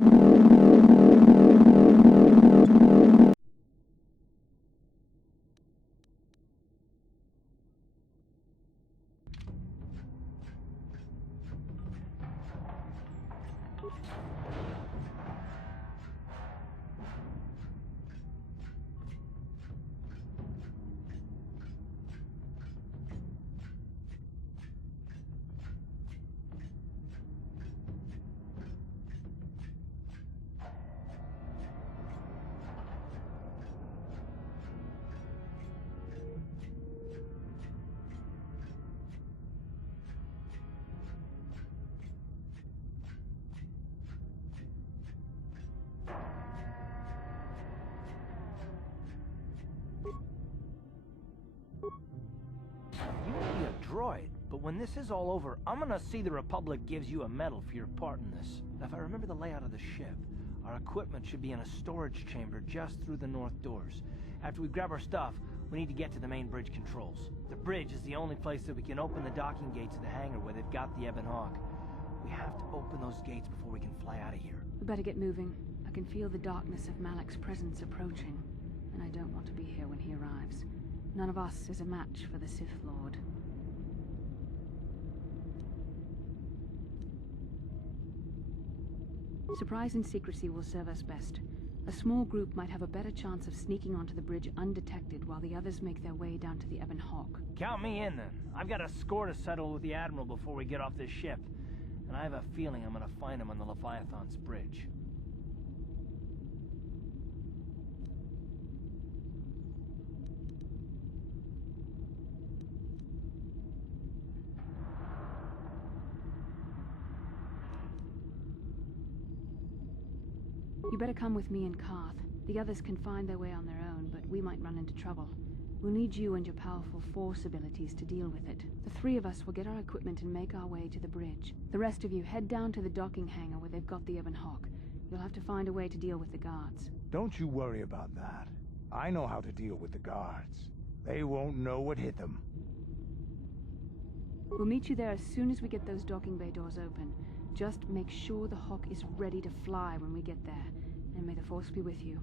You may be a droid, but when this is all over, I'm gonna see the Republic gives you a medal for your part in this. If I remember the layout of the ship, our equipment should be in a storage chamber just through the north doors. After we grab our stuff, we need to get to the main bridge controls. The bridge is the only place that we can open the docking gates of the hangar where they've got the Ebon Hawk. We have to open those gates before we can fly out of here. We better get moving. I can feel the darkness of Malak's presence approaching, and I don't want to be here when he arrives. None of us is a match for the Sith Lord. Surprise and secrecy will serve us best. A small group might have a better chance of sneaking onto the bridge undetected while the others make their way down to the Ebon Hawk. Count me in, then. I've got a score to settle with the Admiral before we get off this ship. And I have a feeling I'm gonna find him on the Leviathan's bridge. You better come with me and Karth. The others can find their way on their own, but we might run into trouble. We'll need you and your powerful Force abilities to deal with it. The three of us will get our equipment and make our way to the bridge. The rest of you head down to the docking hangar where they've got the Ebon Hawk. You'll have to find a way to deal with the guards. Don't you worry about that. I know how to deal with the guards. They won't know what hit them. We'll meet you there as soon as we get those docking bay doors open. Just make sure the Hawk is ready to fly when we get there. And may the Force be with you.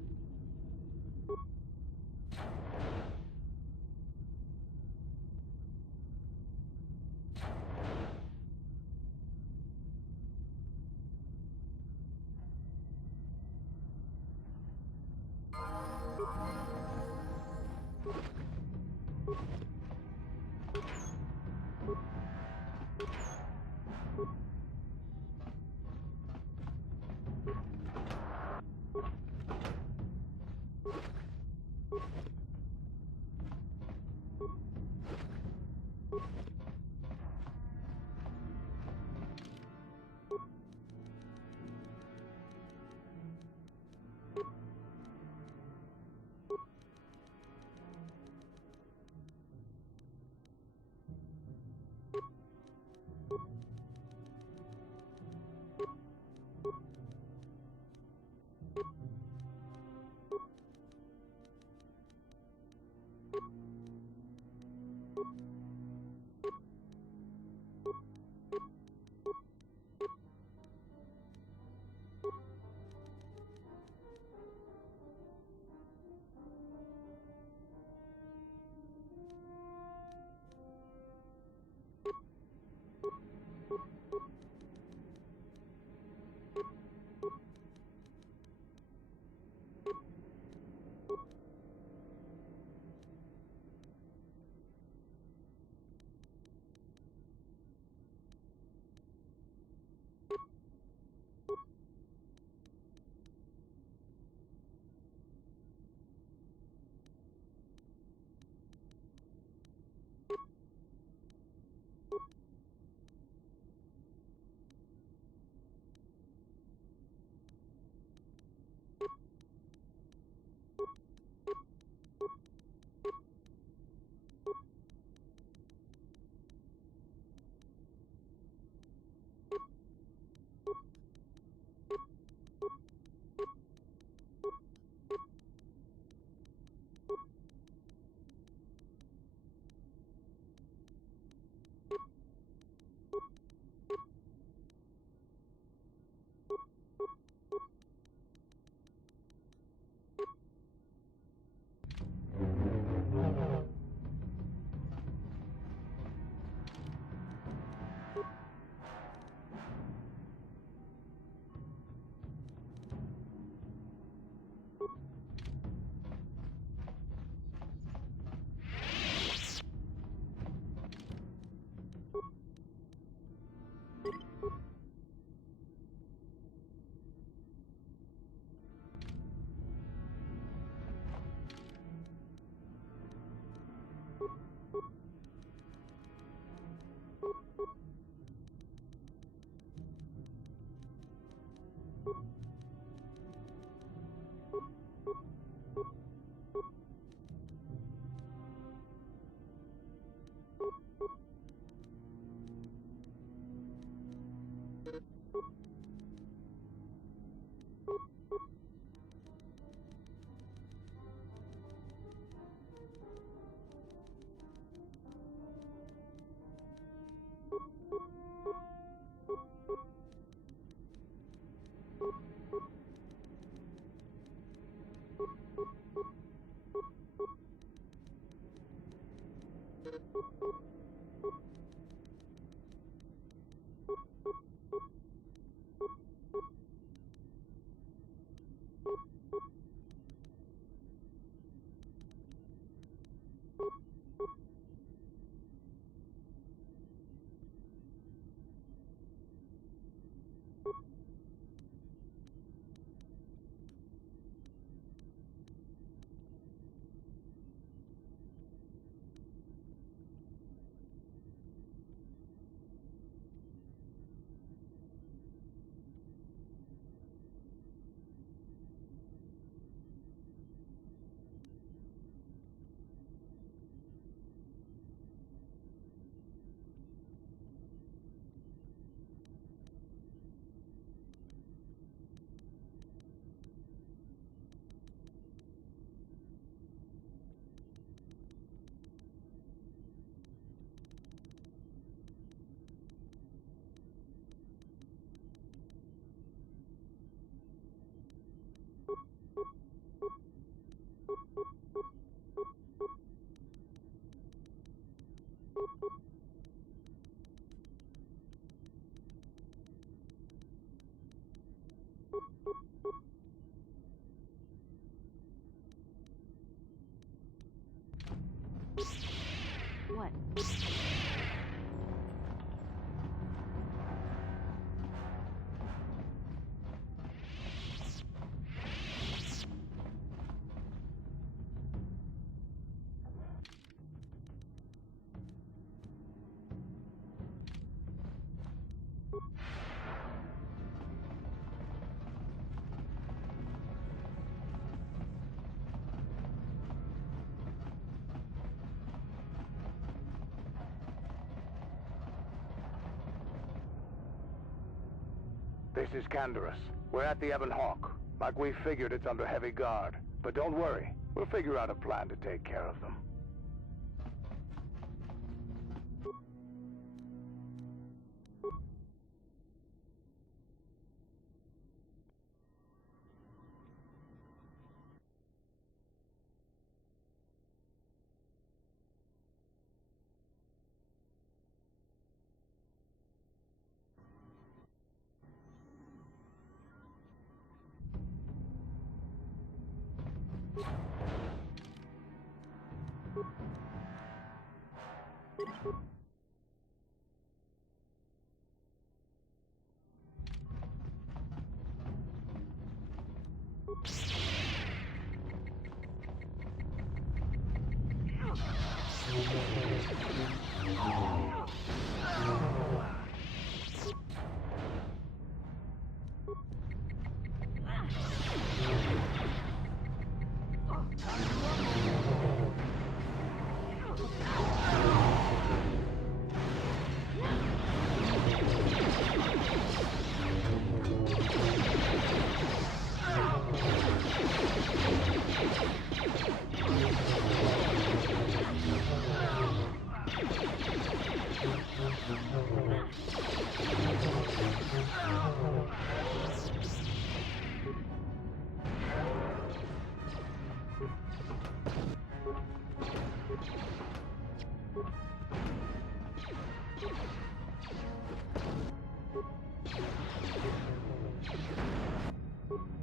This is Canderous. We're at the Ebon Hawk. Like we figured, it's under heavy guard. But don't worry, we'll figure out a plan to take care of them.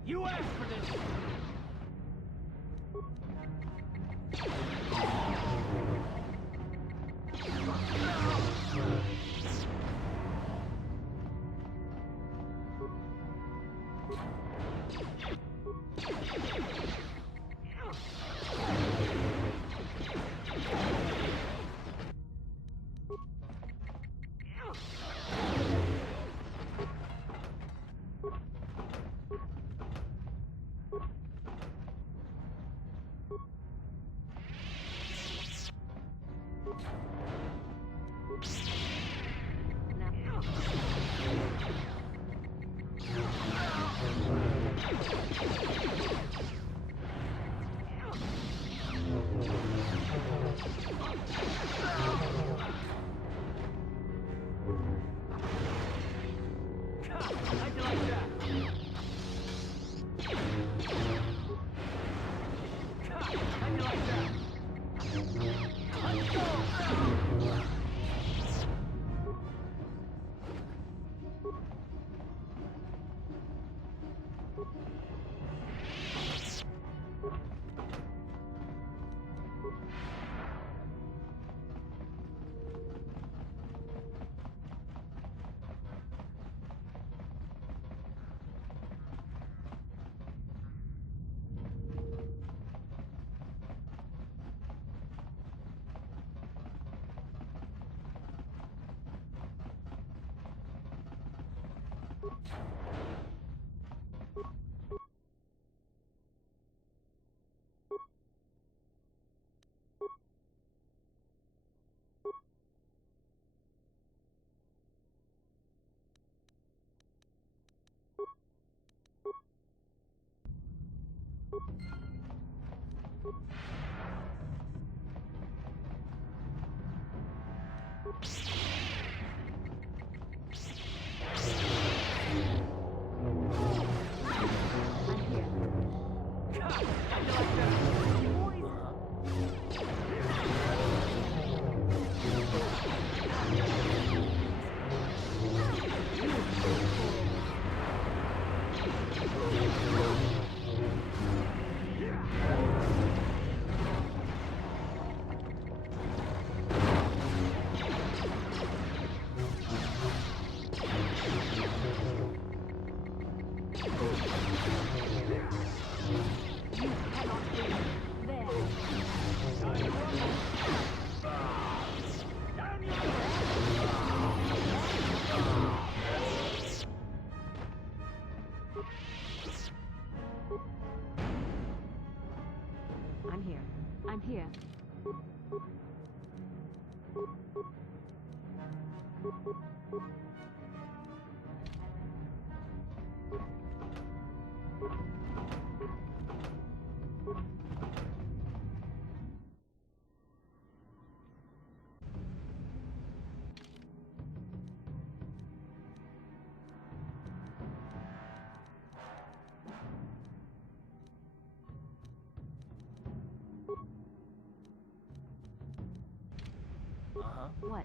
You asked for this! I'm here. What?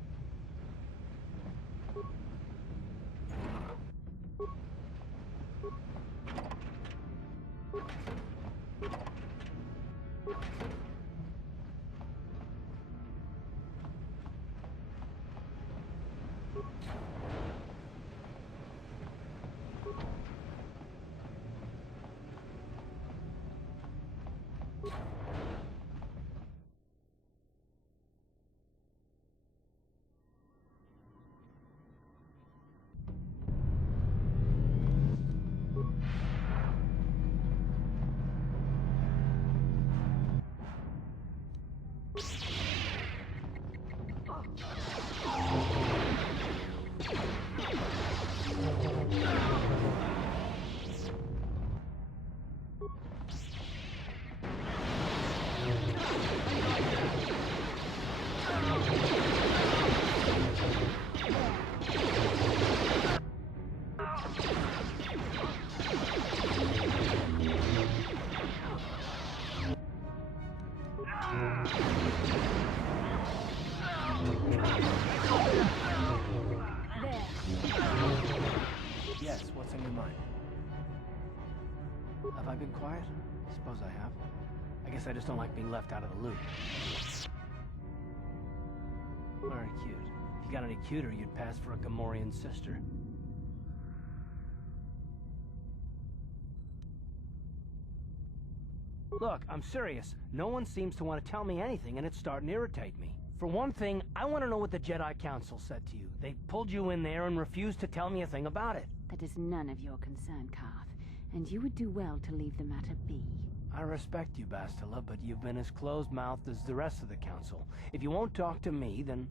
Yes, what's on your mind? Have I been quiet? Suppose I have. I guess I just don't like being left out of the loop. Very cute. If you got any cuter, you'd pass for a Gamorrean sister. Look, I'm serious. No one seems to want to tell me anything, and it's starting to irritate me. For one thing, I want to know what the Jedi Council said to you. They pulled you in there and refused to tell me a thing about it. That is none of your concern, Carth, and you would do well to leave the matter be. I respect you, Bastila, but you've been as closed-mouthed as the rest of the Council. If you won't talk to me, then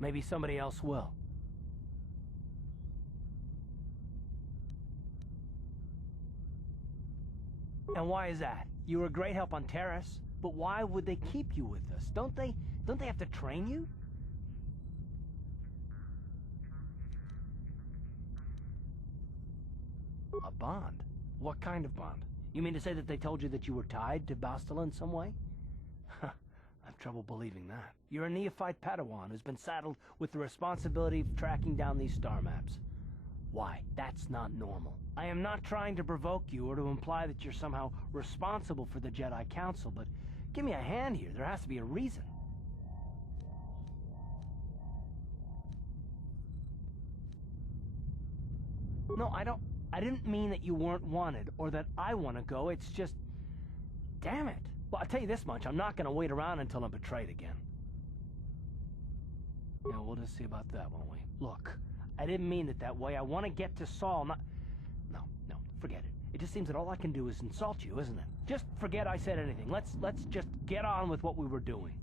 maybe somebody else will. And why is that? You were a great help on Terrace, but why would they keep you with us? Don't they have to train you? A bond? What kind of bond? You mean to say that they told you that you were tied to Bastila in some way? I have trouble believing that. You're a neophyte Padawan who's been saddled with the responsibility of tracking down these star maps. Why? That's not normal. I am not trying to provoke you or to imply that you're somehow responsible for the Jedi Council, but give me a hand here. There has to be a reason. No, I didn't mean that you weren't wanted or that I want to go. It's just... Damn it. Well, I'll tell you this much. I'm not going to wait around until I'm betrayed again. Yeah, we'll just see about that, won't we? Look, I didn't mean it that way. I want to get to Saul, not... No, forget it. It just seems that all I can do is insult you, isn't it? Just forget I said anything. Let's just get on with what we were doing.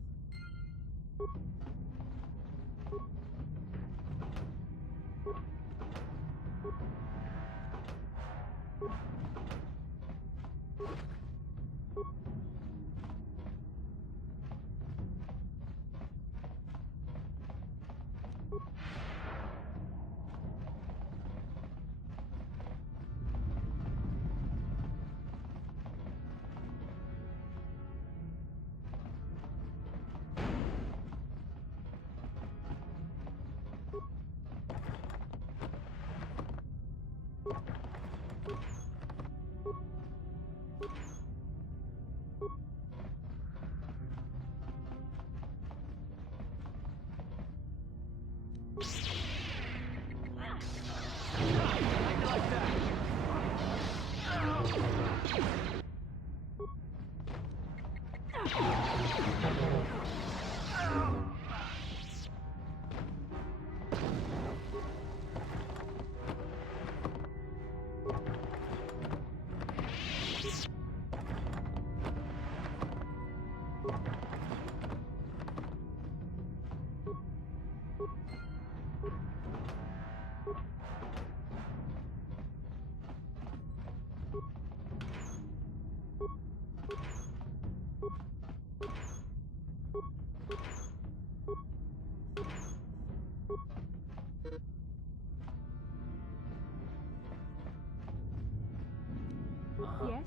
Yes?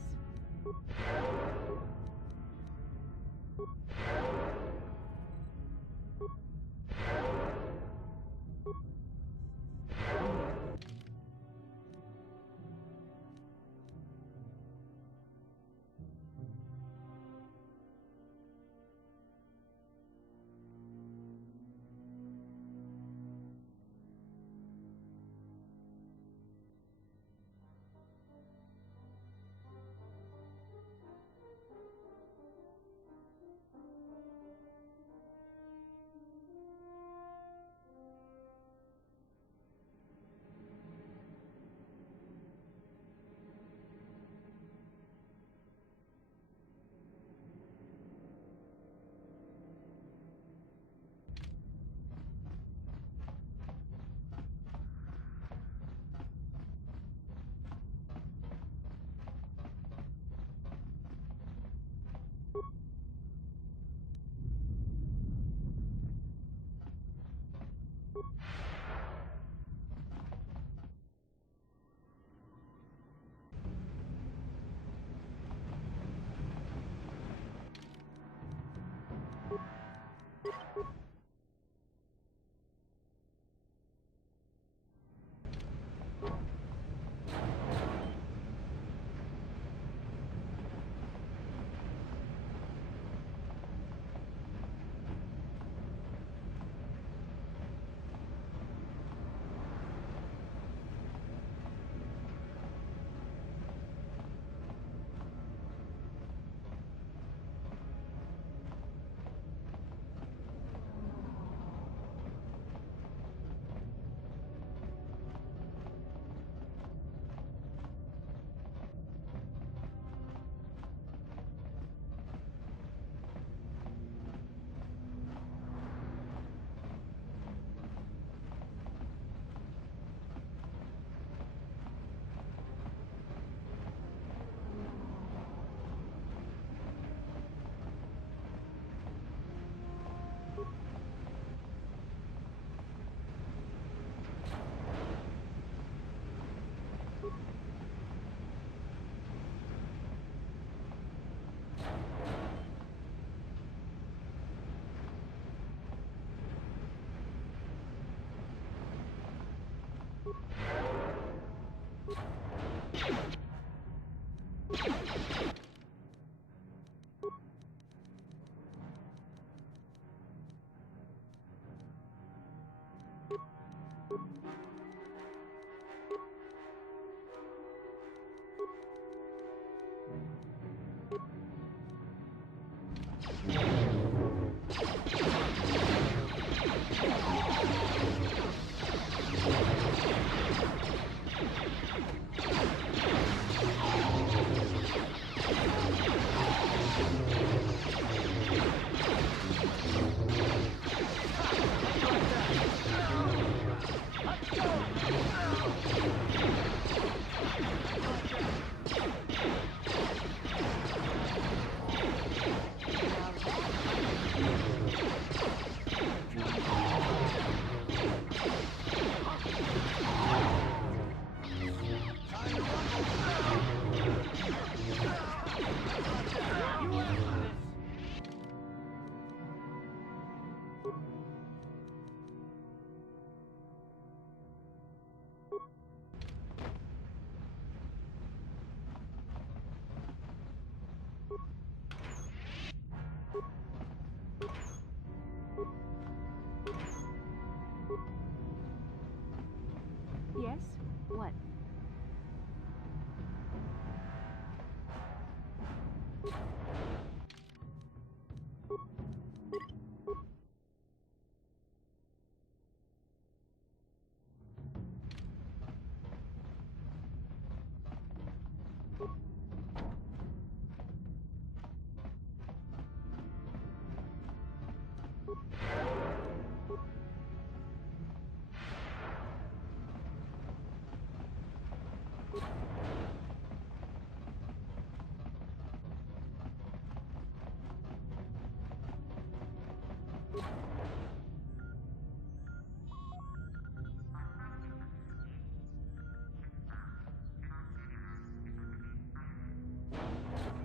Yes? What?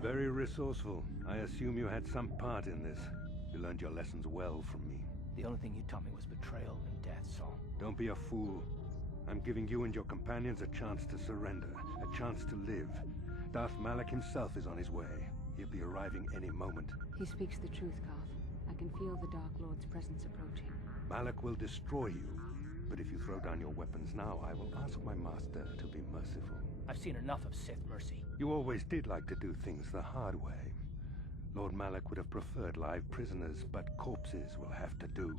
Very resourceful. I assume you had some part in this. You learned your lessons well from me. The only thing you taught me was betrayal and death, Saul. Don't be a fool. I'm giving you and your companions a chance to surrender, a chance to live. Darth Malak himself is on his way. He'll be arriving any moment. He speaks the truth, Carth. I can feel the Dark Lord's presence approaching. Malak will destroy you. But if you throw down your weapons now, I will ask my master to be merciful. I've seen enough of Sith mercy. You always did like to do things the hard way. Lord Malak would have preferred live prisoners, but corpses will have to do.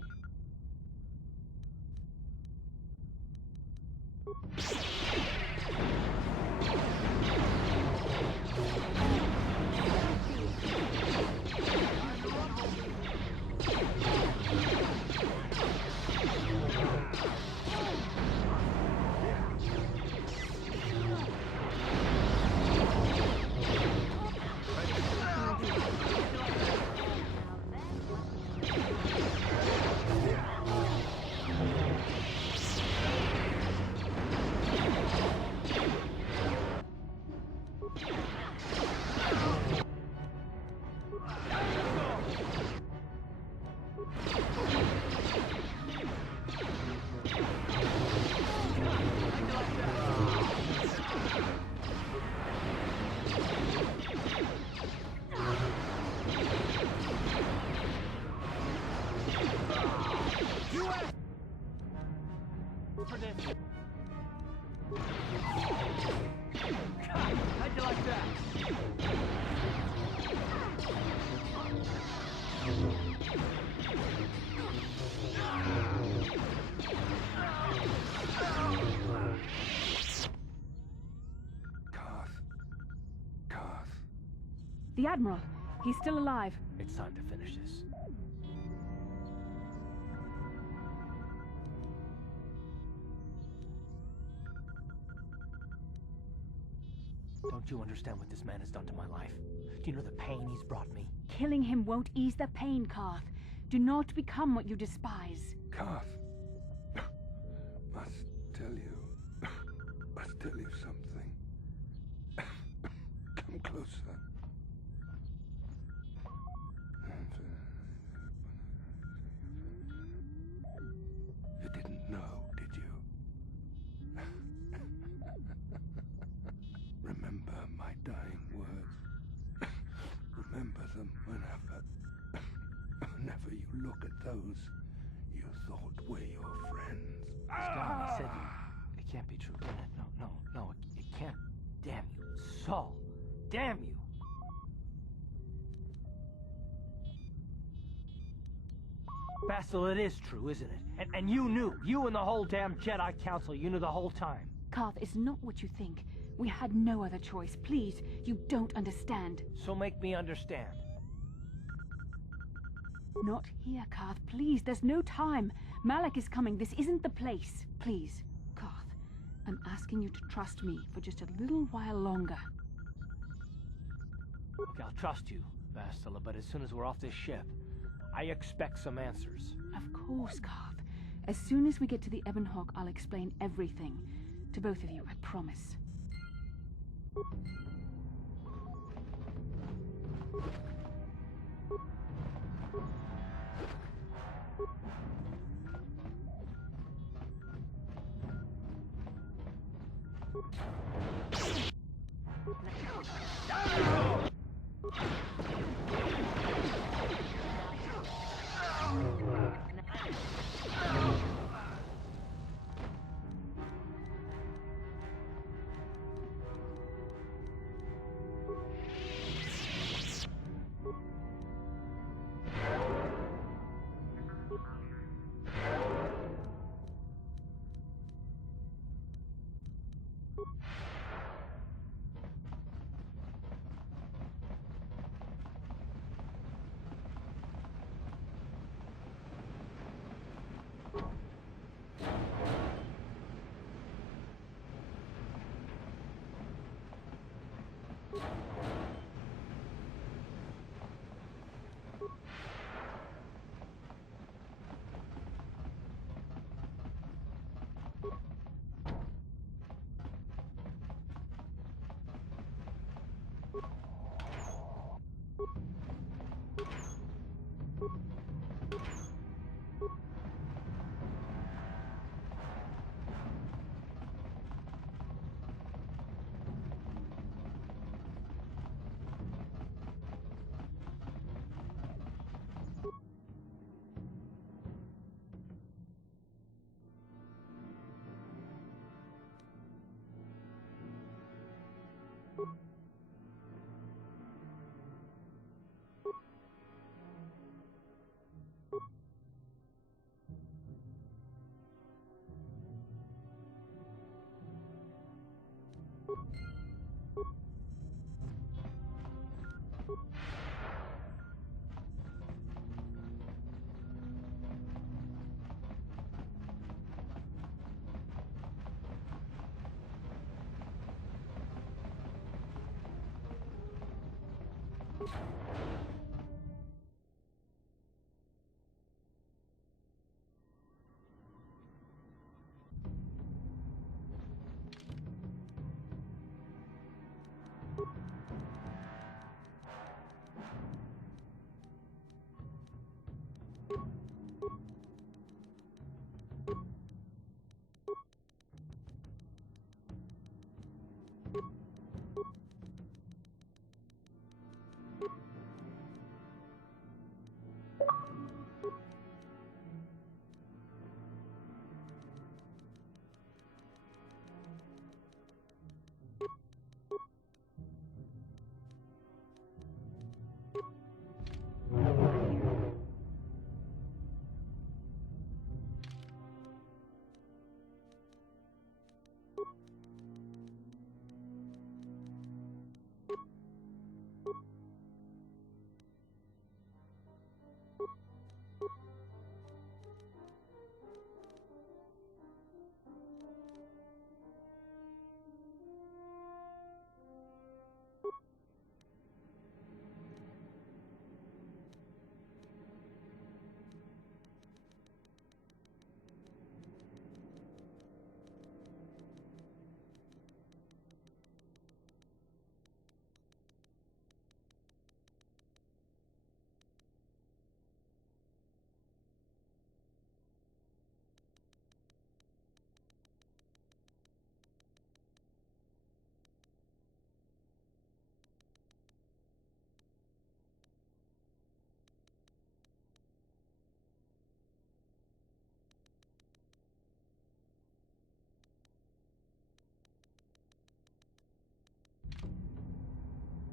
For this. How'd you like that? Carth. The Admiral! He's still alive. It's time to finish this. Don't you understand what this man has done to my life? Do you know the pain he's brought me? Killing him won't ease the pain, Carth. Do not become what you despise. Carth. Must tell you something. Come closer. You didn't know, did you? Remember my dying words. them whenever you look at those you thought were your friends. He's gone. He said it can't be true, can it? No, it can't. Damn you. Saul. Damn you. Bastel, it is true, isn't it? And you knew. You and the whole damn Jedi Council, you knew the whole time. Carth, it's not what you think. We had no other choice. Please, you don't understand. So make me understand. Not here, Carth. Please, there's no time. Malak is coming. This isn't the place. Please, Carth, I'm asking you to trust me for just a little while longer. Look, I'll trust you, Bastila, but as soon as we're off this ship, I expect some answers. Of course, Carth. As soon as we get to the Ebon Hawk, I'll explain everything. To both of you, I promise.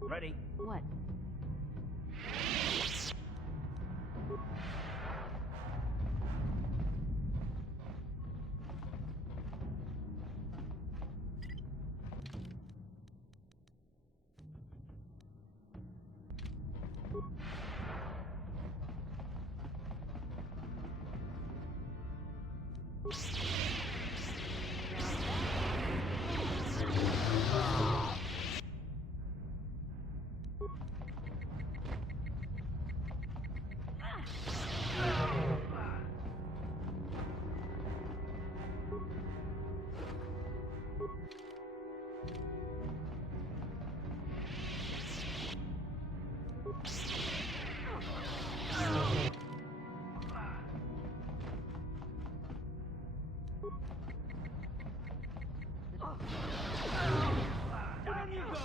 Ready? What? Down you go!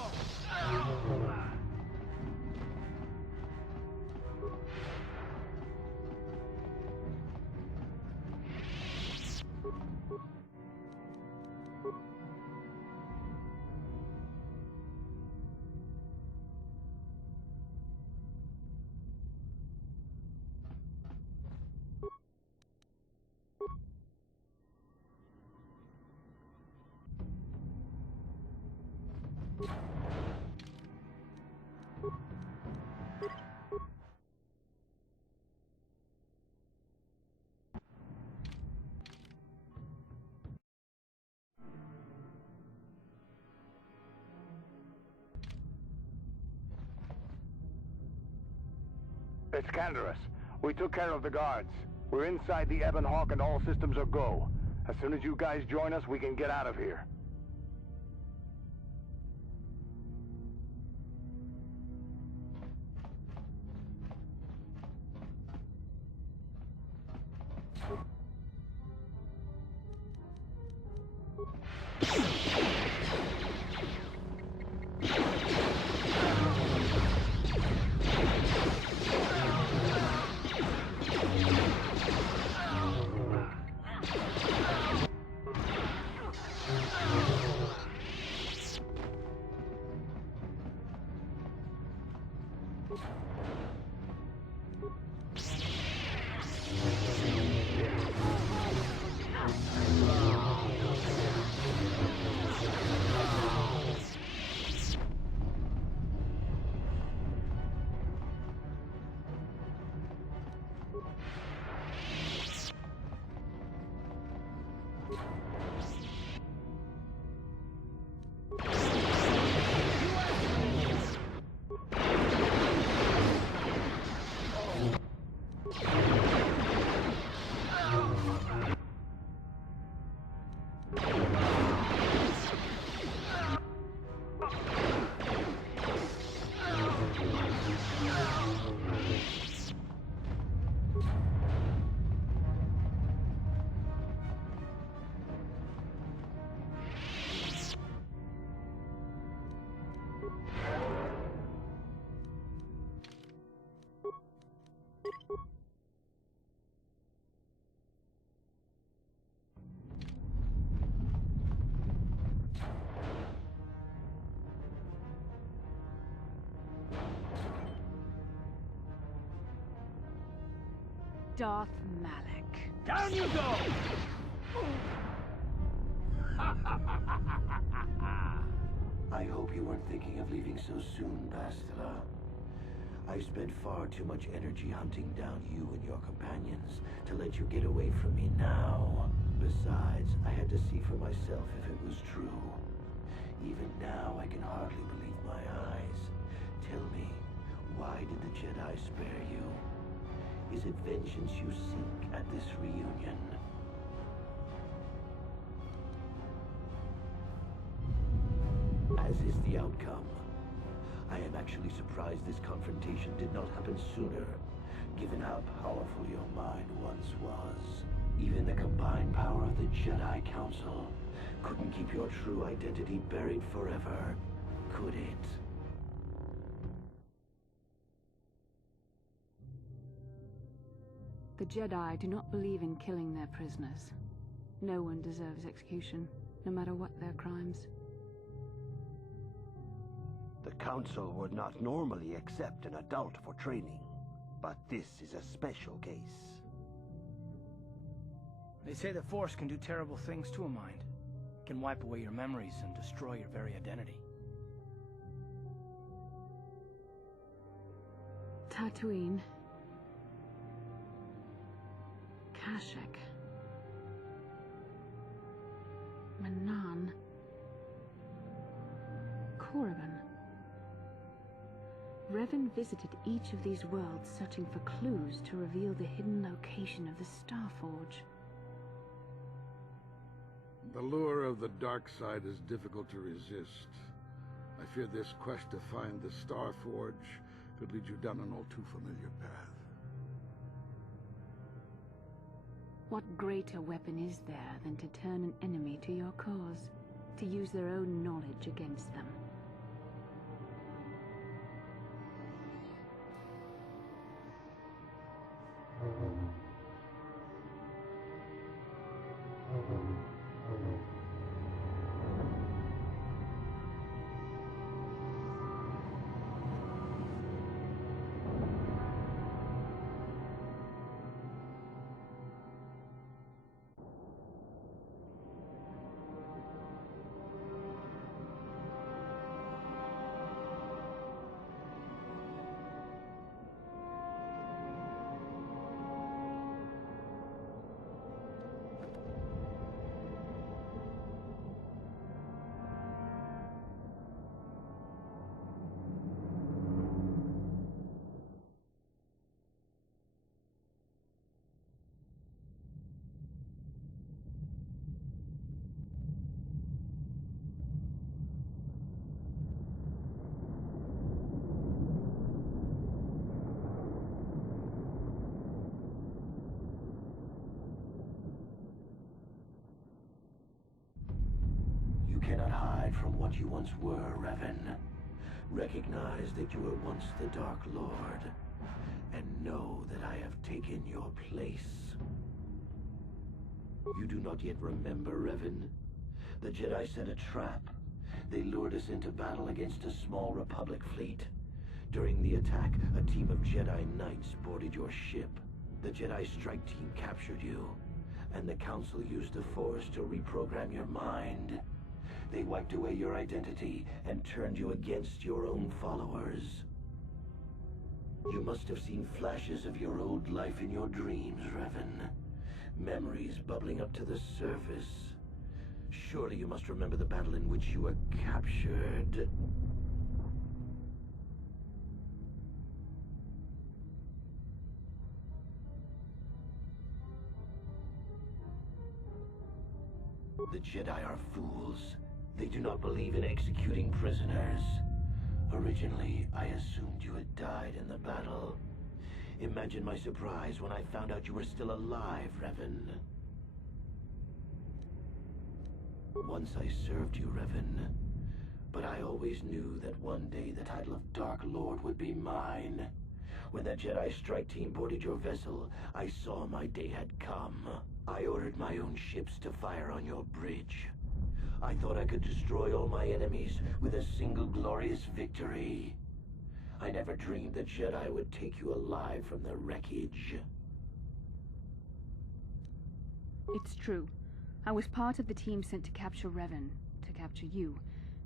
It's Canderous. We took care of the guards. We're inside the Ebon Hawk and all systems are go. As soon as you guys join us, we can get out of here. Darth Malak. Down you go! I hope you weren't thinking of leaving so soon, Bastila. I've spent far too much energy hunting down you and your companions to let you get away from me now. Besides, I had to see for myself if it was true. Even now, I can hardly believe my eyes. Tell me, why did the Jedi spare you? Is it vengeance you seek at this reunion? As is the outcome. I am actually surprised this confrontation did not happen sooner, given how powerful your mind once was. Even the combined power of the Jedi Council couldn't keep your true identity buried forever, could it? The Jedi do not believe in killing their prisoners. No one deserves execution, no matter what their crimes. The Council would not normally accept an adult for training, but this is a special case. They say the Force can do terrible things to a mind. It can wipe away your memories and destroy your very identity. Tatooine. Kashyyyk. Manan. Korriban. Revan visited each of these worlds searching for clues to reveal the hidden location of the Starforge. The lure of the dark side is difficult to resist. I fear this quest to find the Starforge could lead you down an all too familiar path. What greater weapon is there than to turn an enemy to your cause, to use their own knowledge against them? You cannot hide from what you once were, Revan. Recognize that you were once the Dark Lord, and know that I have taken your place. You do not yet remember, Revan? The Jedi set a trap. They lured us into battle against a small Republic fleet. During the attack, a team of Jedi Knights boarded your ship. The Jedi strike team captured you, and the Council used the Force to reprogram your mind. They wiped away your identity and turned you against your own followers. You must have seen flashes of your old life in your dreams, Revan. Memories bubbling up to the surface. Surely you must remember the battle in which you were captured. The Jedi are fools. They do not believe in executing prisoners. Originally, I assumed you had died in the battle. Imagine my surprise when I found out you were still alive, Revan. Once I served you, Revan. But I always knew that one day the title of Dark Lord would be mine. When the Jedi strike team boarded your vessel, I saw my day had come. I ordered my own ships to fire on your bridge. I thought I could destroy all my enemies with a single glorious victory. I never dreamed the Jedi would take you alive from the wreckage. It's true. I was part of the team sent to capture Revan, to capture you.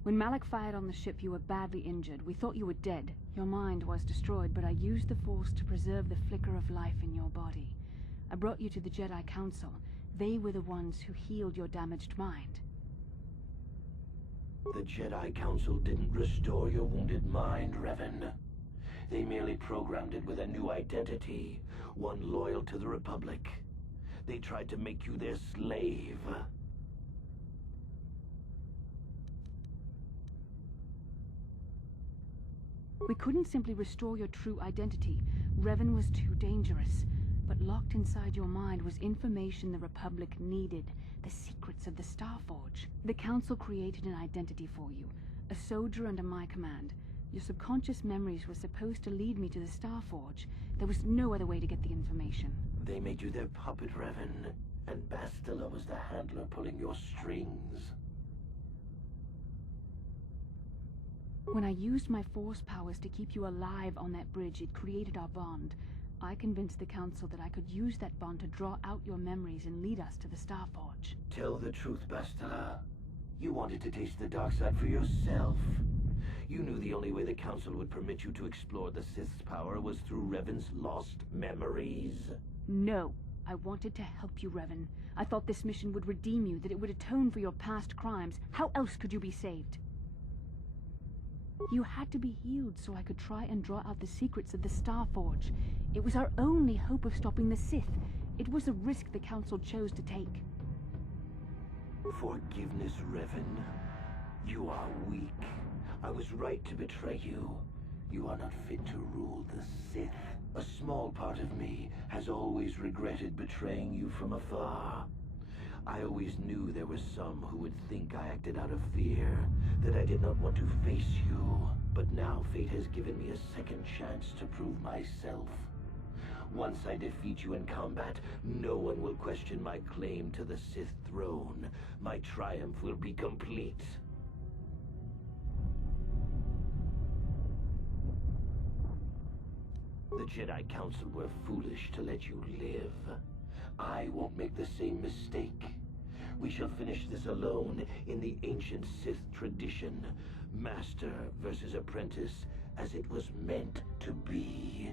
When Malak fired on the ship, you were badly injured. We thought you were dead. Your mind was destroyed, but I used the Force to preserve the flicker of life in your body. I brought you to the Jedi Council. They were the ones who healed your damaged mind. The Jedi Council didn't restore your wounded mind, Revan. They merely programmed it with a new identity, one loyal to the Republic. They tried to make you their slave. We couldn't simply restore your true identity. Revan was too dangerous. But locked inside your mind was information the Republic needed, the secrets of the Starforge. The Council created an identity for you, a soldier under my command. Your subconscious memories were supposed to lead me to the Starforge. There was no other way to get the information. They made you their puppet, Revan, and Bastila was the handler pulling your strings. When I used my force powers to keep you alive on that bridge, it created our bond. I convinced the Council that I could use that bond to draw out your memories and lead us to the Starforge. Tell the truth, Bastila. You wanted to taste the dark side for yourself. You knew the only way the Council would permit you to explore the Sith's power was through Revan's lost memories. No. I wanted to help you, Revan. I thought this mission would redeem you, that it would atone for your past crimes. How else could you be saved? You had to be healed so I could try and draw out the secrets of the Starforge. It was our only hope of stopping the Sith. It was a risk the Council chose to take. Forgiveness, Revan. You are weak. I was right to betray you. You are not fit to rule the Sith. A small part of me has always regretted betraying you from afar. I always knew there were some who would think I acted out of fear, that I did not want to face you. But now fate has given me a second chance to prove myself. Once I defeat you in combat, no one will question my claim to the Sith throne. My triumph will be complete. The Jedi Council were foolish to let you live. I won't make the same mistake. We shall finish this alone in the ancient Sith tradition. Master versus apprentice, as it was meant to be.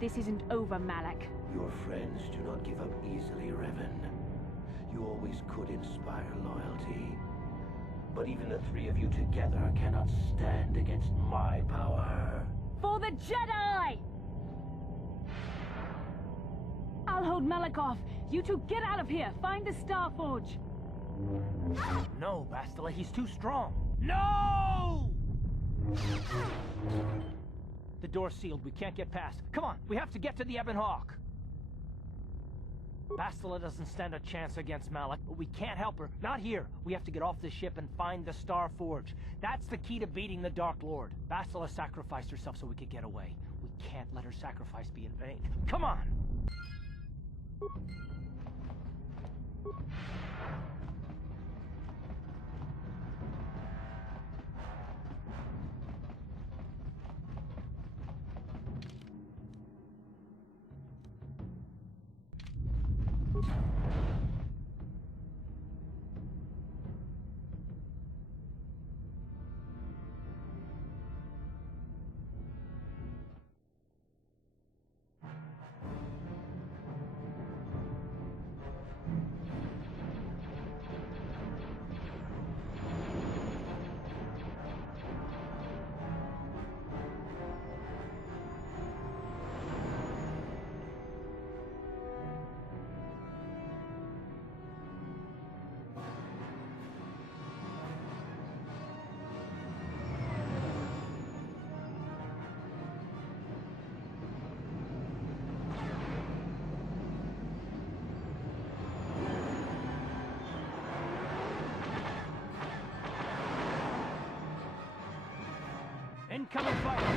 This isn't over, Malak. Your friends do not give up easily, Revan. You always could inspire loyalty. But even the three of you together cannot stand against my power. For the Jedi! I'll hold Malak off. You two get out of here. Find the Starforge. No, Bastila, he's too strong. No! The door's sealed. We can't get past. Come on, we have to get to the Ebon Hawk. Bastila doesn't stand a chance against Malak, but we can't help her. Not here. We have to get off the ship and find the Starforge. That's the key to beating the Dark Lord. Bastila sacrificed herself so we could get away. We can't let her sacrifice be in vain. Come on! come and fight us.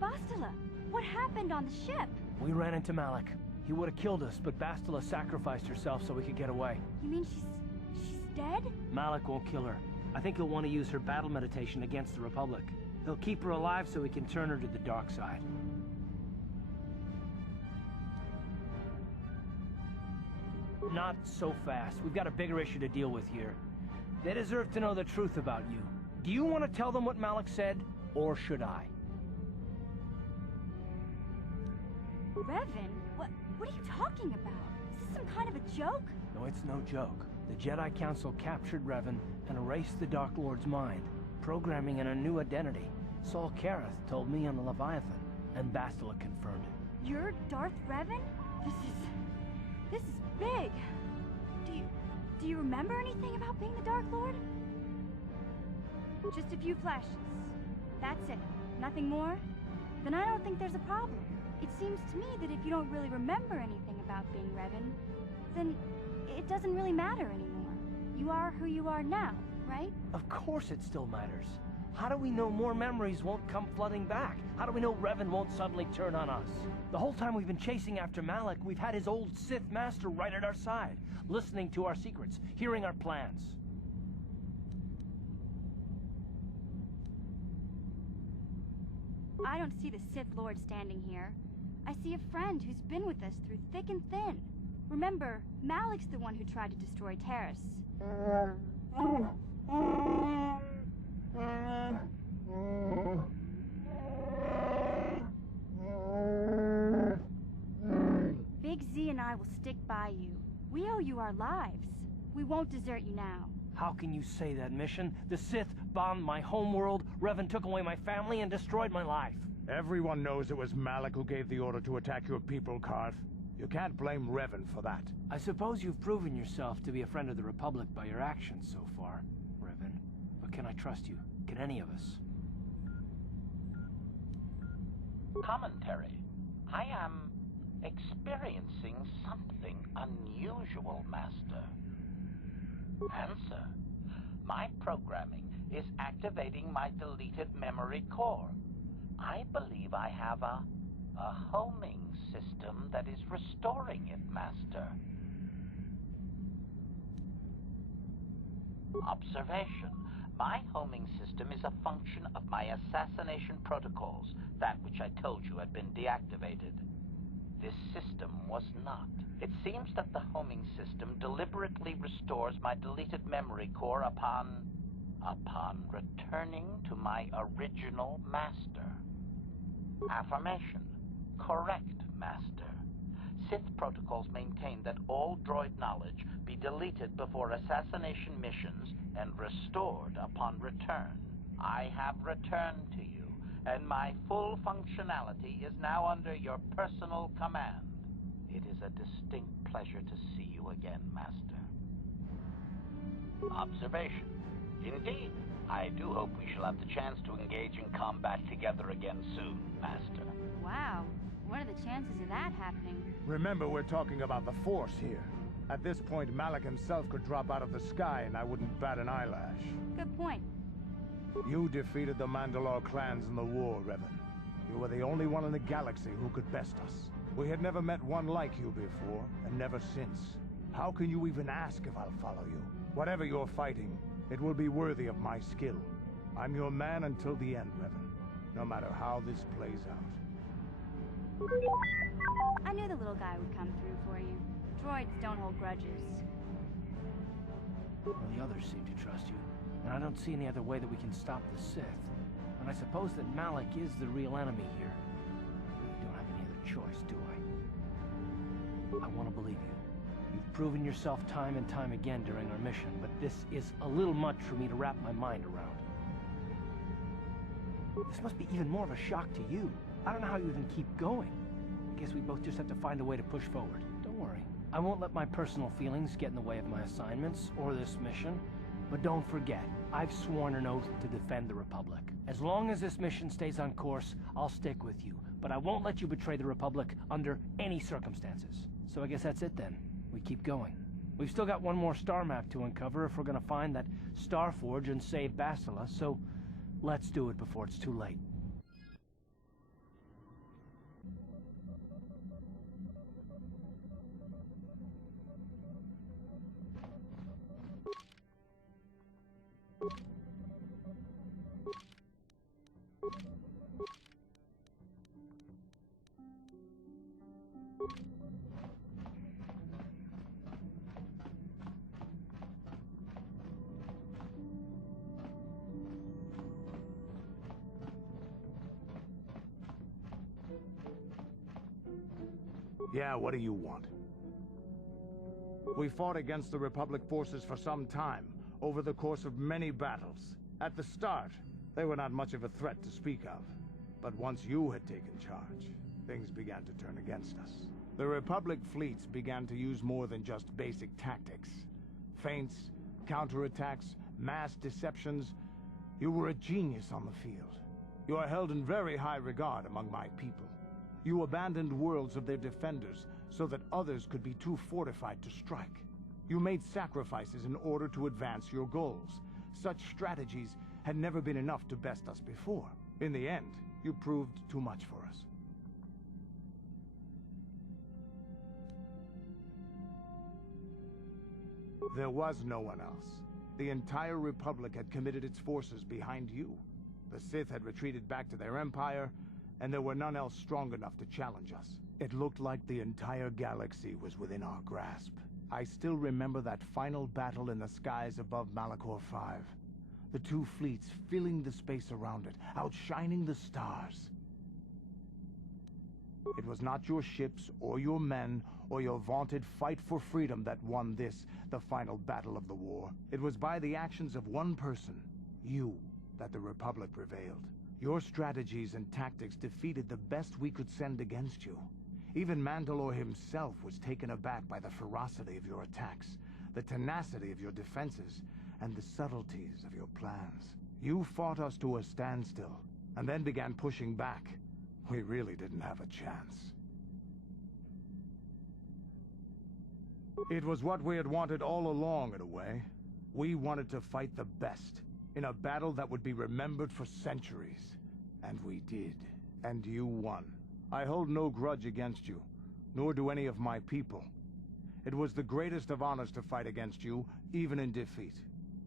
Bastila, what happened on the ship? We ran into Malik. He would have killed us, but Bastila sacrificed herself so we could get away. You mean she's dead? Malik won't kill her. I think he'll want to use her battle meditation against the Republic. He'll keep her alive so he can turn her to the dark side. Not so fast. We've got a bigger issue to deal with here. They deserve to know the truth about you. Do you want to tell them what Malik said, or should I? Revan? What are you talking about? Is this some kind of a joke? No, it's no joke. The Jedi Council captured Revan and erased the Dark Lord's mind, programming in a new identity. Saul Kareth told me on the Leviathan, and Bastila confirmed it. You're Darth Revan? This is big. Do you remember anything about being the Dark Lord? Just a few flashes. That's it. Nothing more? Then I don't think there's a problem. It seems to me that if you don't really remember anything about being Revan, then it doesn't really matter anymore. You are who you are now, right? Of course it still matters. How do we know more memories won't come flooding back? How do we know Revan won't suddenly turn on us? The whole time we've been chasing after Malik, we've had his old Sith master right at our side, listening to our secrets, hearing our plans. I don't see the Sith Lord standing here. I see a friend who's been with us through thick and thin. Remember, Malik's the one who tried to destroy Terrace. Big Z and I will stick by you. We owe you our lives. We won't desert you now. How can you say that, Mission? The Sith bombed my homeworld, Revan took away my family, and destroyed my life. Everyone knows it was Malik who gave the order to attack your people, Karth. You can't blame Revan for that. I suppose you've proven yourself to be a friend of the Republic by your actions so far, Revan. But can I trust you? Can any of us? Commentary. I am experiencing something unusual, Master. Answer. My programming is activating my deleted memory core. I believe I have a homing system that is restoring it, Master. Observation. My homing system is a function of my assassination protocols, that which I told you had been deactivated. This system was not. It seems that the homing system deliberately restores my deleted memory core upon returning to my original master. Affirmation. Correct, Master. Sith protocols maintain that all droid knowledge be deleted before assassination missions and restored upon return. I have returned to you, and my full functionality is now under your personal command. It is a distinct pleasure to see you again, Master. Observation. Indeed, I do hope we shall have the chance to engage in combat together again soon, Master. Wow. What are the chances of that happening? Remember, we're talking about the Force here. At this point, Malik himself could drop out of the sky and I wouldn't bat an eyelash. Good point. You defeated the Mandalore clans in the war, Revan. You were the only one in the galaxy who could best us. We had never met one like you before, and never since. How can you even ask if I'll follow you? Whatever you're fighting, it will be worthy of my skill. I'm your man until the end, Revan. No matter how this plays out. I knew the little guy would come through for you. Droids don't hold grudges. Well, the others seem to trust you, and I don't see any other way that we can stop the Sith. And I suppose that Malak is the real enemy here. I really don't have any other choice, do I? I want to believe you. You've proven yourself time and time again during our mission, but this is a little much for me to wrap my mind around. This must be even more of a shock to you. I don't know how you even keep going. I guess we both just have to find a way to push forward. Don't worry. I won't let my personal feelings get in the way of my assignments or this mission. But don't forget, I've sworn an oath to defend the Republic. As long as this mission stays on course, I'll stick with you. But I won't let you betray the Republic under any circumstances. So I guess that's it then. We keep going. We've still got one more star map to uncover if we're gonna find that Star Forge and save Bastila, so let's do it before it's too late. Yeah, what do you want? We fought against the Republic forces for some time, over the course of many battles. At the start, they were not much of a threat to speak of. But once you had taken charge, things began to turn against us. The Republic fleets began to use more than just basic tactics. Feints, counterattacks, mass deceptions. You were a genius on the field. You are held in very high regard among my people. You abandoned worlds of their defenders so that others could be too fortified to strike. You made sacrifices in order to advance your goals. Such strategies had never been enough to best us before. In the end, you proved too much for us. There was no one else. The entire Republic had committed its forces behind you. The Sith had retreated back to their empire, and there were none else strong enough to challenge us. It looked like the entire galaxy was within our grasp. I still remember that final battle in the skies above Malachor 5. The two fleets filling the space around it, outshining the stars. It was not your ships, or your men, or your vaunted fight for freedom that won this, the final battle of the war. It was by the actions of one person, you, that the Republic prevailed. Your strategies and tactics defeated the best we could send against you. Even Mandalore himself was taken aback by the ferocity of your attacks, the tenacity of your defenses, and the subtleties of your plans. You fought us to a standstill, and then began pushing back. We really didn't have a chance. It was what we had wanted all along, in a way. We wanted to fight the best, in a battle that would be remembered for centuries. And we did. And you won. I hold no grudge against you, nor do any of my people. It was the greatest of honors to fight against you, even in defeat.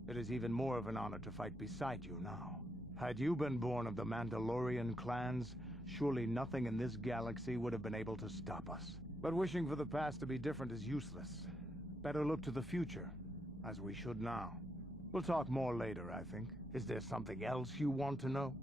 It is even more of an honor to fight beside you now. Had you been born of the Mandalorian clans, surely nothing in this galaxy would have been able to stop us. But wishing for the past to be different is useless. Better look to the future, as we should now. We'll talk more later, I think. Is there something else you want to know?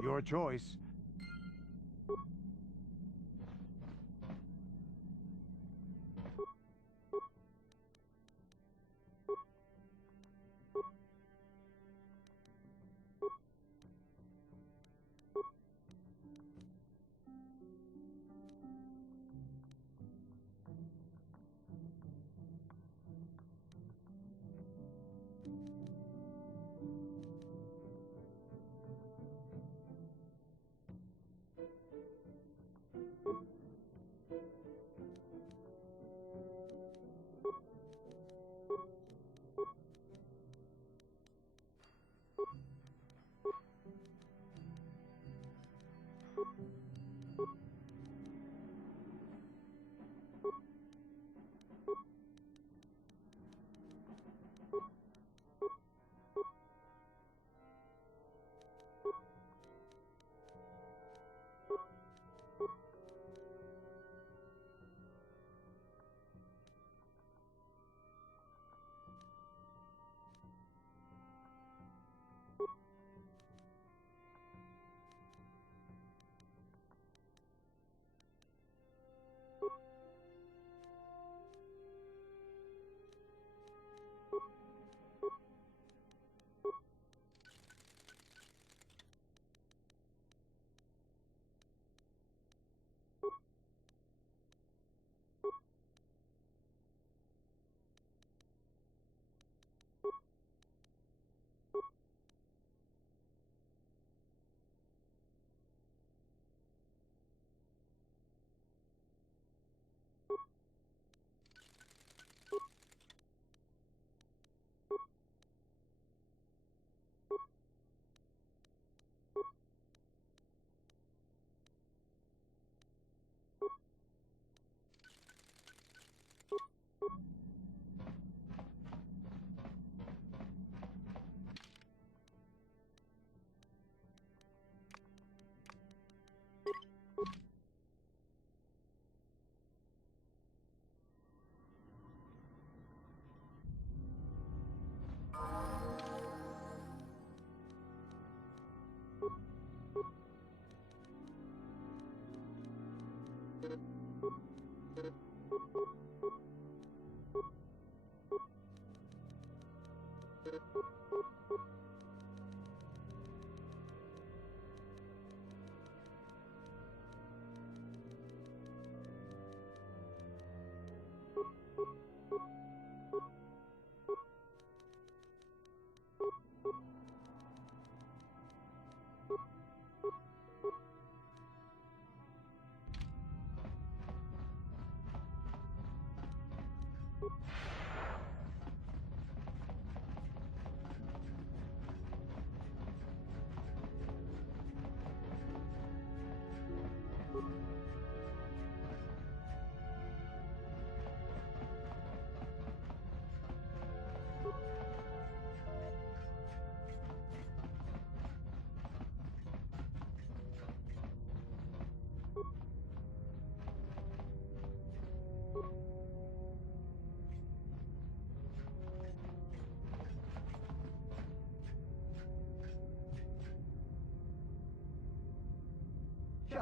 Your choice.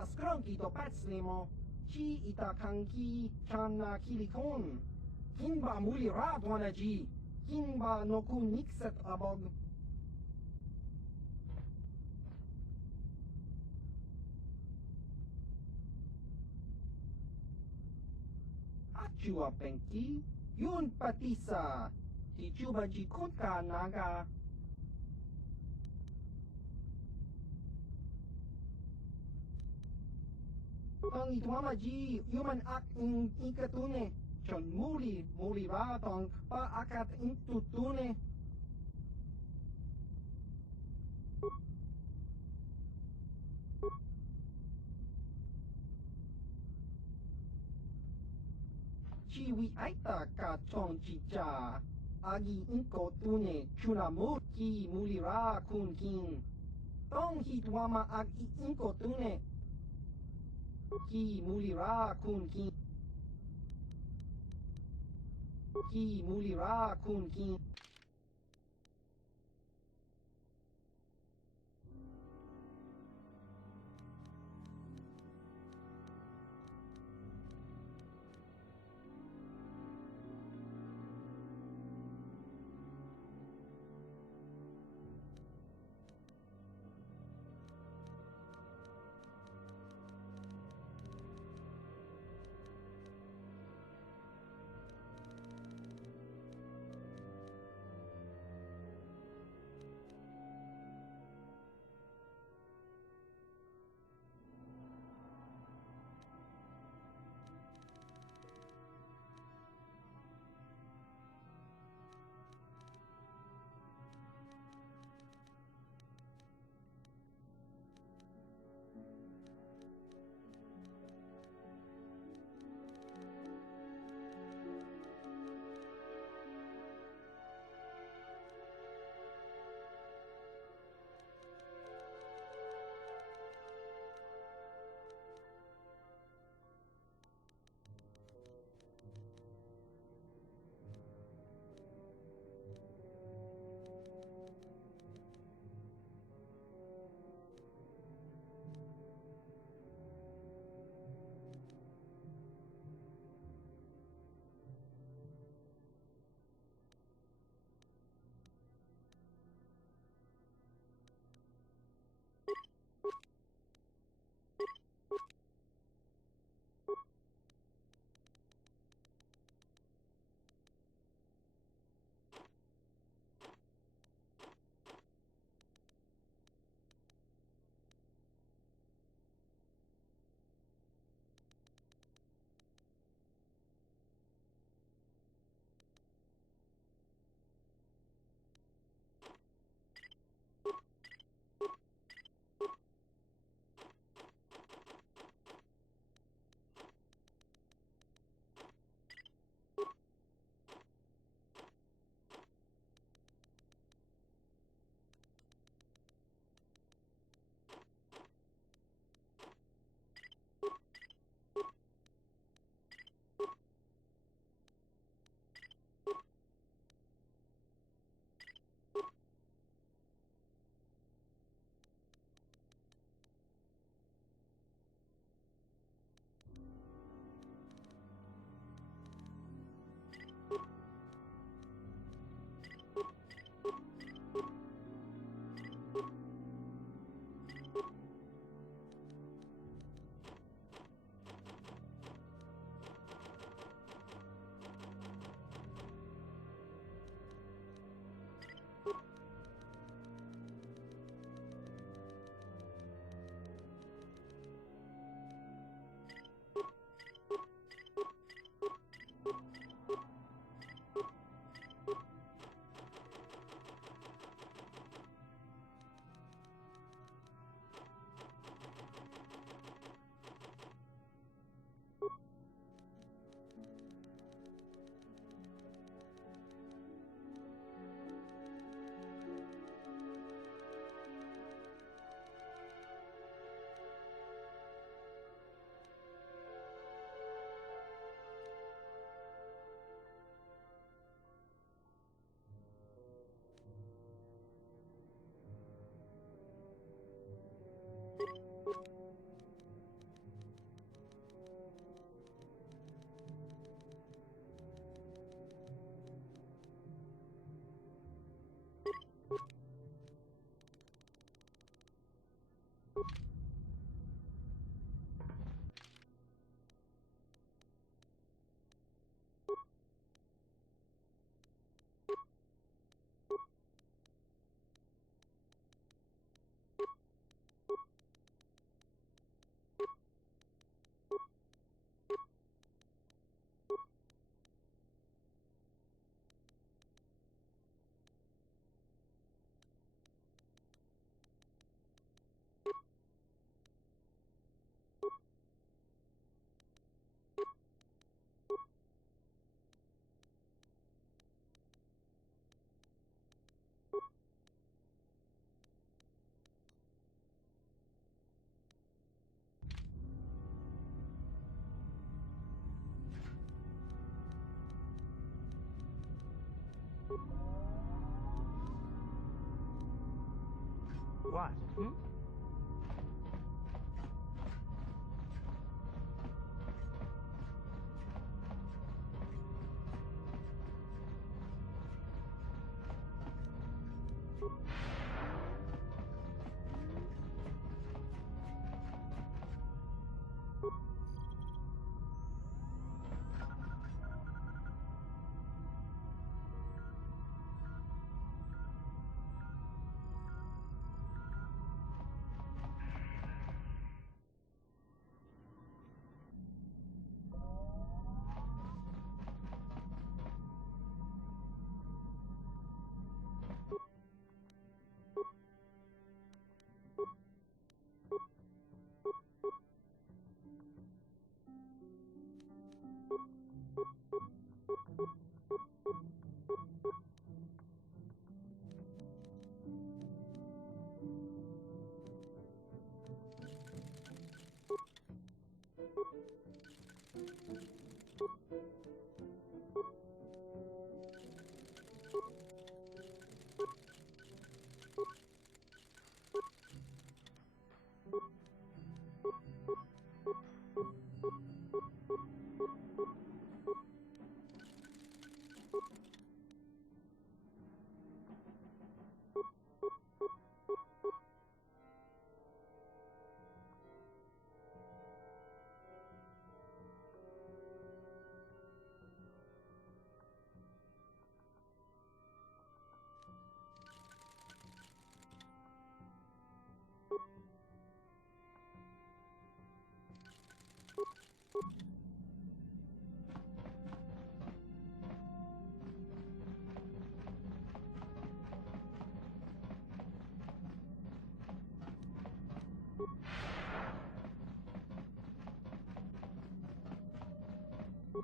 Skronki to pacnimo, chi itakanki channa kilikon. Kinba muli radwanaji, kinba noku nixet abog. Achua penki, yun patisa, tichuba jikunka naga. Tong itwama ji human ak in ikatune. Chon muli ra tong pa akat intutune. Chiwi aita ka chong chicha. Agi inko tune chuna murki muli ra kun kin. Tong hitwama ag inko tune. Ki muli ra kun kin. Ki muli ra kun kin. What? Hmm?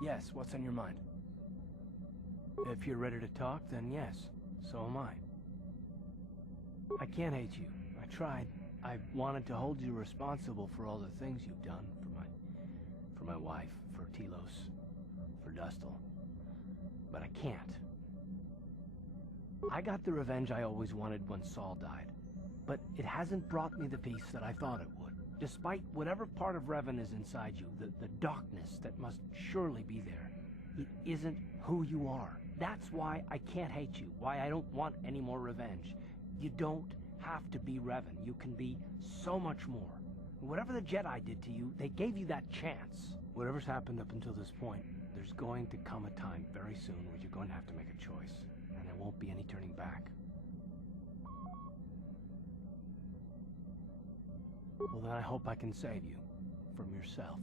Yes, what's on your mind? If you're ready to talk, then yes, so am I. I can't hate you. I tried. I wanted to hold you responsible for all the things you've done for my wife, for Telos, for Dustil. But I can't. I got the revenge I always wanted when Saul died, but it hasn't brought me the peace that I thought it would. Despite whatever part of Revan is inside you, the darkness that must surely be there, it isn't who you are. That's why I can't hate you, why I don't want any more revenge. You don't have to be Revan. You can be so much more. Whatever the Jedi did to you, they gave you that chance. Whatever's happened up until this point, there's going to come a time very soon where you're going to have to make a choice, and there won't be any turning back. Well, then I hope I can save you from yourself.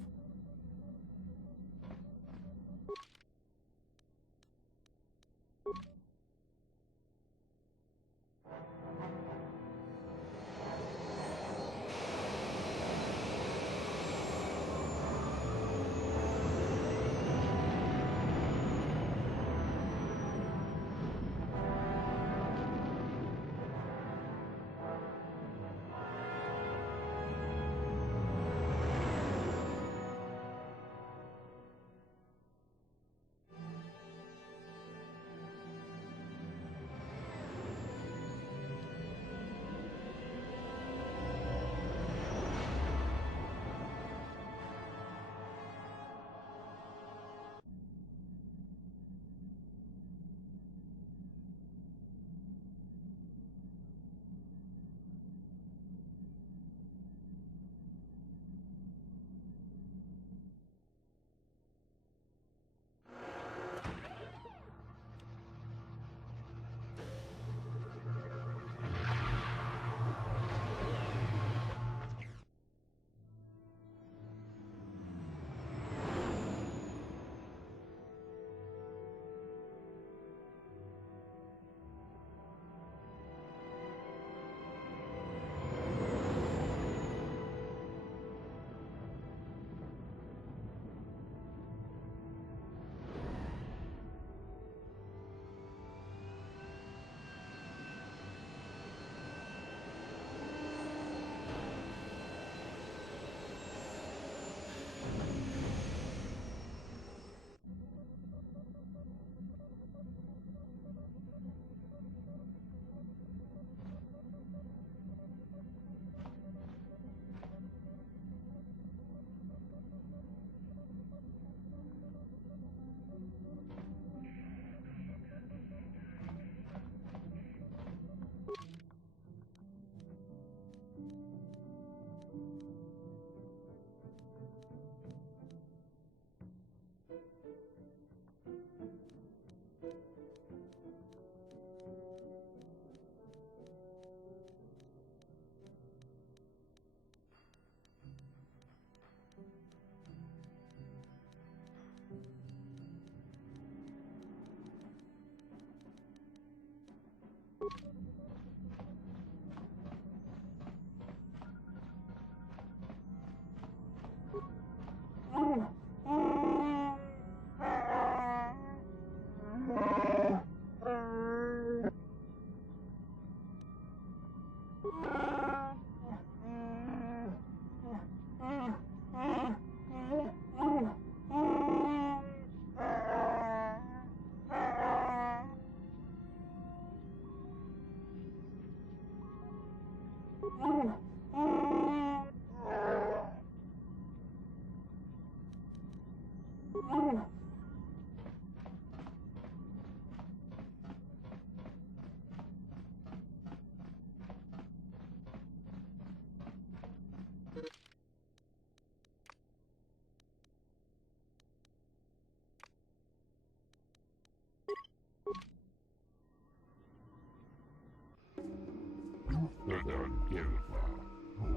Tuftadan Gelfa,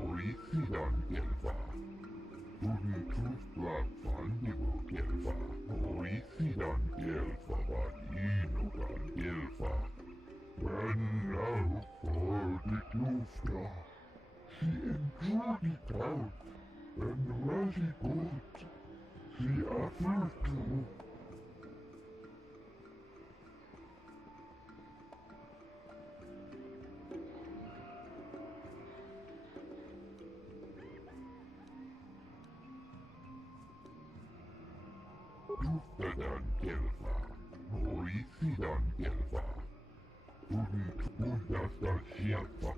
Orisidan Gelfa, Tufla Fandigo Gelfa, Orisidan Gelfa, Inogan Gelfa. And now for the Tufta. She enjoyed it out, and very good. She offered to. Tuftadan Gelfa, Orisidan Gelfa, Tuftastan Shelfa,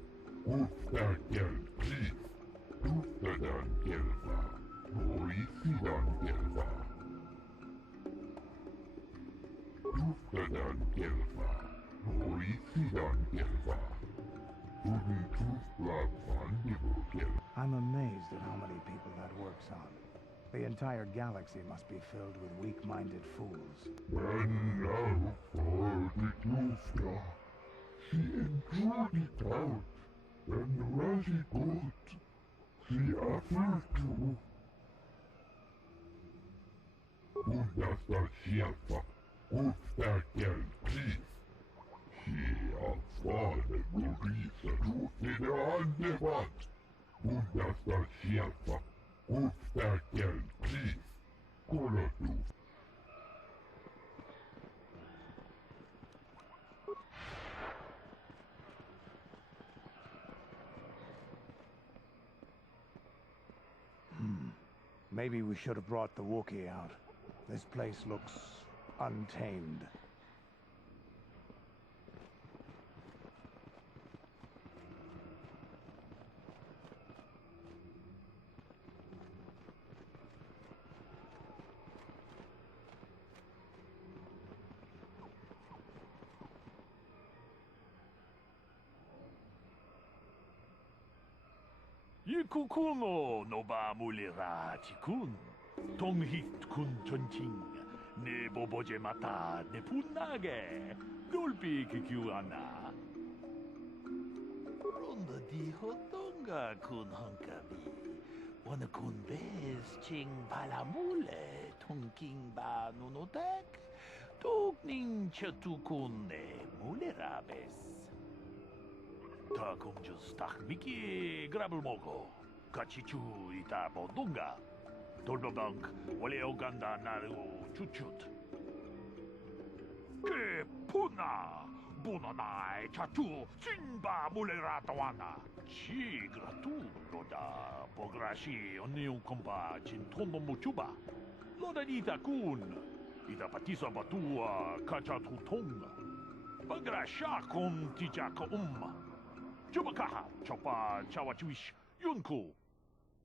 Tuftadan Chief, Tuftadan Gelfa, Orisidan Gelfa, Tuftadan Gelfa, Orisidan Gelfa, Tufla Fandigo Gelfa. I'm amazed at how many people that works on. The entire galaxy must be filled with weak-minded fools. And now for the Tufta. She enjoyed it out, and very good. She offered to. Tuftastan Shelfa, Tuftadan Chief. She afforded Gurisa Tuftadan Devat. Tuftastan Shelfa, Tuftadan Chief. Kolotuf. Maybe we should have brought the Wookiee out. This place looks untamed. Yikukuno no ba mulira tikun. Tonghit kun chonching. Ne boboje mata ne punage. Dolpi kikiwana. Ronda di hotonga kun hankabi. Wana kun bez ching palamule. Tonking ba nunotek. Tokning chatukun ne mulerabes. Takum just miki grabelmogo. Kachichu ita bodunga. Dolbobank wale oganda naru chuchut. Ke puna. Bunanai chatu simba muleratawana. Chi gratu loda pograshi onion komba chintomo muchuba. Loda dita kun. Ita patisa batua kachatutonga. Bagrasha kun tichaka Chubakaha, Chopa, Chawachuish, Yunku,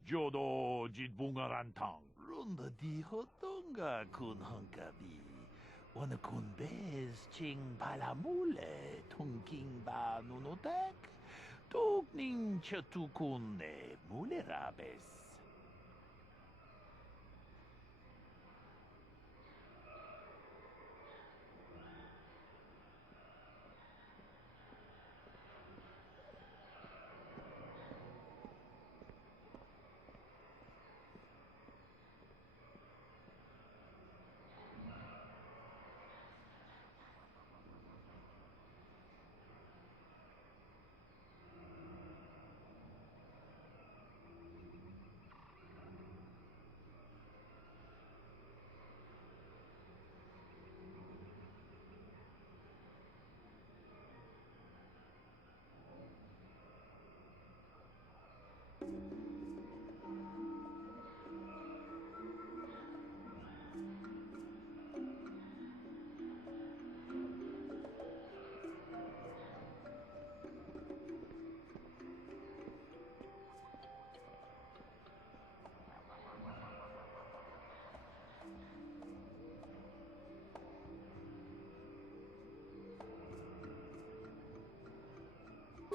Jodo, Jidbungarantang, Runda di Hotonga kun Hunkabi, Wana kun bez ching palamule, Tunking ba nunotek, Tukning chatukune, mulerabes.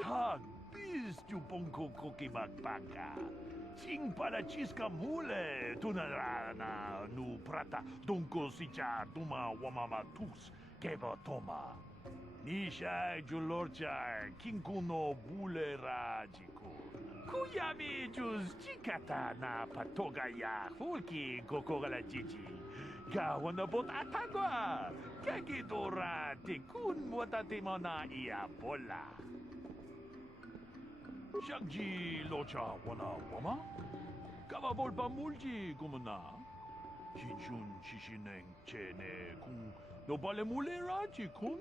Tag, bis tu ponko koki magbaka. Sing para chiska mule, tunarana nu prata, donko sicha tuma wamama tus, keva toma. Nisha julorcha, kinkuno bulera jikun. Kuyami juz chikata na patoga ya, fulki kokogala jiji. Gawana bot atagwa, kagidora tikun watatimo na iya bola. Shagji locha wana wama? Kawabolpa mulji kumuna? Shinshun shishineng chene kung nobale mulera jikun?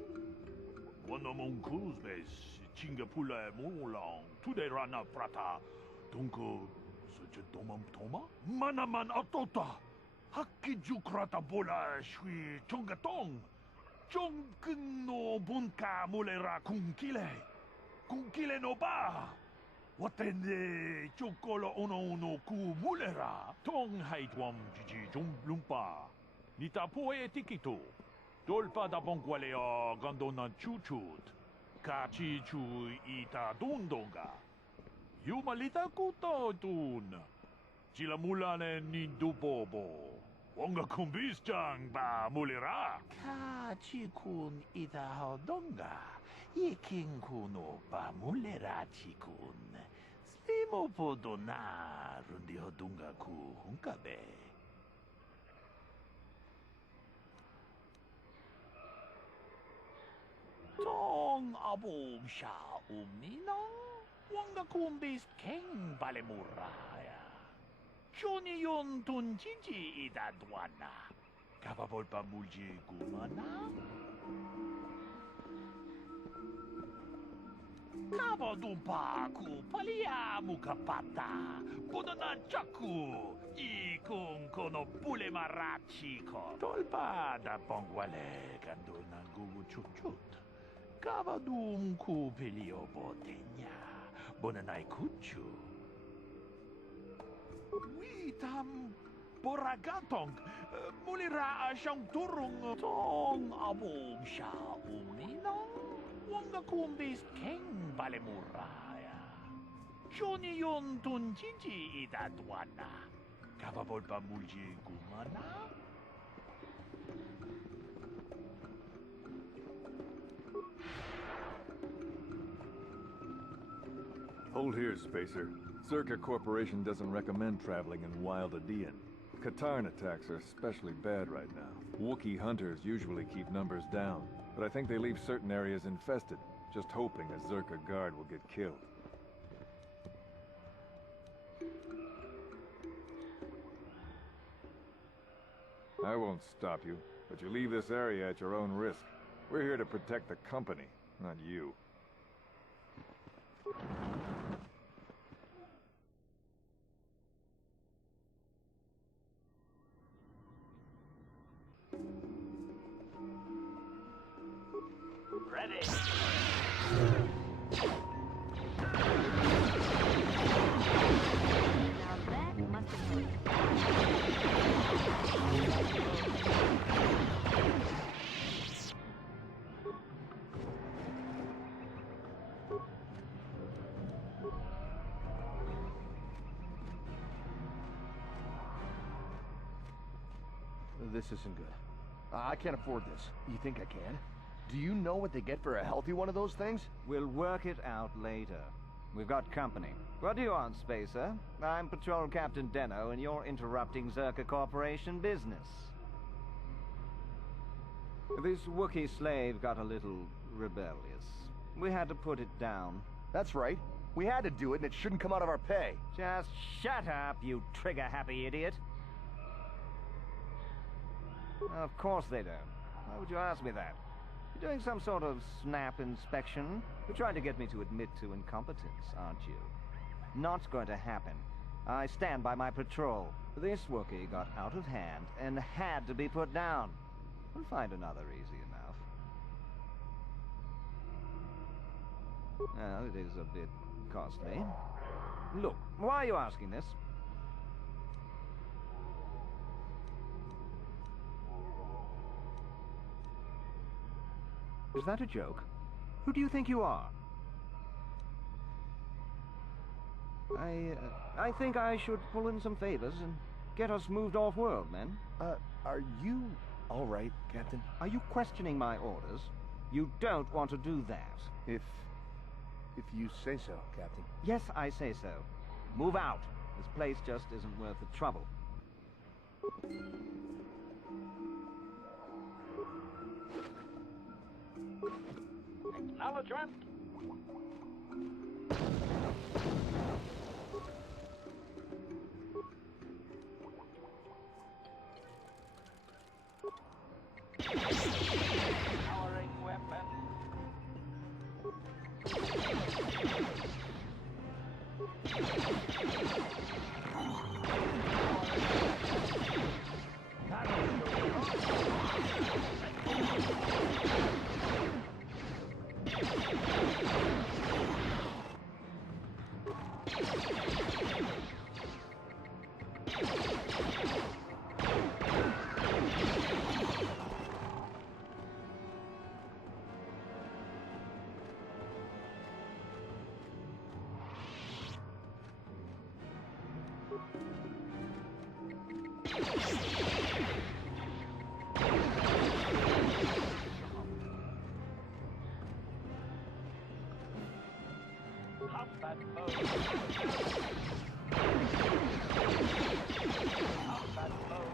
Wana mong kuzbes chingapula mulang tude rana prata. Tunko suche domam toma? Manaman atota! Hakkijukrata bola shui chongatong! Chongkun no bunka mulera kungkile! Kungkile no ba! Watende chokolo ono ku mulera! Tong haitwam jiji jong lumpa! Nita poe tikito! Dolpa da bongwalea gandona chuchut! Kachi chu ita dundonga! Yumalita kuto dun! Chila mulane ni dubobo! Wonga kumbis jang ba mulera! Kachi kun ita hodonga! Iking kuno ba mulera chikun! Slimo podona rundi hodunga ku hunkabe! Tong abo sha umnino, wanga kumbis keng balemuraya. Johnny yon tun jiji idadwana. Kapabol pa mulji gumana? Kabadumpa ku palia mukapata. Budana chaku. Ikung kono pule marachiko. Tolpa da pongwale kanduna gugu chukchut. Kabadum ku pelio botenya. Bonanai kuchu. Witam boragatong. Mulira siyang turong tong abong siya uminong. Wanga kumbis keng balemuraya. Johnny yon tun jiji idadwana. Kapabol pa mulji gumana? Hold here, Spacer. Zerka Corporation doesn't recommend traveling in Wild Adean. Katarn attacks are especially bad right now. Wookiee hunters usually keep numbers down, but I think they leave certain areas infested, just hoping a Zerka guard will get killed. I won't stop you, but you leave this area at your own risk. We're here to protect the company, not you. Ready. Now that must have worked. This isn't good. I can't afford this. You think I can? Do you know what they get for a healthy one of those things? We'll work it out later. We've got company. What do you want, Spacer? I'm Patrol Captain Deno, and you're interrupting Zerka Corporation business. This Wookiee slave got a little rebellious. We had to put it down. That's right. We had to do it, and it shouldn't come out of our pay. Just shut up, you trigger-happy idiot. Of course they don't. Why would you ask me that? You're doing some sort of snap inspection? You're trying to get me to admit to incompetence, aren't you? Not going to happen. I stand by my patrol. This Wookiee got out of hand and had to be put down. We'll find another easy enough. Well, it is a bit costly. Look, why are you asking this? Is that a joke? Who do you think you are? I think I should pull in some favors and get us moved off-world, men. Are you all right, Captain? Are you questioning my orders? You don't want to do that. If you say so, Captain. Yes, I say so. Move out. This place just isn't worth the trouble. Acknowledgement. Powering weapon. Combat mode. Combat mode.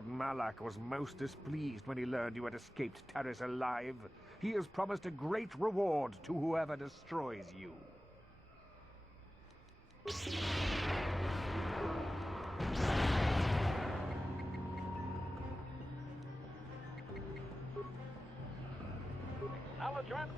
Lord Malak was most displeased when he learned you had escaped Terrace alive. He has promised a great reward to whoever destroys you. Acknowledgement.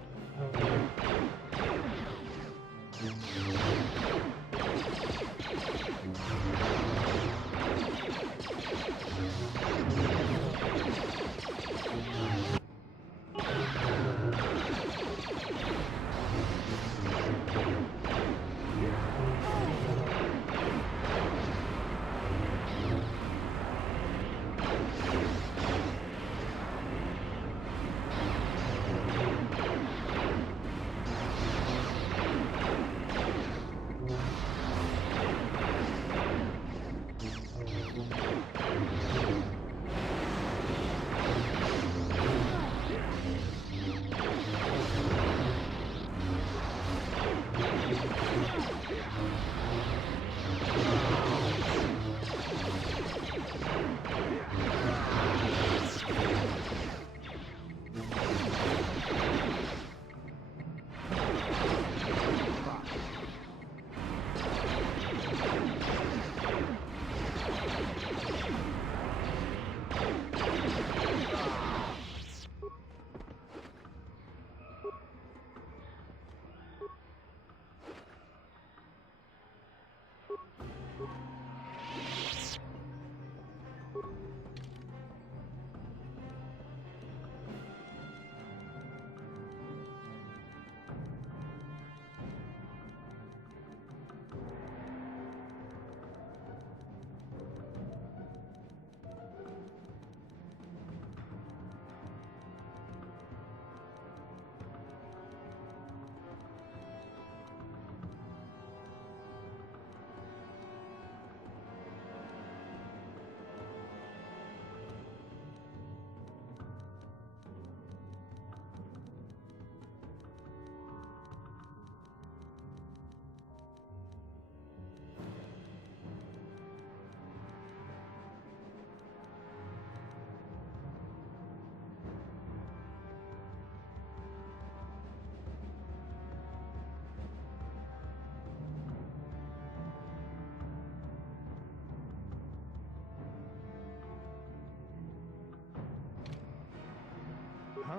Huh?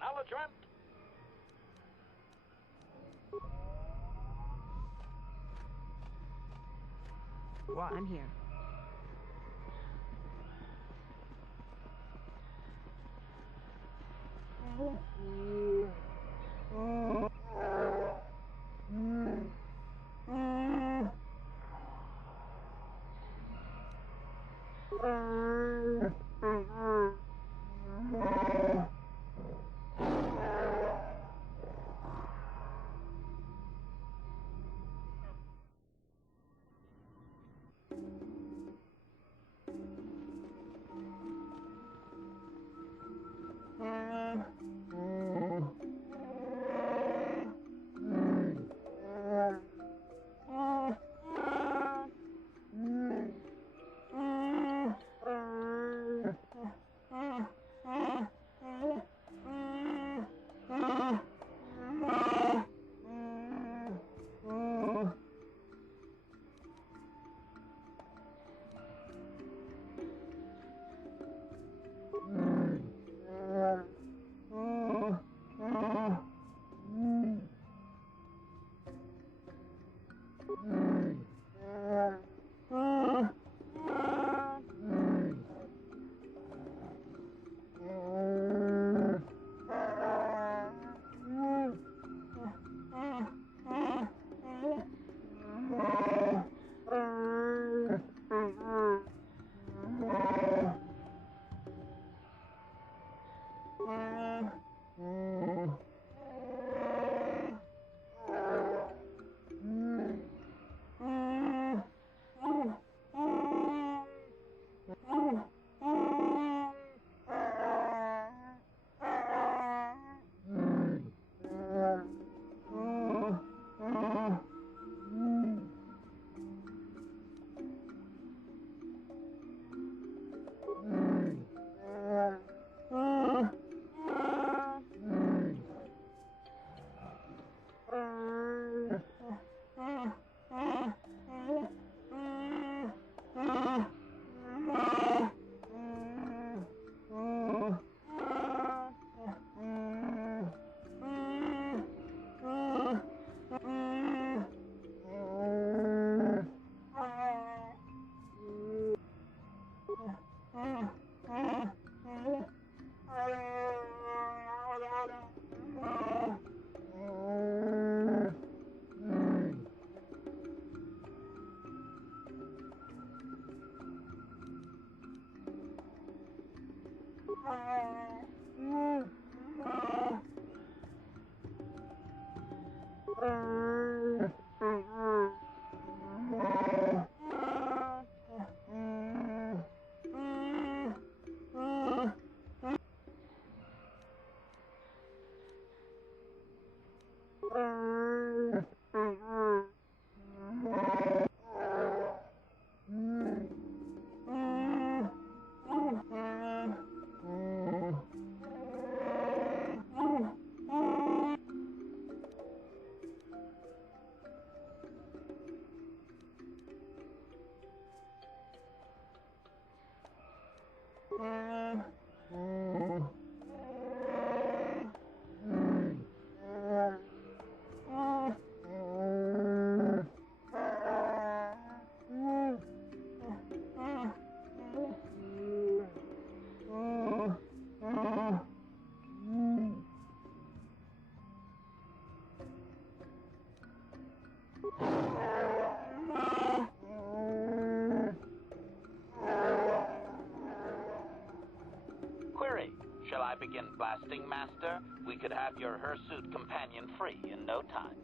Acknowledgement. What? I'm here. Query, shall I begin blasting, Master? We could have your hirsute companion free in no time.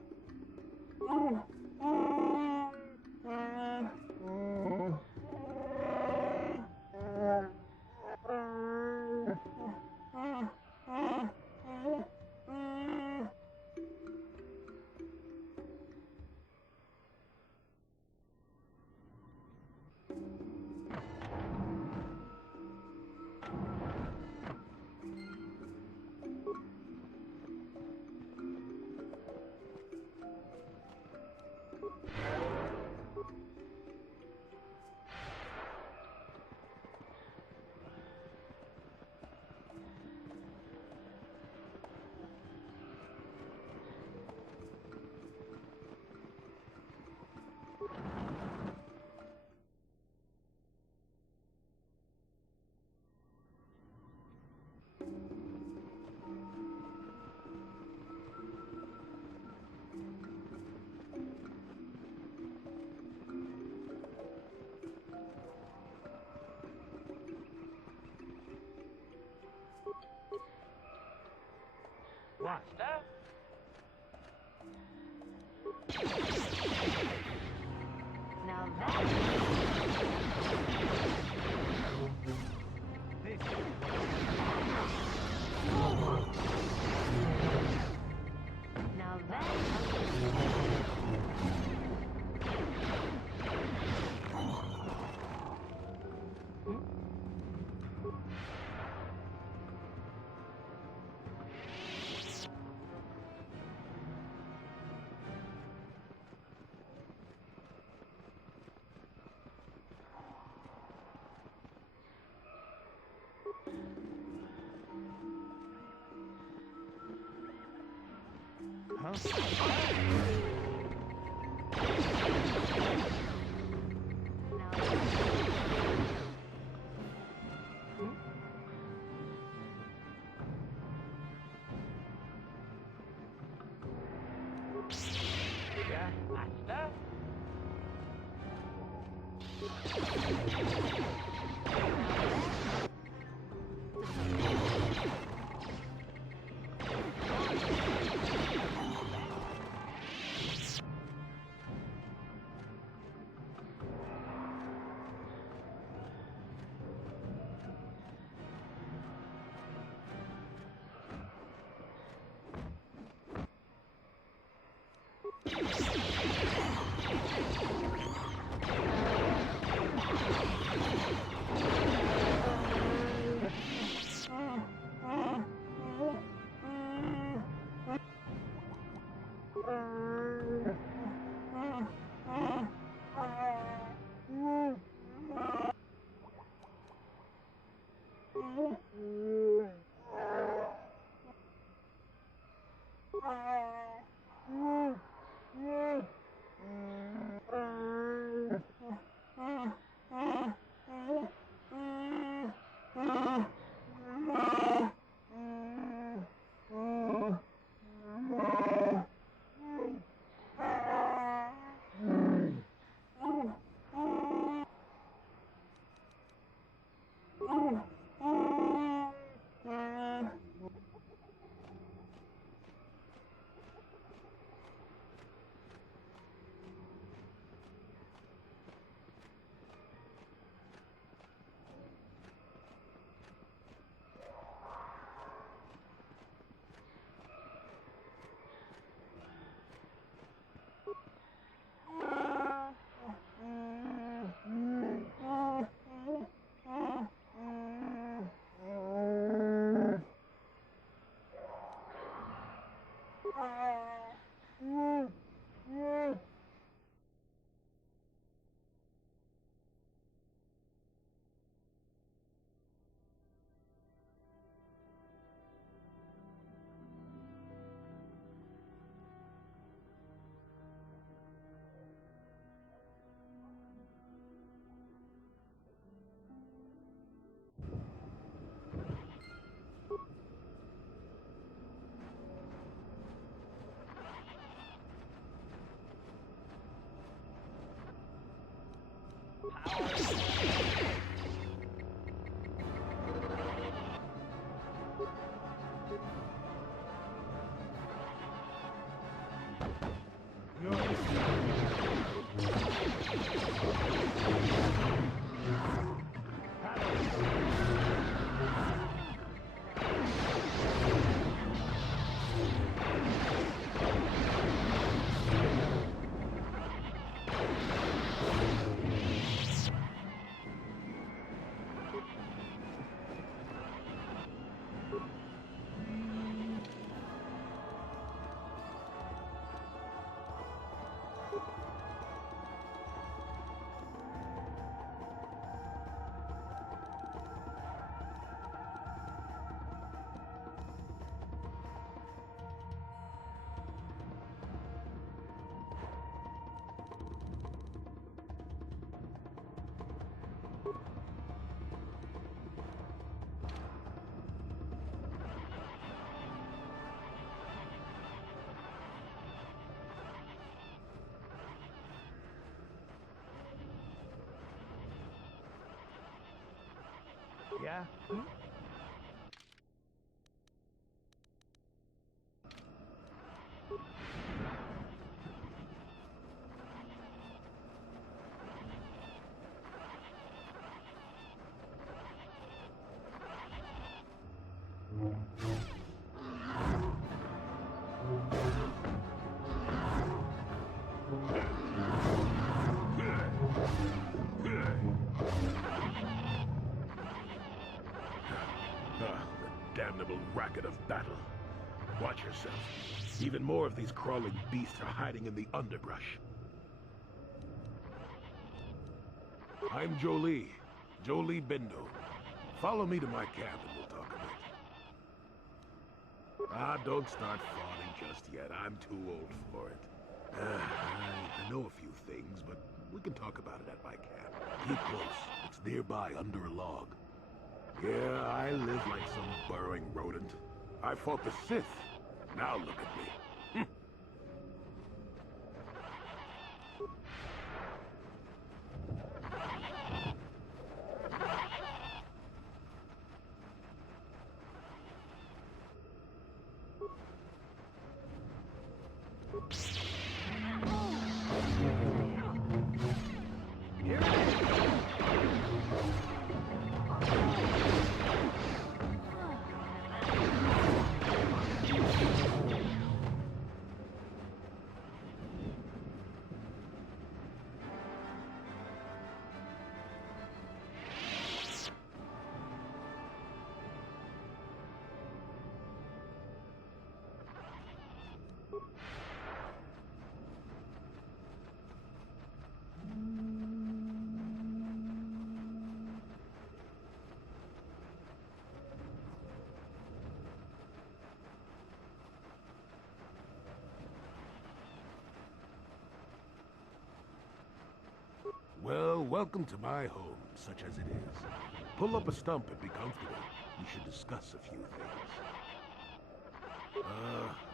Master? Now that... Now that... Yeah, Master? Yeah? The damnable racket of battle. Watch yourself. Even more of these crawling beasts are hiding in the underbrush. I'm Jolie. Jolie Bindo. Follow me to my camp and we'll talk a bit. Ah, don't start fawning just yet. I'm too old for it. I know a few things, but we can talk about it at my camp. Keep close. It's nearby under a log. Yeah, I live like some burrowing rodent. I fought the Sith. Now look at me. Well, welcome to my home, such as it is. Pull up a stump and be comfortable. We should discuss a few things.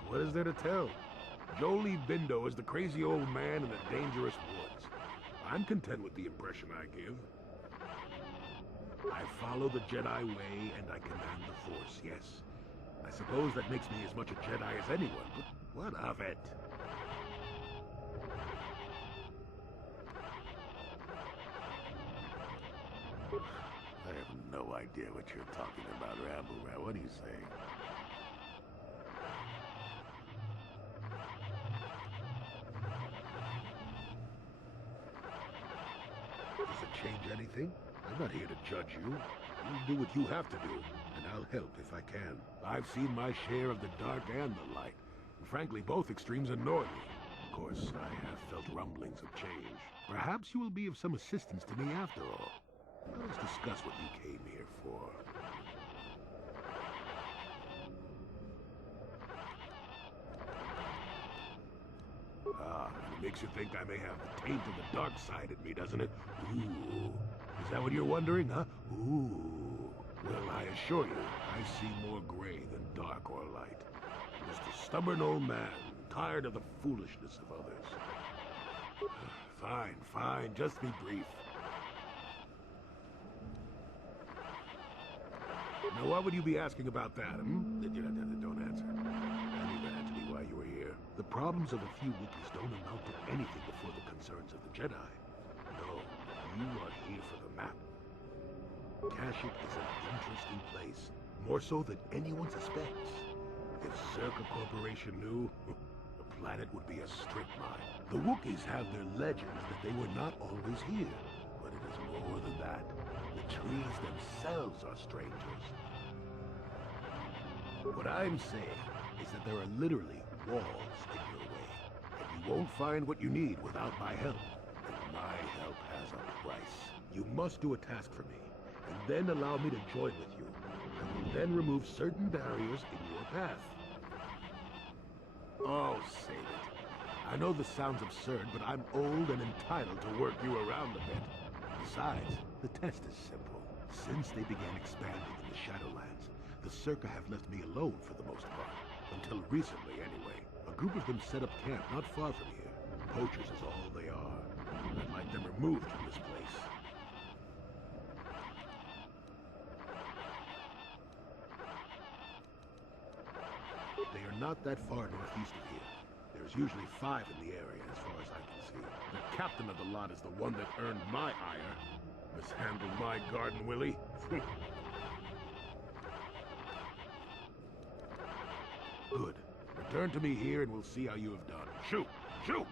What is there to tell? Jolie Bindo is the crazy old man in the dangerous woods. I'm content with the impression I give. I follow the Jedi way and I command the Force, yes. I suppose that makes me as much a Jedi as anyone, but what of it? I have no idea what you're talking about, Rambo. What are you saying? Does it change anything? I'm not here to judge you. You do what you have to do, and I'll help if I can. I've seen my share of the dark and the light, and frankly, both extremes annoy me. Of course, I have felt rumblings of change. Perhaps you will be of some assistance to me after all. Let us discuss what you came here for. Ah, it makes you think I may have the taint of the dark side in me, doesn't it? Ooh. Is that what you're wondering, huh? Ooh. Well, I assure you, I see more gray than dark or light. Just a stubborn old man, tired of the foolishness of others. Fine, fine, just be brief. Now, why would you be asking about that, hmm? Don't answer. I knew that had to be why you were here. The problems of a few Wookiees don't amount to anything before the concerns of the Jedi. No, you are here for the map. Kashyyyk is an interesting place, more so than anyone suspects. If Circa Corporation knew, the planet would be a strip mine. The Wookiees have their legends that they were not always here, but it is more than that. The trees themselves are strangers. What I'm saying is that there are literally walls in your way, and you won't find what you need without my help. And my help has a price. You must do a task for me, and then allow me to join with you. I will then remove certain barriers in your path. Oh, save it. I know this sounds absurd, but I'm old and entitled to work you around a bit. Besides, the test is simple. Since they began expanding in the Shadowlands, the Circa have left me alone for the most part. Until recently, anyway. A group of them set up camp not far from here. Poachers is all they are. I'd like them removed from this place. They are not that far northeast of here. There's usually 5 in the area as far as I can see. The captain of the lot is the one that earned my ire. Mishandled my garden, Willie. Good. Return to me here and we'll see how you have done. Shoot! Shoot!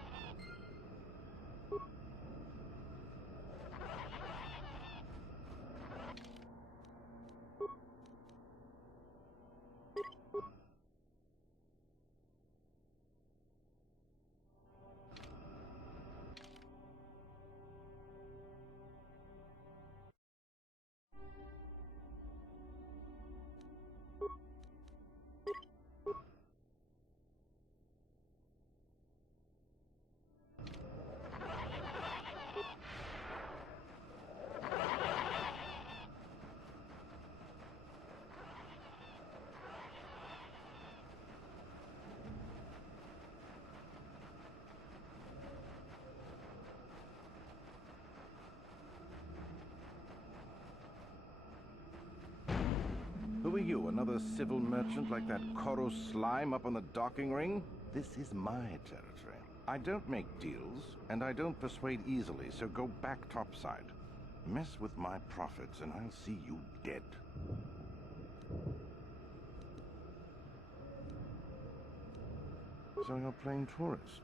Who are you, another civil merchant like that Koro slime up on the docking ring? This is my territory. I don't make deals, and I don't persuade easily, so go back topside. Mess with my profits, and I'll see you dead. So you're playing tourist.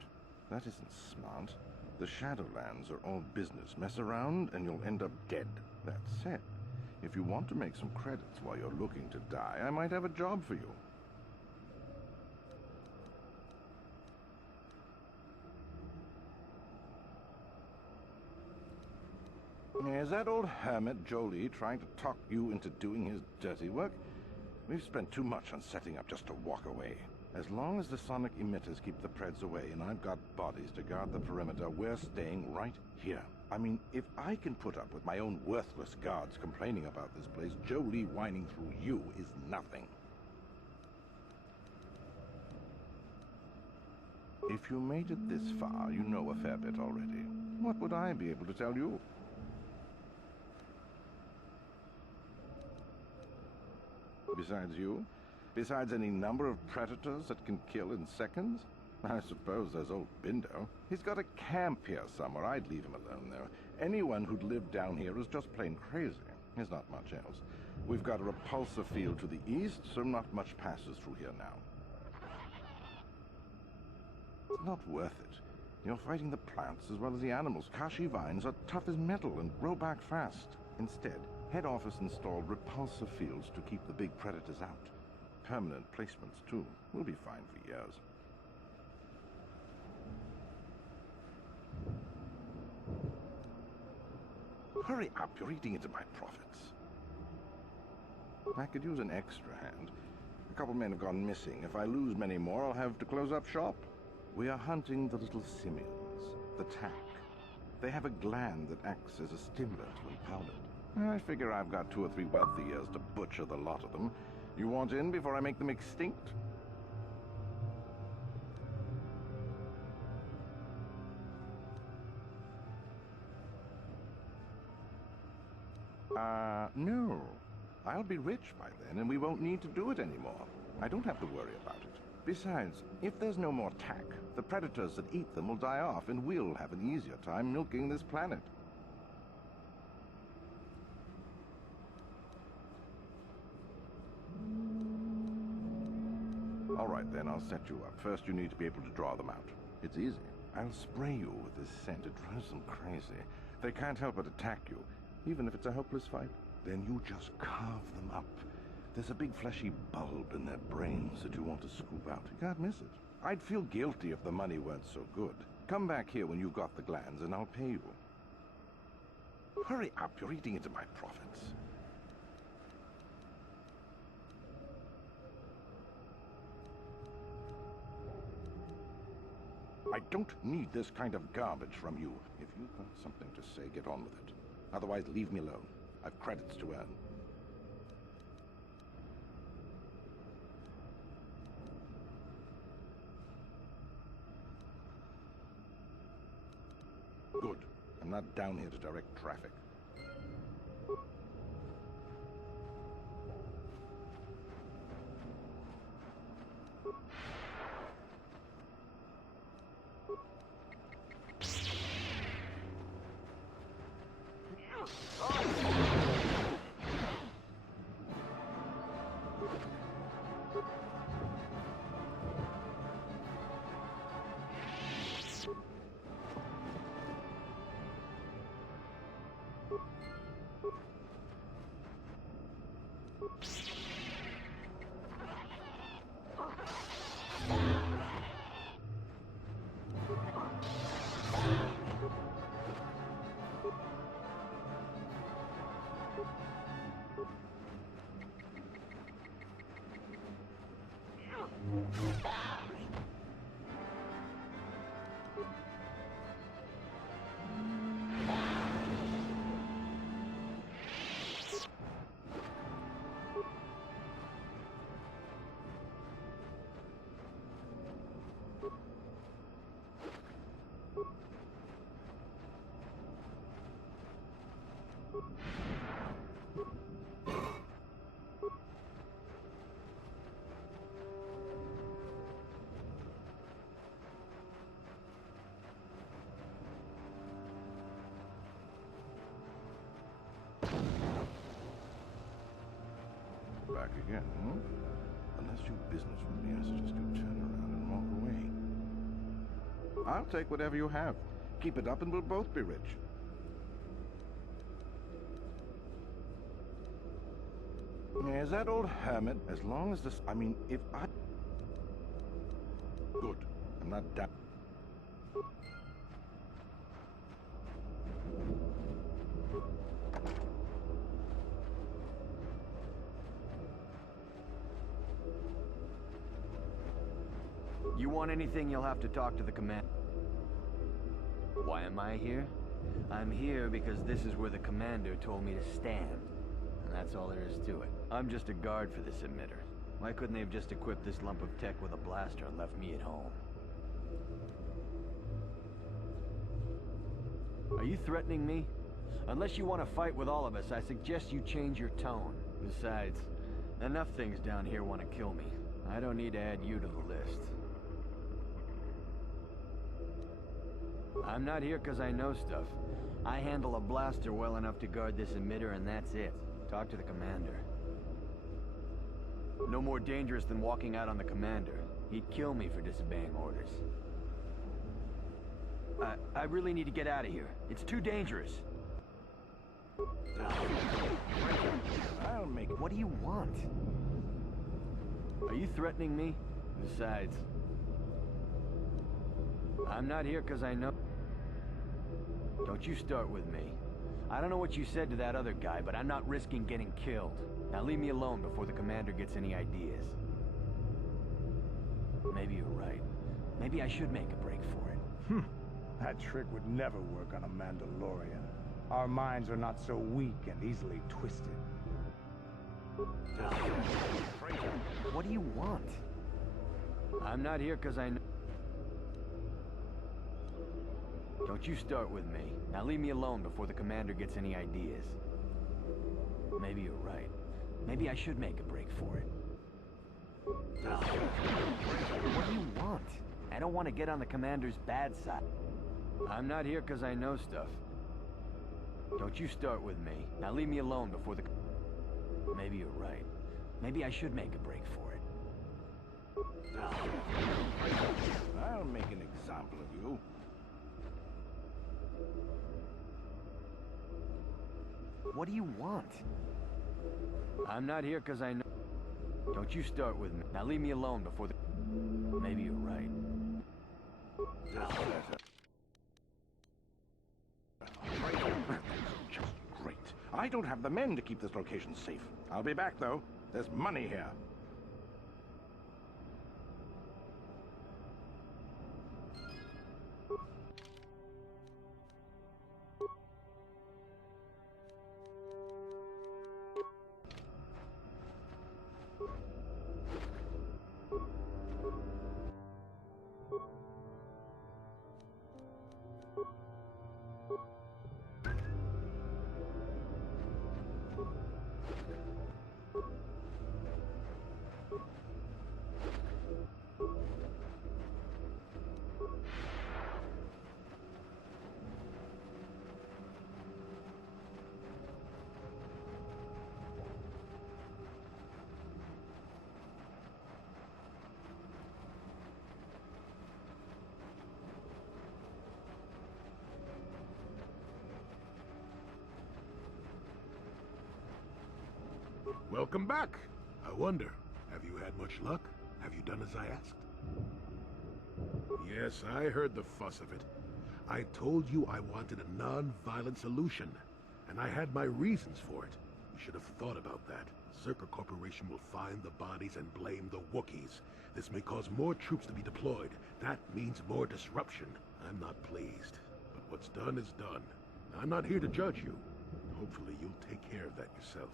That isn't smart. The Shadowlands are all business. Mess around, and you'll end up dead. That said, if you want to make some credits while you're looking to die, I might have a job for you. Is that old hermit Jolie trying to talk you into doing his dirty work? We've spent too much on setting up just to walk away. As long as the sonic emitters keep the Preds away and I've got bodies to guard the perimeter, we're staying right here. I mean, if I can put up with my own worthless guards complaining about this place, Jolie whining through you is nothing. If you made it this far, you know a fair bit already. What would I be able to tell you? Besides you? Besides any number of predators that can kill in seconds? I suppose there's old Bindo. He's got a camp here somewhere. I'd leave him alone, though. Anyone who'd lived down here is just plain crazy. There's not much else. We've got a repulsor field to the east, so not much passes through here now. It's not worth it. You're fighting the plants as well as the animals. Kashi vines are tough as metal and grow back fast. Instead, head office installed repulsor fields to keep the big predators out. Permanent placements, too. We'll be fine for years. Hurry up, you're eating into my profits. I could use an extra hand. A couple men have gone missing. If I lose many more, I'll have to close up shop. We are hunting the little simians, the tack. They have a gland that acts as a stimulant when powdered. I figure I've got 2 or 3 wealthy years to butcher the lot of them. You want in before I make them extinct? No. I'll be rich by then, and we won't need to do it anymore. I don't have to worry about it. Besides, if there's no more tack, the predators that eat them will die off, and we'll have an easier time milking this planet. All right, then, I'll set you up. First, you need to be able to draw them out. It's easy. I'll spray you with this scent. It drives them crazy. They can't help but attack you, even if it's a hopeless fight. Then you just carve them up. There's a big fleshy bulb in their brains that you want to scoop out. You can't miss it. I'd feel guilty if the money weren't so good. Come back here when you've got the glands, and I'll pay you. Hurry up, you're eating into my profits. I don't need this kind of garbage from you. If you've got something to say, get on with it. Otherwise, leave me alone. I've credits to earn. Good. I'm not down here to direct traffic. Back again, huh? Unless you have business with me, I suggest you turn around and walk away. I'll take whatever you have. Keep it up and we'll both be rich. Is that old hermit, as long as this... I mean, if I... Good. I'm not down... You want anything, you'll have to talk to the command. Why am I here? I'm here because this is where the commander told me to stand. And that's all there is to it. I'm just a guard for this emitter. Why couldn't they have just equipped this lump of tech with a blaster and left me at home? Are you threatening me? Unless you want to fight with all of us, I suggest you change your tone. Besides, enough things down here want to kill me. I don't need to add you to the list. I'm not here because I know stuff. I handle a blaster well enough to guard this emitter, and that's it. Talk to the commander. No more dangerous than walking out on the commander. He'd kill me for disobeying orders. I really need to get out of here. It's too dangerous. I'll make... What do you want? Are you threatening me? Besides, I'm not here because I know... Don't you start with me. I don't know what you said to that other guy, but I'm not risking getting killed. Now leave me alone before the commander gets any ideas. Maybe you're right. Maybe I should make a break for it. That trick would never work on a Mandalorian. Our minds are not so weak and easily twisted. What do you want? I'm not here because I know... Don't you start with me. Now leave me alone before the commander gets any ideas. Maybe you're right. Maybe I should make a break for it. What do you want? I don't want to get on the commander's bad side. I'm not here because I know stuff. Don't you start with me. Now leave me alone before the... Maybe you're right. Maybe I should make a break for it. I'll make an example of you. What do you want? I'm not here because I know... Don't you start with me. Now leave me alone before the... Maybe you're right. Just great. I don't have the men to keep this location safe. I'll be back, though. There's money here. Welcome back. I wonder, have you had much luck? Have you done as I asked? Yes, I heard the fuss of it. I told you I wanted a non-violent solution, and I had my reasons for it. You should have thought about that. Zerka Corporation will find the bodies and blame the Wookiees. This may cause more troops to be deployed. That means more disruption. I'm not pleased, but what's done is done. I'm not here to judge you. Hopefully you'll take care of that yourself.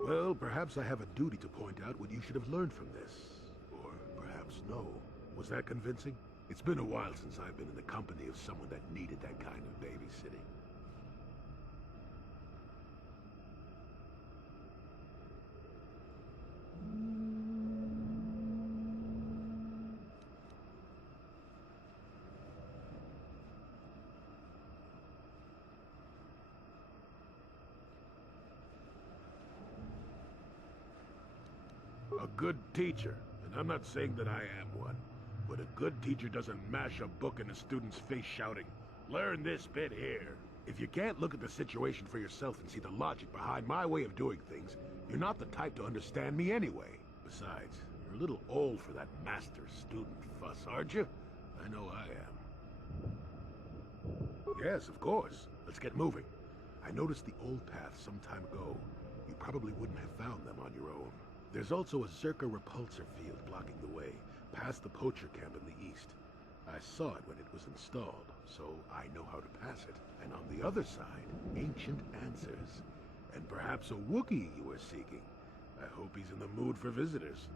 Well, perhaps I have a duty to point out what you should have learned from this. Or perhaps no. Was that convincing? It's been a while since I've been in the company of someone that needed that kind of babysitting. A good teacher, and I'm not saying that I am one, but a good teacher doesn't mash a book in a student's face shouting, "Learn this bit here." If you can't look at the situation for yourself and see the logic behind my way of doing things, you're not the type to understand me anyway. Besides, you're a little old for that master-student fuss, aren't you? I know I am. Yes, of course. Let's get moving. I noticed the old path some time ago. You probably wouldn't have found them on your own. There's also a Zerka repulsor field blocking the way, past the poacher camp in the east. I saw it when it was installed, so I know how to pass it. And on the other side, ancient answers. And perhaps a Wookiee you were seeking. I hope he's in the mood for visitors.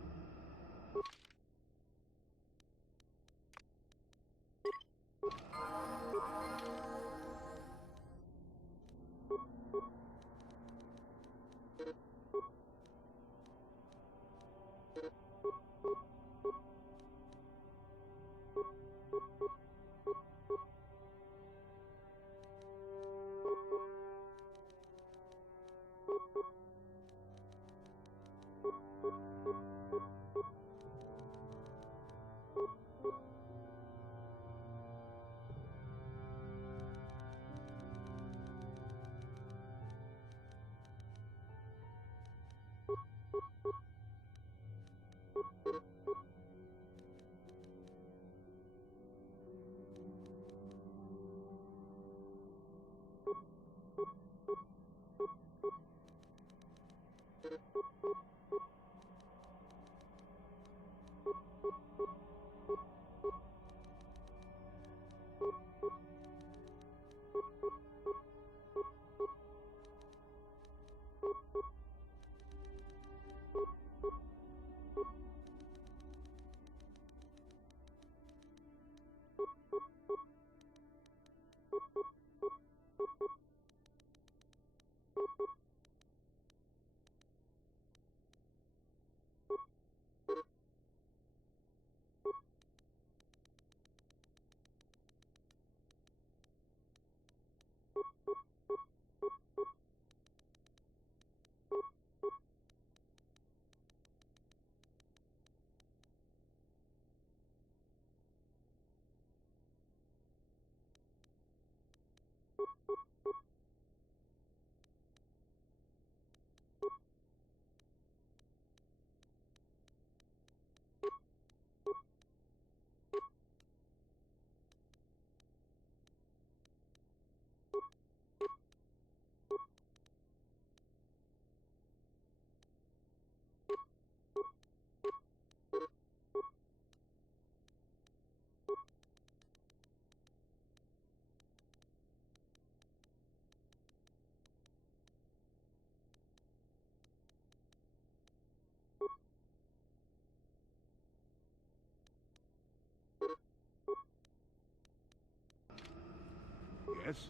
Yes?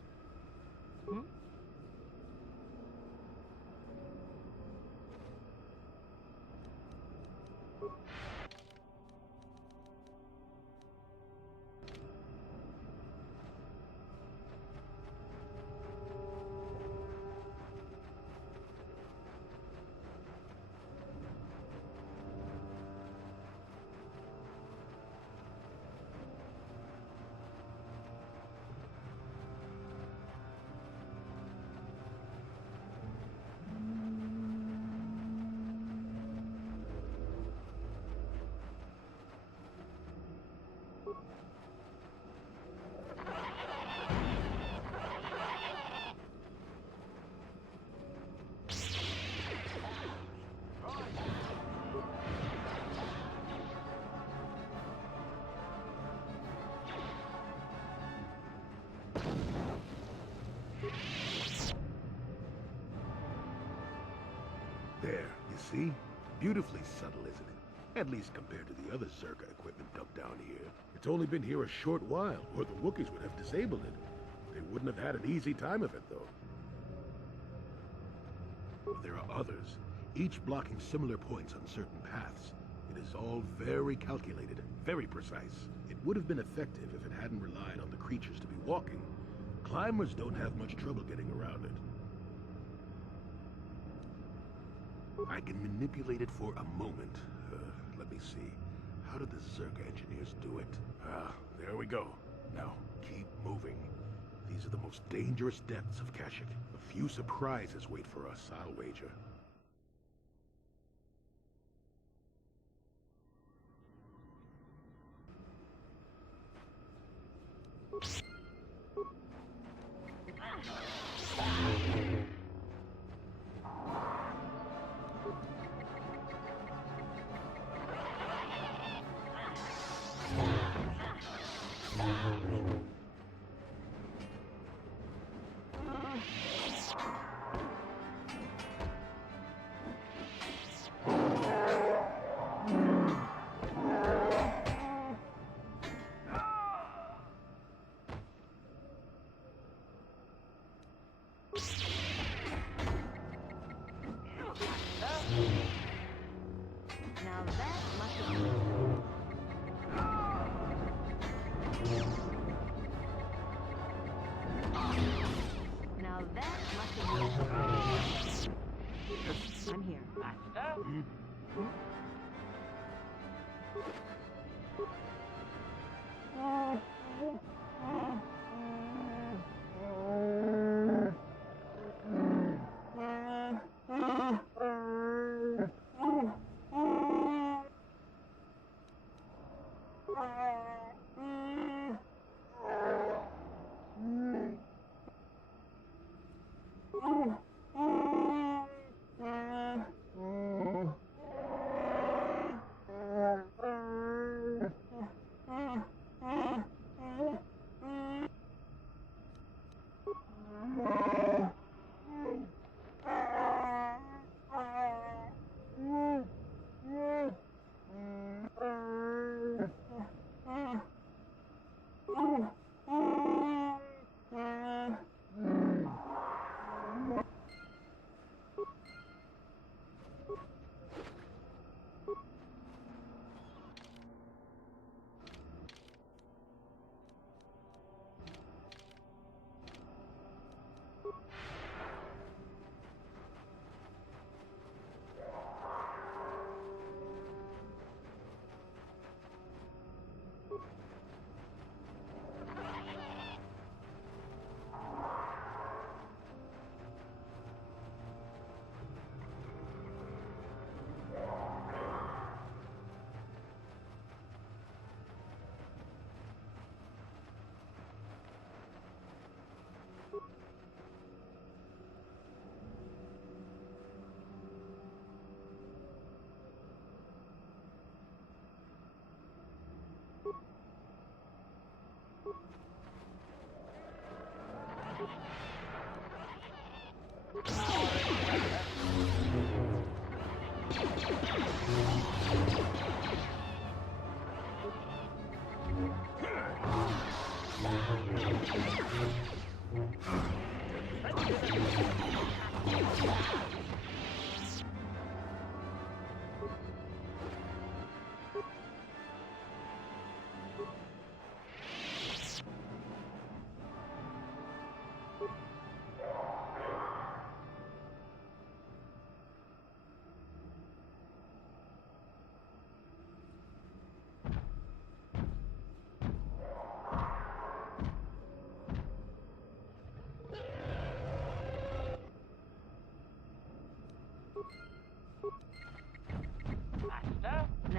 Hmm? There, you see? Beautifully subtle, isn't it? At least compared to the other Zerka equipment dumped down here. It's only been here a short while, or the Wookiees would have disabled it. They wouldn't have had an easy time of it, though. There are others, each blocking similar points on certain paths. It is all very calculated, very precise. It would have been effective if it hadn't relied on the creatures to be walking. Climbers don't have much trouble getting around it. I can manipulate it for a moment. Let me see. How did the Zerka engineers do it? There we go. Now, keep moving. These are the most dangerous depths of Kashyyyk. A few surprises wait for us, I'll wager. Now that must have been... Now that must have been... I'm here. Master?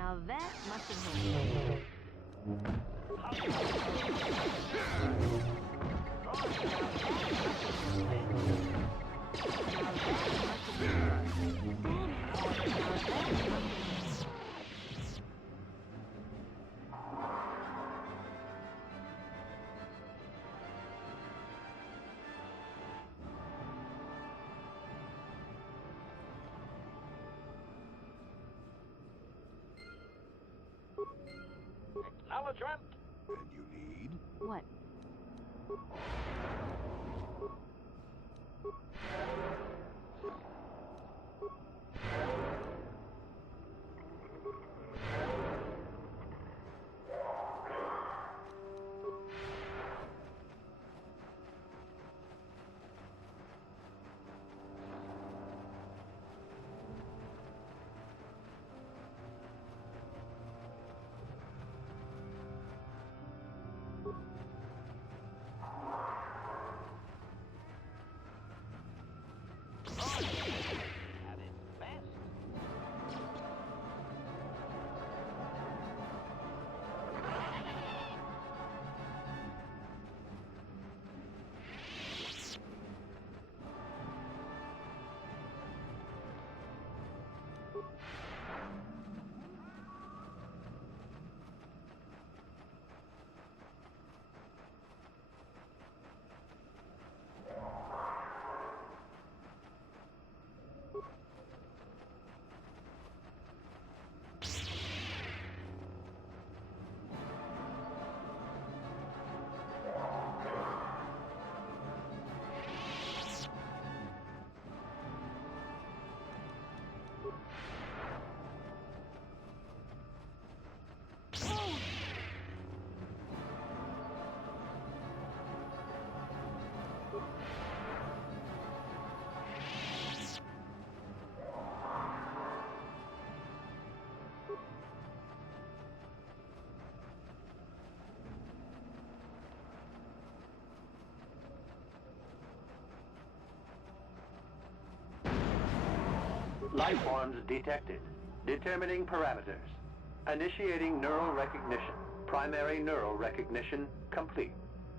Now that must have hit. Acknowledgement. And you need? What? Life forms detected. Determining parameters. Initiating neural recognition. Primary neural recognition complete.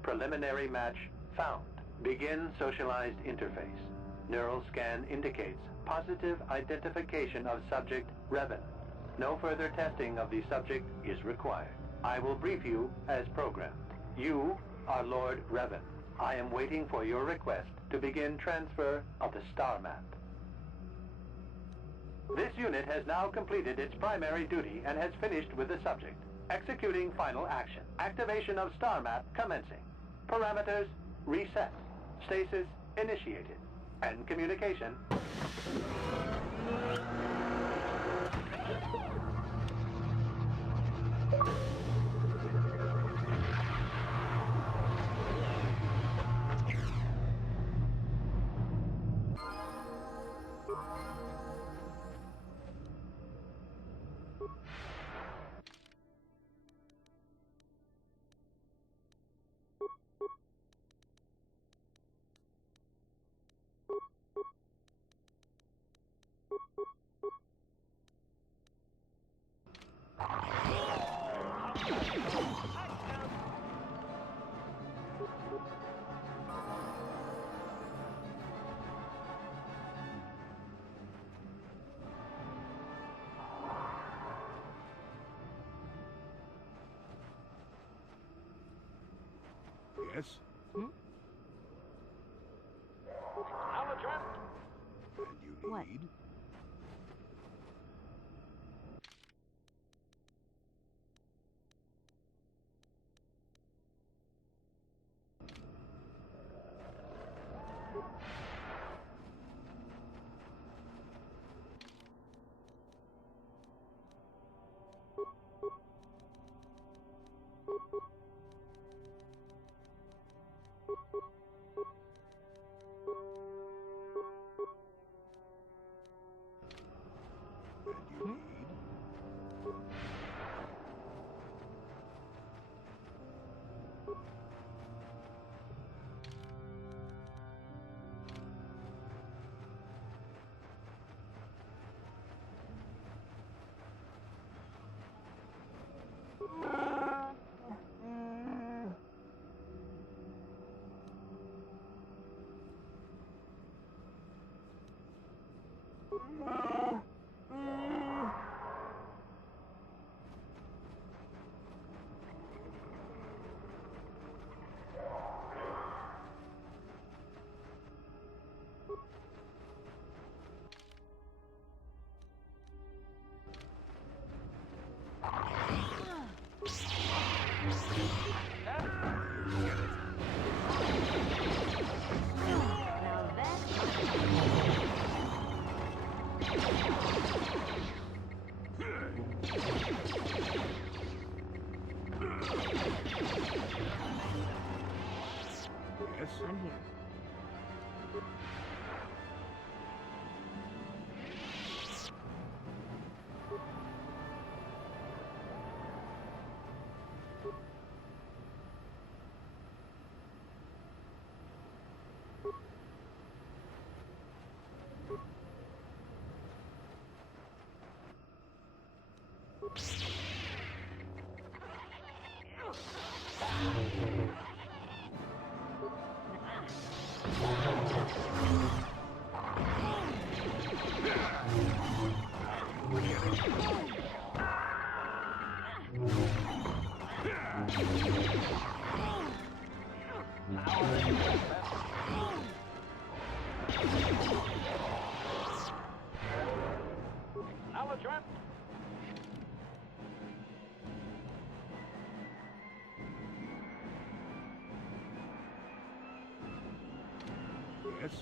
Preliminary match found. Begin socialized interface. Neural scan indicates positive identification of subject Revan. No further testing of the subject is required. I will brief you as programmed. You are Lord Revan. I am waiting for your request to begin transfer of the star map. This unit has now completed its primary duty and has finished with the subject. Executing final action. Activation of star map commencing. Parameters reset. Stasis initiated. And communication. Yes? Acknowledgement. And you need? What? Acknowledgement. Yes?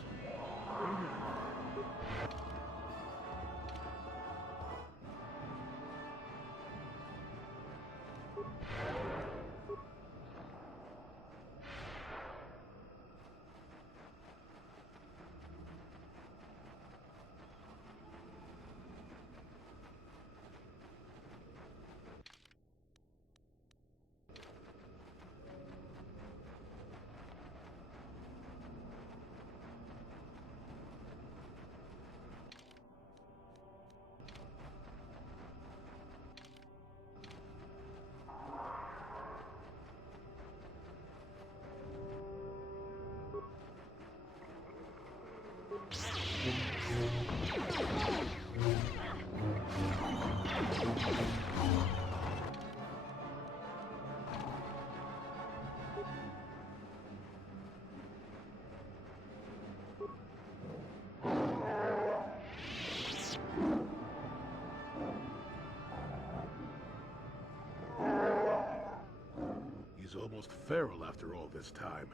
He's almost feral after all this time.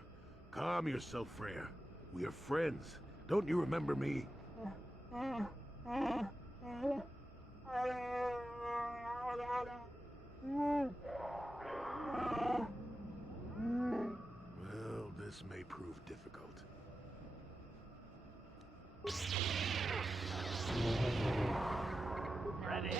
Calm yourself, Freya. We are friends. Don't you remember me? Well, this may prove difficult. Ready.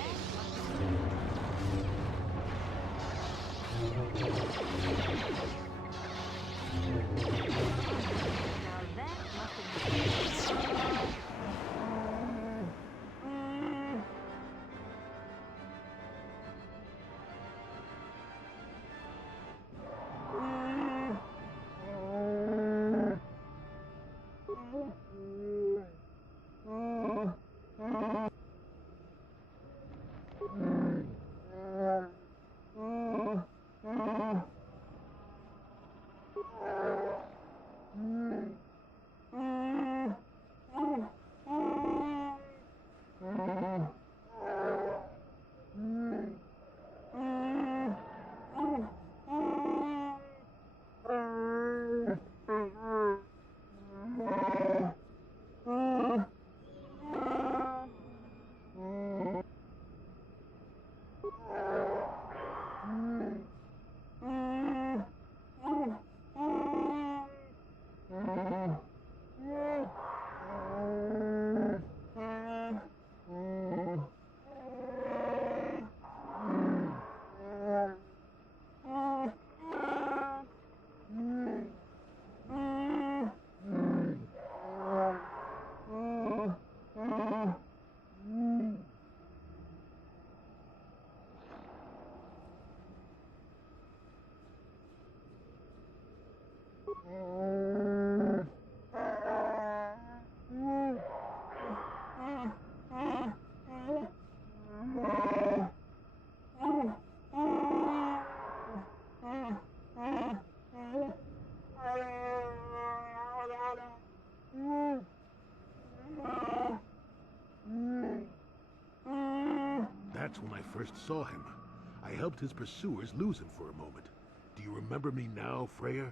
That's when I first saw him. I helped his pursuers lose him for a moment. Do you remember me now, Freya?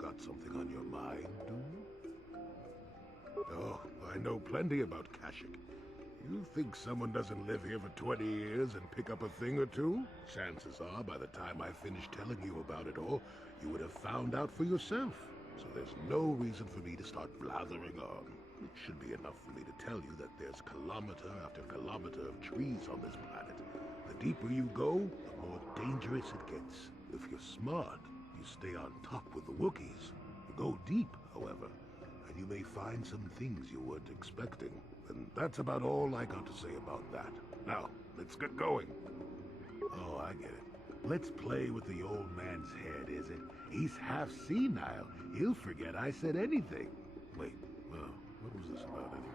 Got something on your mind, do you? Oh, I know plenty about Kashyyyk. You think someone doesn't live here for 20 years and pick up a thing or two? Chances are, by the time I finish telling you about it all, you would have found out for yourself. So there's no reason for me to start blathering on. It should be enough for me to tell you that there's kilometer after kilometer of trees on this planet. The deeper you go, the more dangerous it gets. If you're smart, you stay on top with the Wookiees. You go deep, however, and you may find some things you weren't expecting. And that's about all I got to say about that. Now, let's get going. Oh, I get it. Let's play with the old man's head, is it? He's half senile. He'll forget I said anything. Wait, what was this about anyway?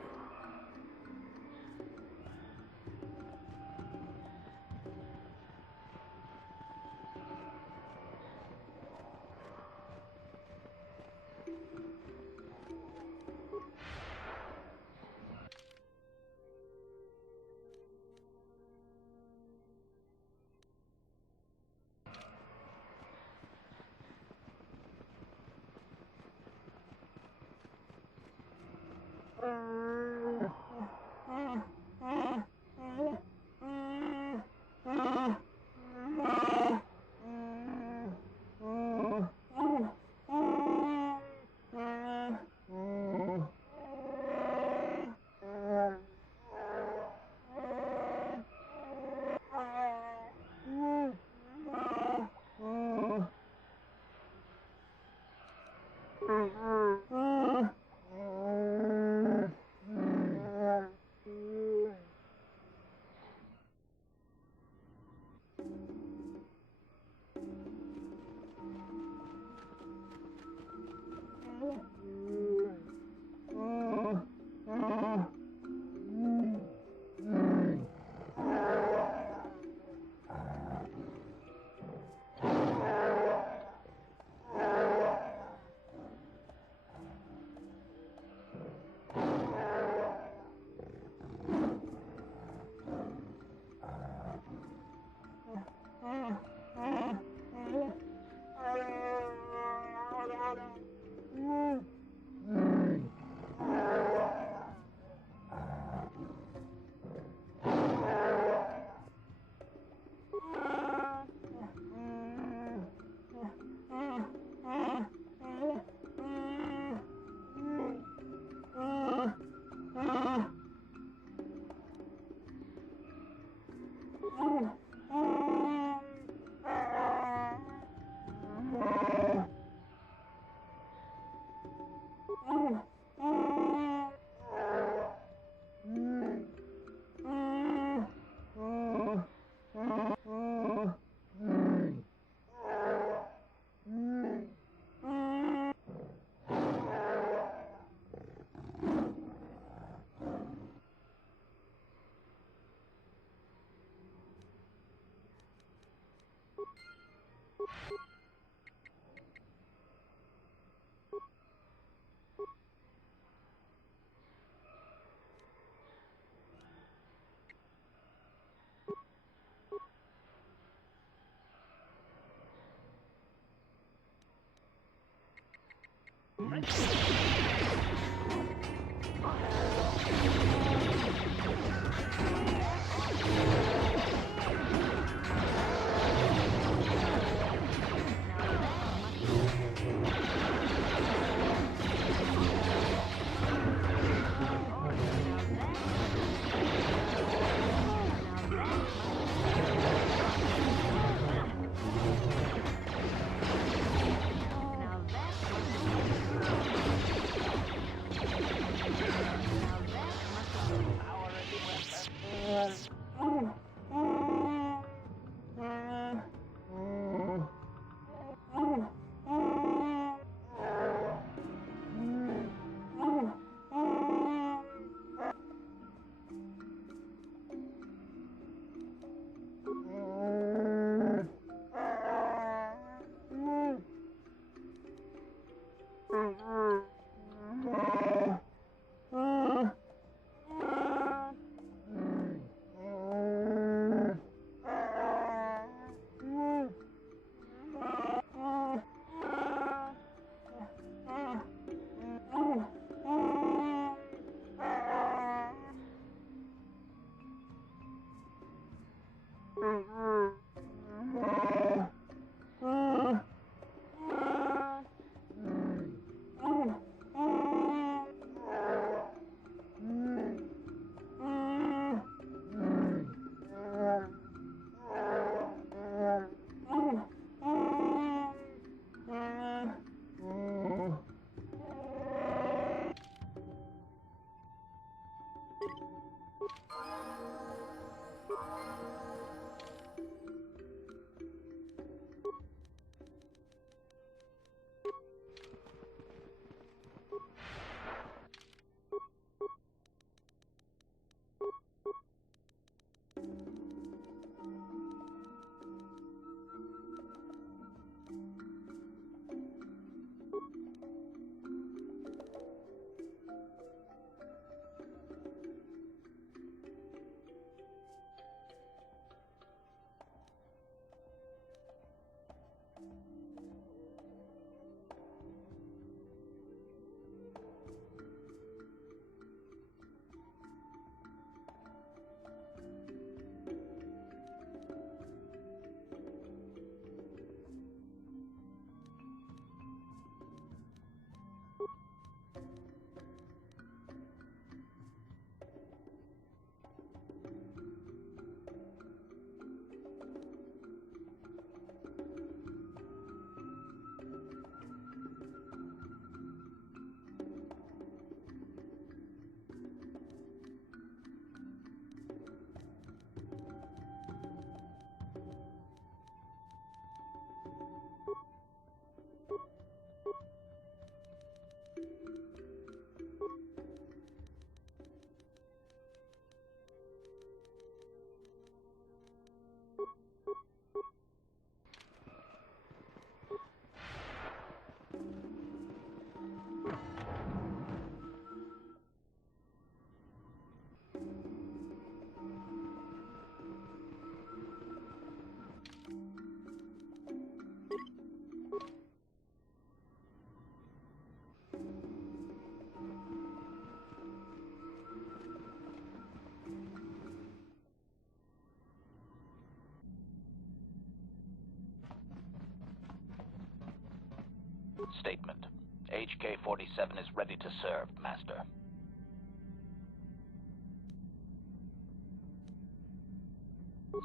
HK-47 is ready to serve, Master.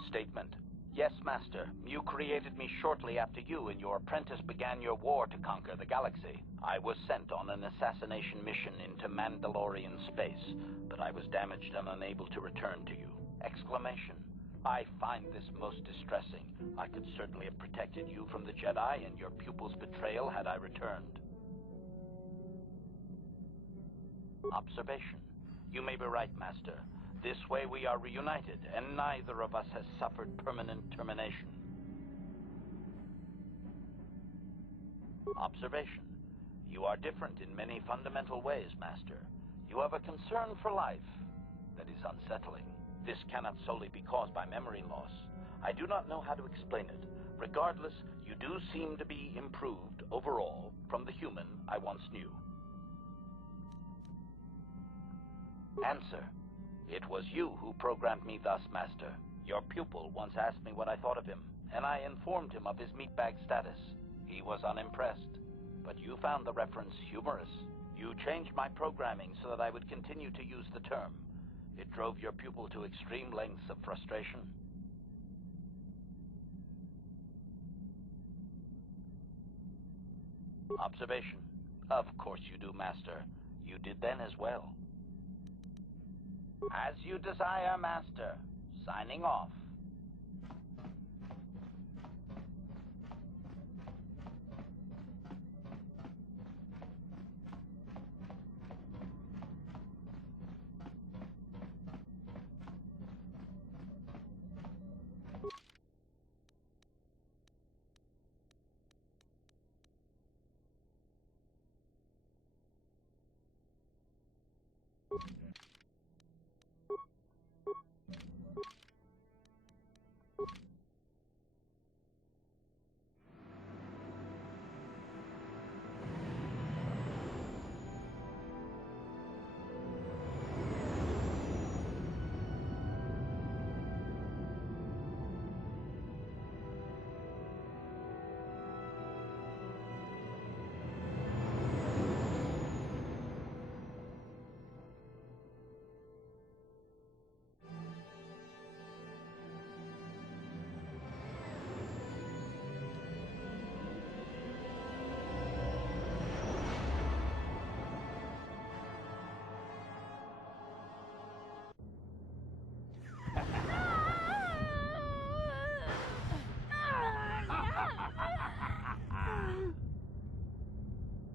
Statement. Yes, Master. You created me shortly after you and your apprentice began your war to conquer the galaxy. I was sent on an assassination mission into Mandalorian space, but I was damaged and unable to return to you. Exclamation. I find this most distressing. I could certainly have protected you from the Jedi and your pupil's betrayal had I returned. Observation. You may be right, Master. This way we are reunited, and neither of us has suffered permanent termination. Observation. You are different in many fundamental ways, Master. You have a concern for life that is unsettling. This cannot solely be caused by memory loss. I do not know how to explain it. Regardless, you do seem to be improved overall from the human I once knew. Answer. It was you who programmed me thus, Master. Your pupil once asked me what I thought of him, and I informed him of his meatbag status. He was unimpressed, but you found the reference humorous. You changed my programming so that I would continue to use the term. It drove your pupil to extreme lengths of frustration. Observation. Of course you do, Master. You did then as well. As you desire, Master. Signing off.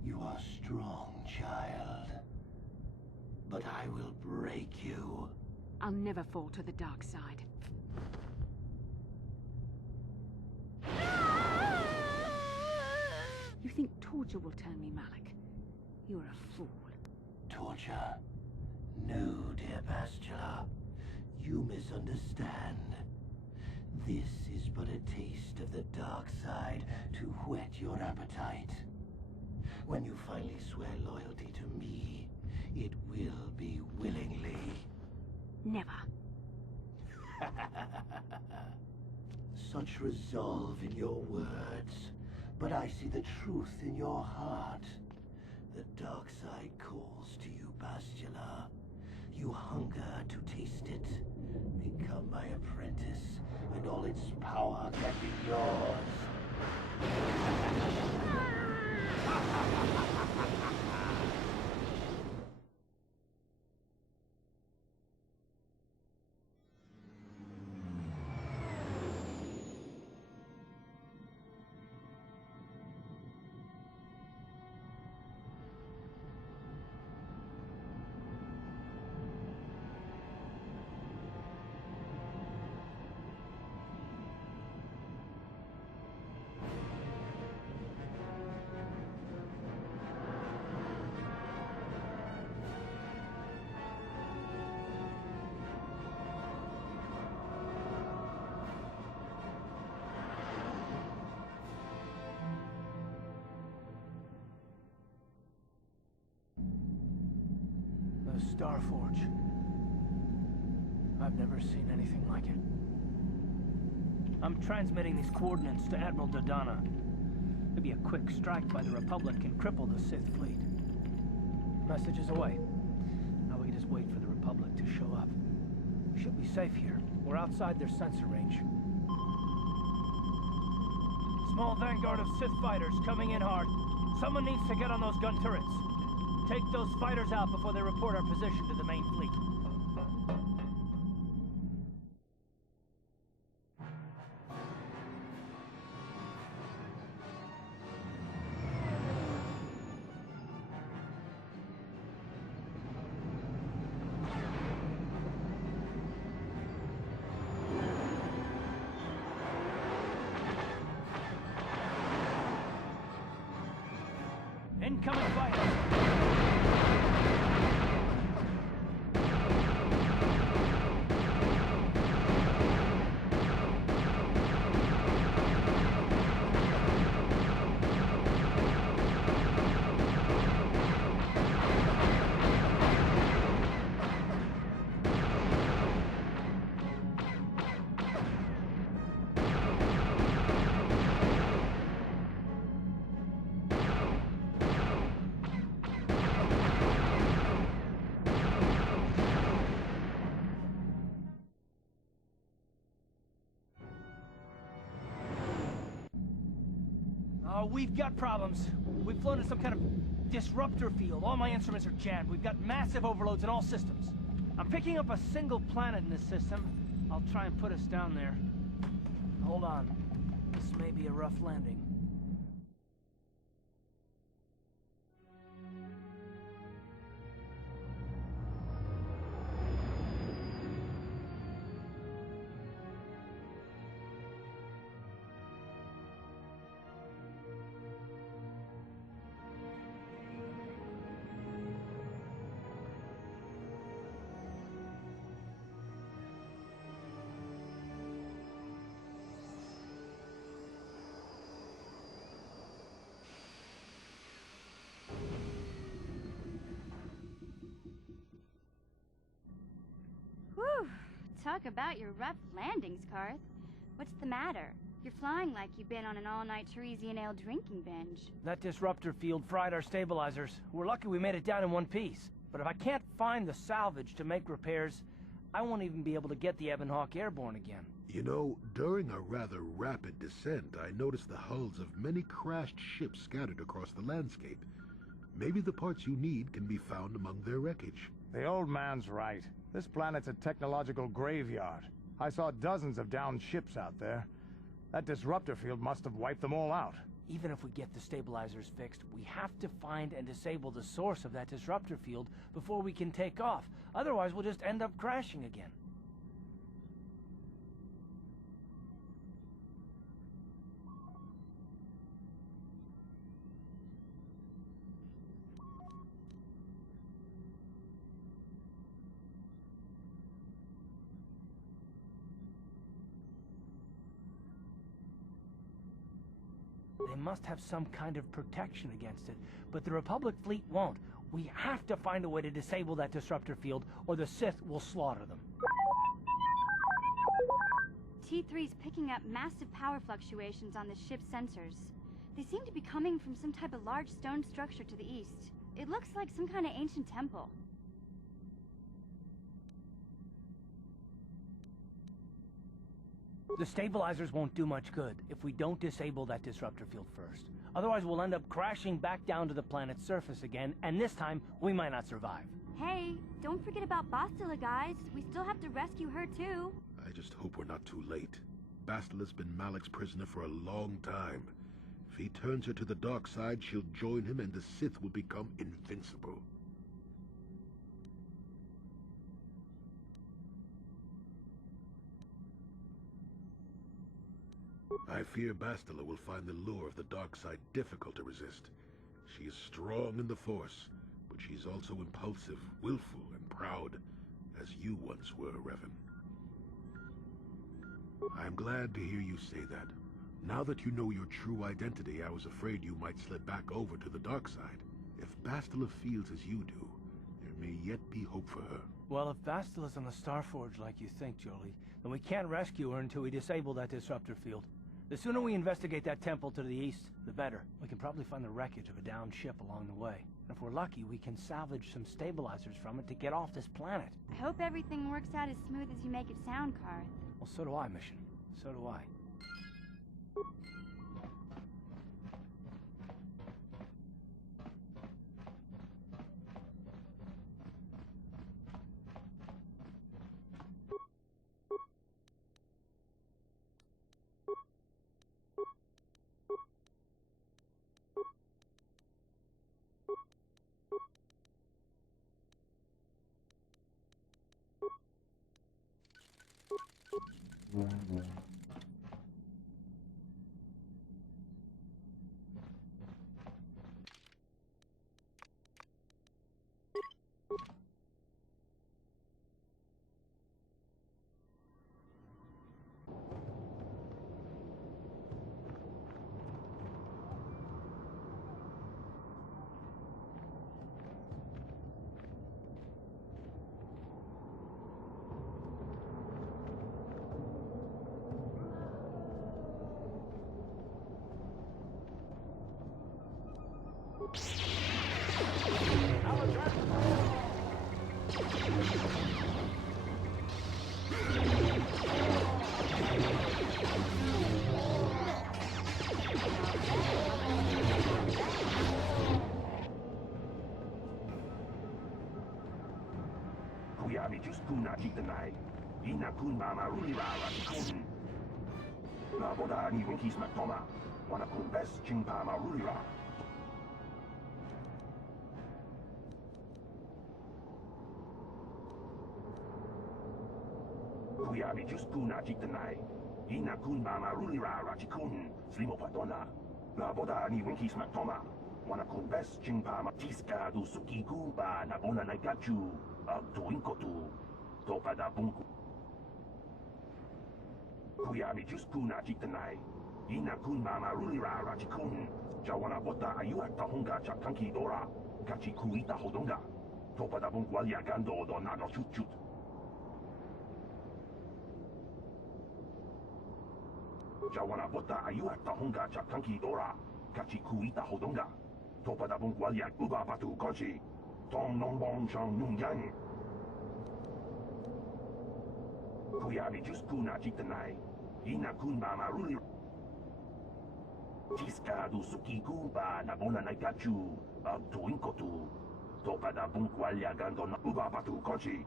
You are strong, child. But I will break you. I'll never fall to the dark side. You think torture will turn me, Malik? You're a fool. Torture? No, dear Bastila. You misunderstand. This is but a taste of the dark side to whet your appetite. When you finally swear loyalty to me, it will be willingly. Never. Such resolve in your words, but I see the truth in your heart. The dark side calls to you, Bastila. You hunger to taste it. Become my apprentice, and all its power can be yours. Starforge. I've never seen anything like it. I'm transmitting these coordinates to Admiral Dodonna. Maybe a quick strike by the Republic can cripple the Sith fleet. Message is away. Now we can just wait for the Republic to show up. We should be safe here. We're outside their sensor range. Small vanguard of Sith fighters coming in hard. Someone needs to get on those gun turrets. Take those fighters out before they report our position to the main fleet. Incoming fighters! We've got problems. We've flown in some kind of disruptor field. All my instruments are jammed. We've got massive overloads in all systems. I'm picking up a single planet in this system. I'll try and put us down there. Hold on. This may be a rough landing. Whew! Talk about your rough landings, Karth. What's the matter? You're flying like you've been on an all-night Teresian ale drinking binge. That disruptor field fried our stabilizers. We're lucky we made it down in one piece. But if I can't find the salvage to make repairs, I won't even be able to get the Ebon Hawk airborne again. You know, during a rather rapid descent, I noticed the hulls of many crashed ships scattered across the landscape. Maybe the parts you need can be found among their wreckage. The old man's right. This planet's a technological graveyard. I saw dozens of downed ships out there. That disruptor field must have wiped them all out. Even if we get the stabilizers fixed, we have to find and disable the source of that disruptor field before we can take off. Otherwise, we'll just end up crashing again. They must have some kind of protection against it, but the Republic fleet won't. We have to find a way to disable that disruptor field, or the Sith will slaughter them. T3's picking up massive power fluctuations on the ship's sensors. They seem to be coming from some type of large stone structure to the east. It looks like some kind of ancient temple. The stabilizers won't do much good if we don't disable that disruptor field first. Otherwise, we'll end up crashing back down to the planet's surface again, and this time, we might not survive. Hey, don't forget about Bastila, guys. We still have to rescue her, too. I just hope we're not too late. Bastila's been Malik's prisoner for a long time. If he turns her to the dark side, she'll join him and the Sith will become invincible. I fear Bastila will find the lure of the dark side difficult to resist. She is strong in the Force, but she's also impulsive, willful, and proud, as you once were, Revan. I'm glad to hear you say that. Now that you know your true identity, I was afraid you might slip back over to the dark side. If Bastila feels as you do, there may yet be hope for her. Well, if Bastila's on the Starforge like you think, Jolie, then we can't rescue her until we disable that disruptor field. The sooner we investigate that temple to the east, the better. We can probably find the wreckage of a downed ship along the way. And if we're lucky, we can salvage some stabilizers from it to get off this planet. I hope everything works out as smooth as you make it sound, Karth. Well, so do I, Mission. So do I. Kuna Jitanai, Ina Kunba Marulira Ratikun. Laboda ni Winkis Matoma, Wanakun Best Chingpa Marulira. Kuyabi Juskuna Jitanai, Ina Kunba Marulira Ratikun, Slimo Patona. Laboda ni Winkis Matoma, Wanakun Best Chingpa Matiska du Sukiku ba Nabona Nagachu, Agtuinkotu. Topada bunku. Kuyabi Juskuna Jitanai. Ina kun mama rulira rachikun. Jawana bota ayuata honga chatanki dora. Kachi kuita hodonga. Topada bunku aliagando donado chut. Jawana bota ayuata honga chatanki dora. Kachi kuita hodonga. Topada bunku aliag uba batu konchi. Tong nong bong chong nung yang. Kuyabi Juskuna Jitanai. Ina kun mama ruli. Tiska du sukiku ba nabona nagachu. Agtuinkotu. Topada bunku aliagando na uba batu konchi.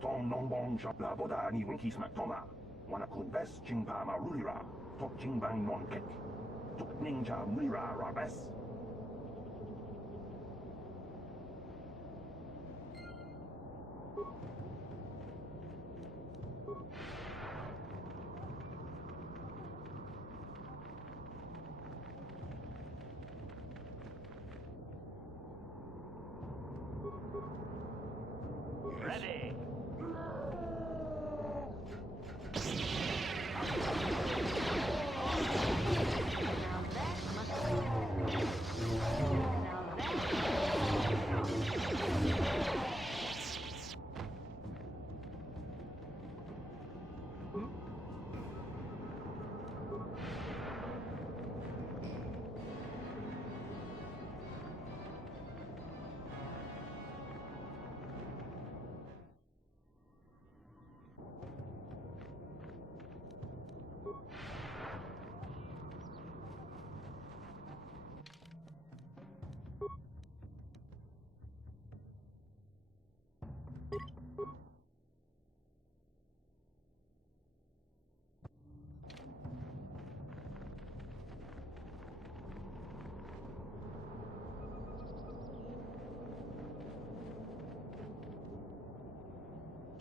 Tong nong bong chong laboda ni winkis matoma. Wanakun best chingpa marulira. Tok chingbang non ket. Tok ninja mulira rabes. Ready.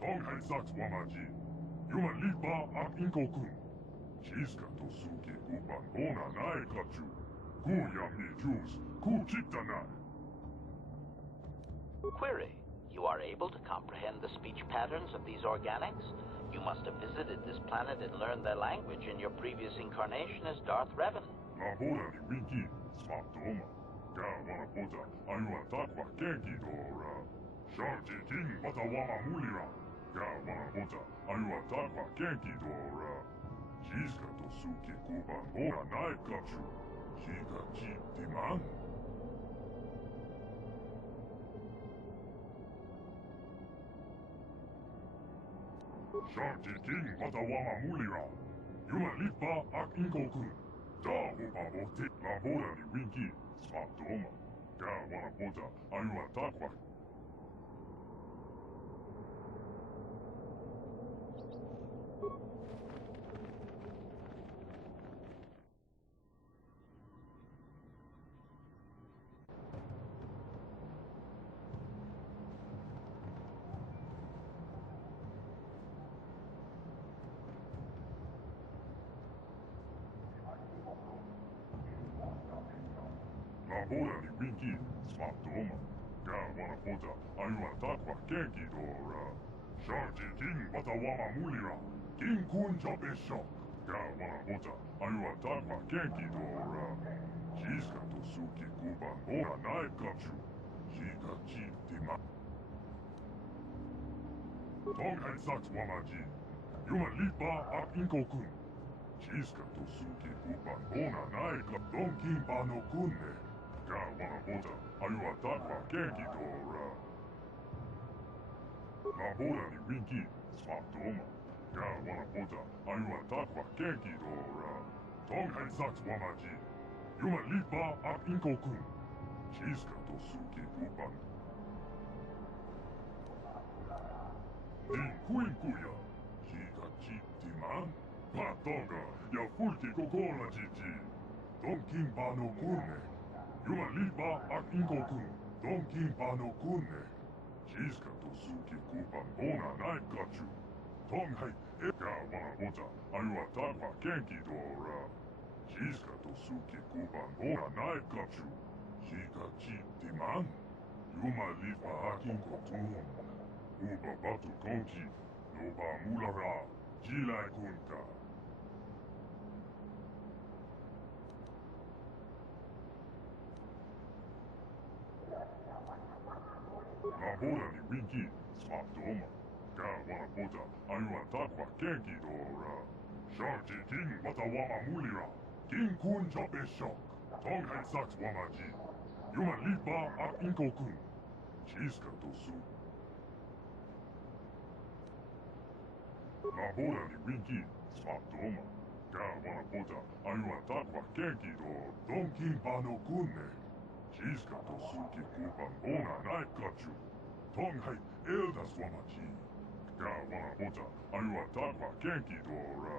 Tonghai Saks Wamaji, Human Lipa ak Inko-kun. Shiska to suki upan bona nai kachu. Ku yami juice, ku kitanai. Query. You are able to comprehend the speech patterns of these organics? You must have visited this planet and learned their language in your previous incarnation as Darth Revan. Laboda ni Winky, Smartoma. Ka wana pota, ayuan takwa kenki dora. Sharji king watawama mulira. Ka wana pota, ayuan takwa kenki dora. Jiska to suki kuban ora naikachu. Jika jitiman. Shanti King Watawama Mulira. Yuma Lipa ak Inko-kun. Da upa bote labora ni Winky. Smatoma. Ga wana bota ayua takwa. Labora ni Winky. Smatoma. Ga wana bota ayua takwa kenki dora. Shanti King Watawama Mulira. King Kun Jabe Shock. Ga wana bota ayua takwa kenki dora. Jiska to suki kuban ora naikachu. Jika jitima. Tonghai Saks Wamaji. Yuma Lipa ak Inko-kun. Jiska to suki kuban ora naika. Donkin no kunne. Ga wana bota ayua takwa kenki dora. Labora ni Winky. Smatoma. Ga wana bota ayua takwa kenki dora. Tonghai Saks Wamaji. Yuma Lipa ak Inko-kun. Jiska to suki kuban. Kuinkuya. Jika jitiman. Patonga. Ya fulki kokola jiji. Donkin no kunne. Yuma Lipa ak Inko-kun. Donkin no kunne. Jiska to suki kuban ona naikachu. Tonghai ega wana bota ayua takwa kenki dora. Jiska to suki kuban ora naikachu. Jika jitiman. Yuma Lipa ak Inko-kun. Uba batu konji. Noba mulara. Jilai kunka. Labora ni Winky. Smatoma. Ga wana bota ayua takwa kenki dora. Shanti King Watawama Mulira. King Kun Jabe Shock. Tonghai Saks Wamaji. Yuma Lipa ak Inko-kun. Jiska to su. Labora ni Winky. Smatoma. Ga wana bota ayua takwa kenki dora. Donkin no kunne. Jiska to suki kuban ona naikachu. Tonghai Eldas Wamaji. Ga wana bota ayua takwa kenki dora.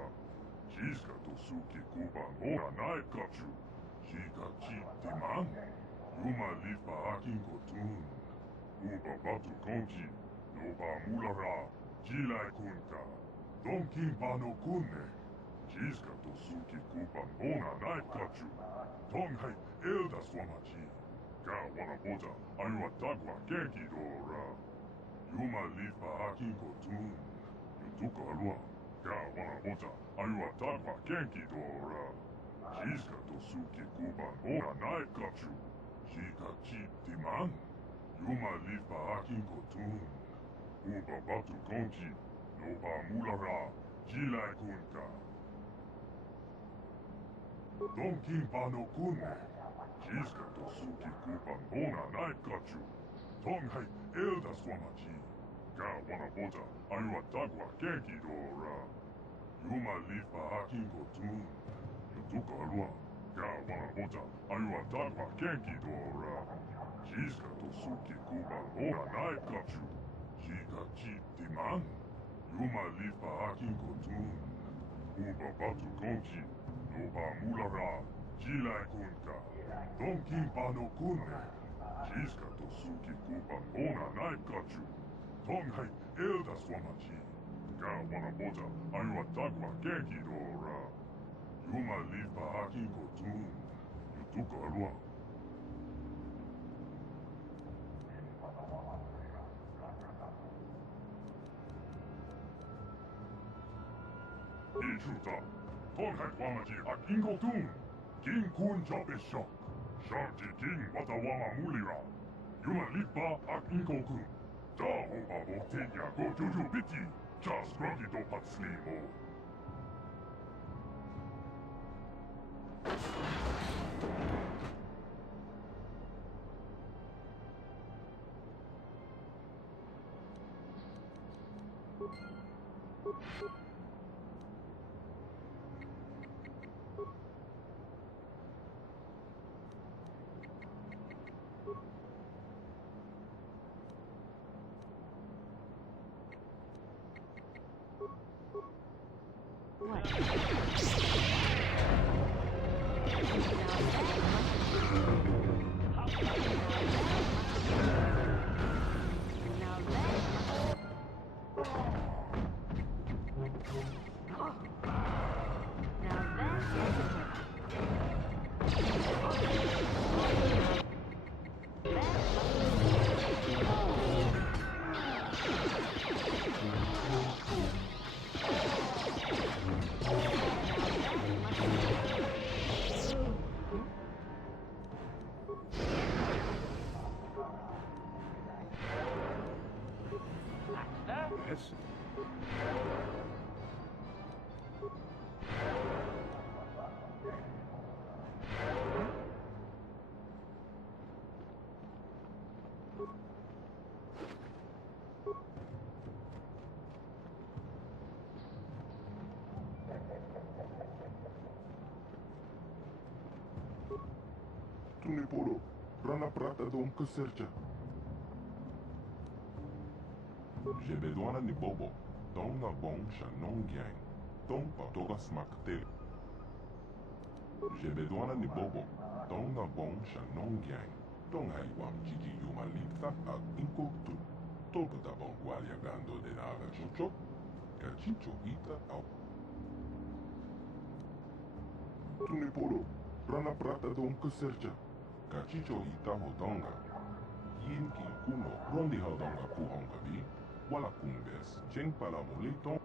Jiska to suki kuban ona naikachu. Jika jitiman. Yuma Lipa ak Inko-kun. Uba batu konji. Noba mulara. Jilai kunka. Donkin no kunne. Jiska to suki kuban ona naikachu. Tonghai Eldas Wamaji. Ga wana bota ayua takwa kenki dora. Yuma Lipa ak Inko-kun. Yutuka alua. Ga wana bota ayua takwa kenki dora. Jiska to suki kuban ora naikachu. Jika jitiman. Yuma Lipa ak Inko-kun. Uba batu konji. Noba mulara. Jilai kunka. Donkin no kunne. Jiska to suki kuban ona naikachu. Tonghai Eldas Wamaji. Ga wana bota ayua takwa kenki dora. Yuma Lipa ak Inko-kun. Yutuka alua. Ga wana bota ayua takwa kenki dora. Jiska to suki kuban ora naikachu. Jika jitiman. Yuma Lipa ak Inko-kun. Uba batu konji. Noba mulara. Jilai kunka. Donkin no kunne. Jiska to suki kuban ona naikachu. Tonghai Eldas Wamaji. Ga wana bota ayua takwa kenki dora. Yuma Lipa ak Inko-kun. Yutuka alua. Ichuta. Tonghai Wamaji ak Inko-kun. King Kun Jabe Shock. Shanti King Watawama Mulira. Yuma Lipa ak Inko-kun. Da uba bote ya go juju biti. Just grunty do pat slimo. Yes? Tunipuro, rana prata don kuserja. Jebeduana ni bobo, don na bon shanon gang, don patoga smakte. Jebeduana ni bobo, don na bon shanon gang, don haiwam jiji yumalita ag inko tu. Tolka da bon gualia gando de naga chocho, cachicho ita au. Tunipuro, rana prata don kuserja. Cachicho ita hodonga. Yin ki kuno rondi hodonga puhonga bi. Wala kumbes, cheng pala molito.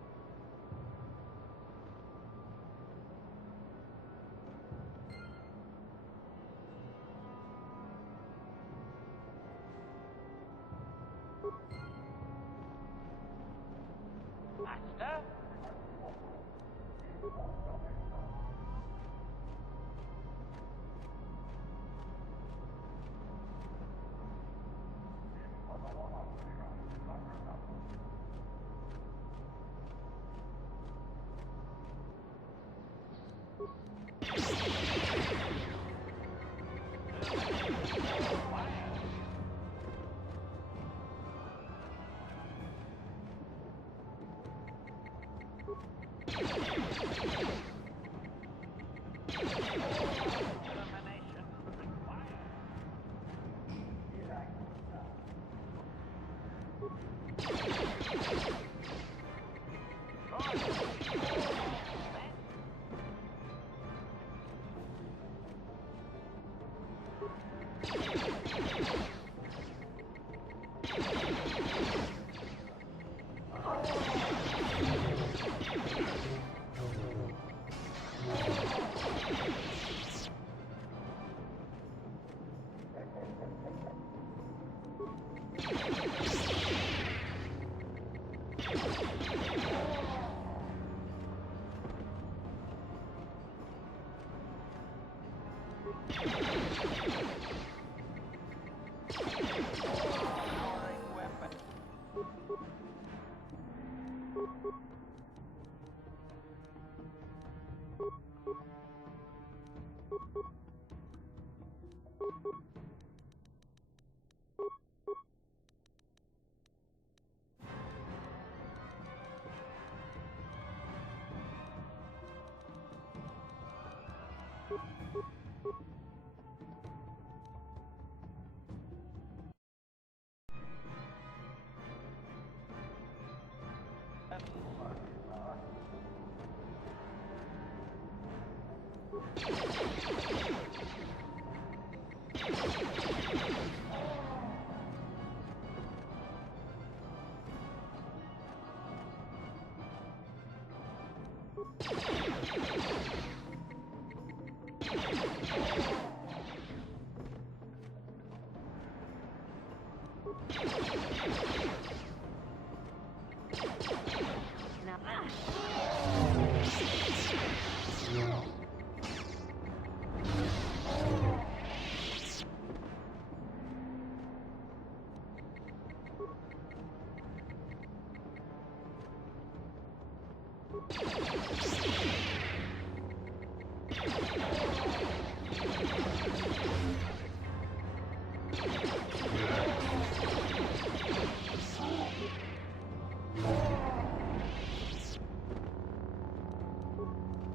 Master?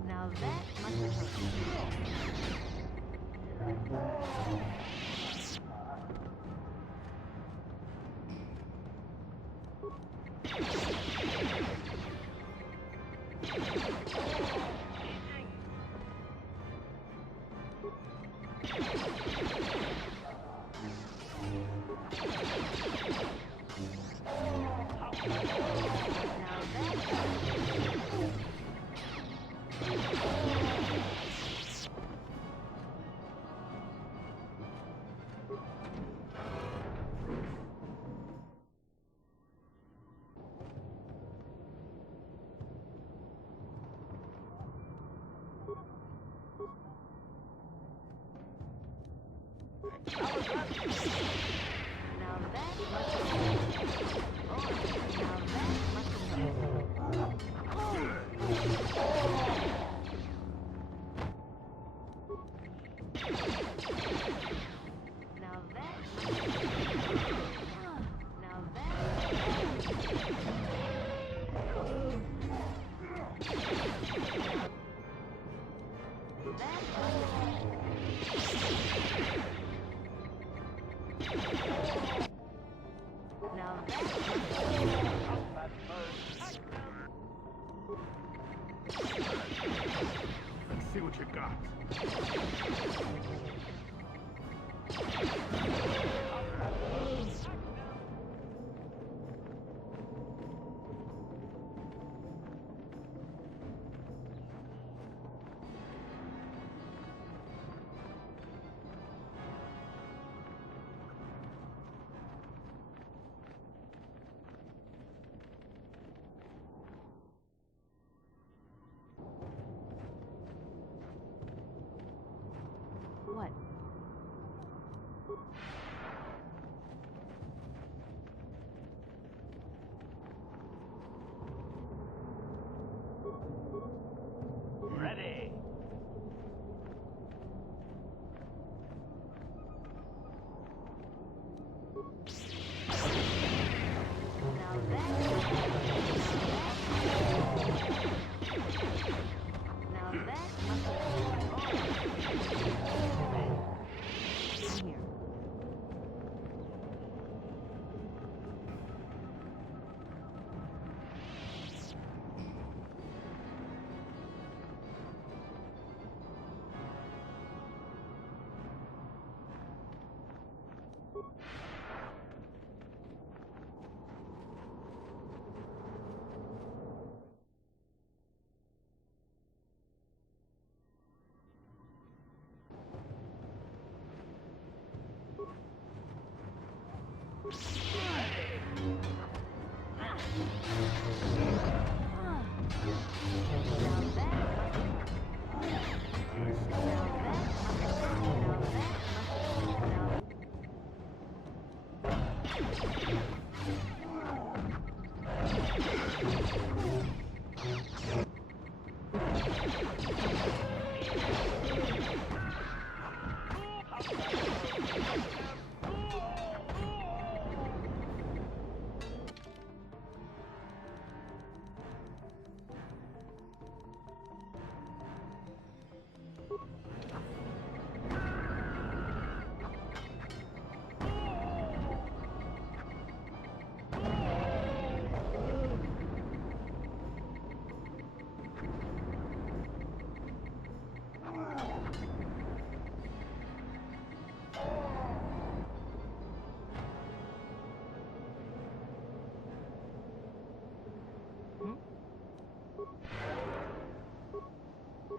Now that must have hurt. Let's see what you got. What? Ready. Now that must have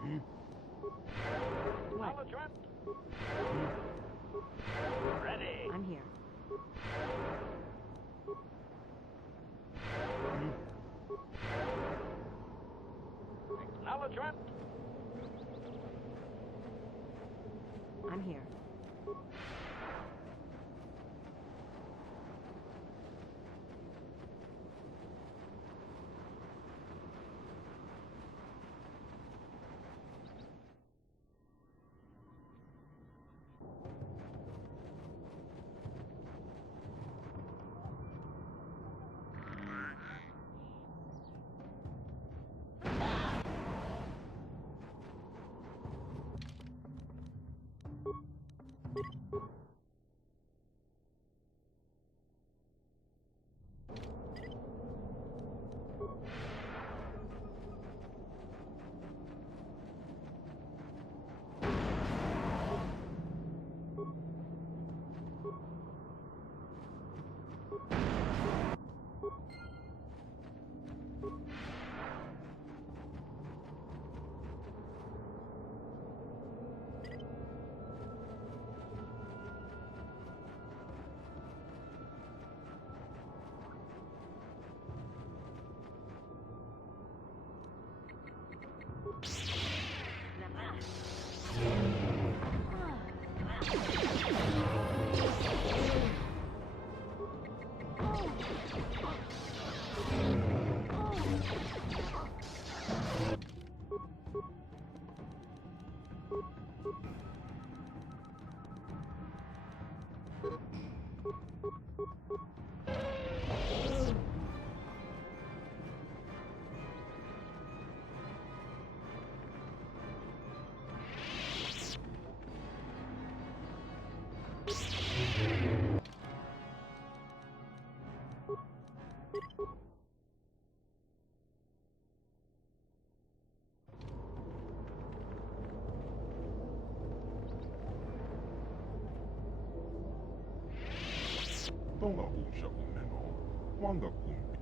here. Acknowledgement. Ready. I'm here. Acknowledgement. I'm here. Tonga pusha uneno, wanga kumbi.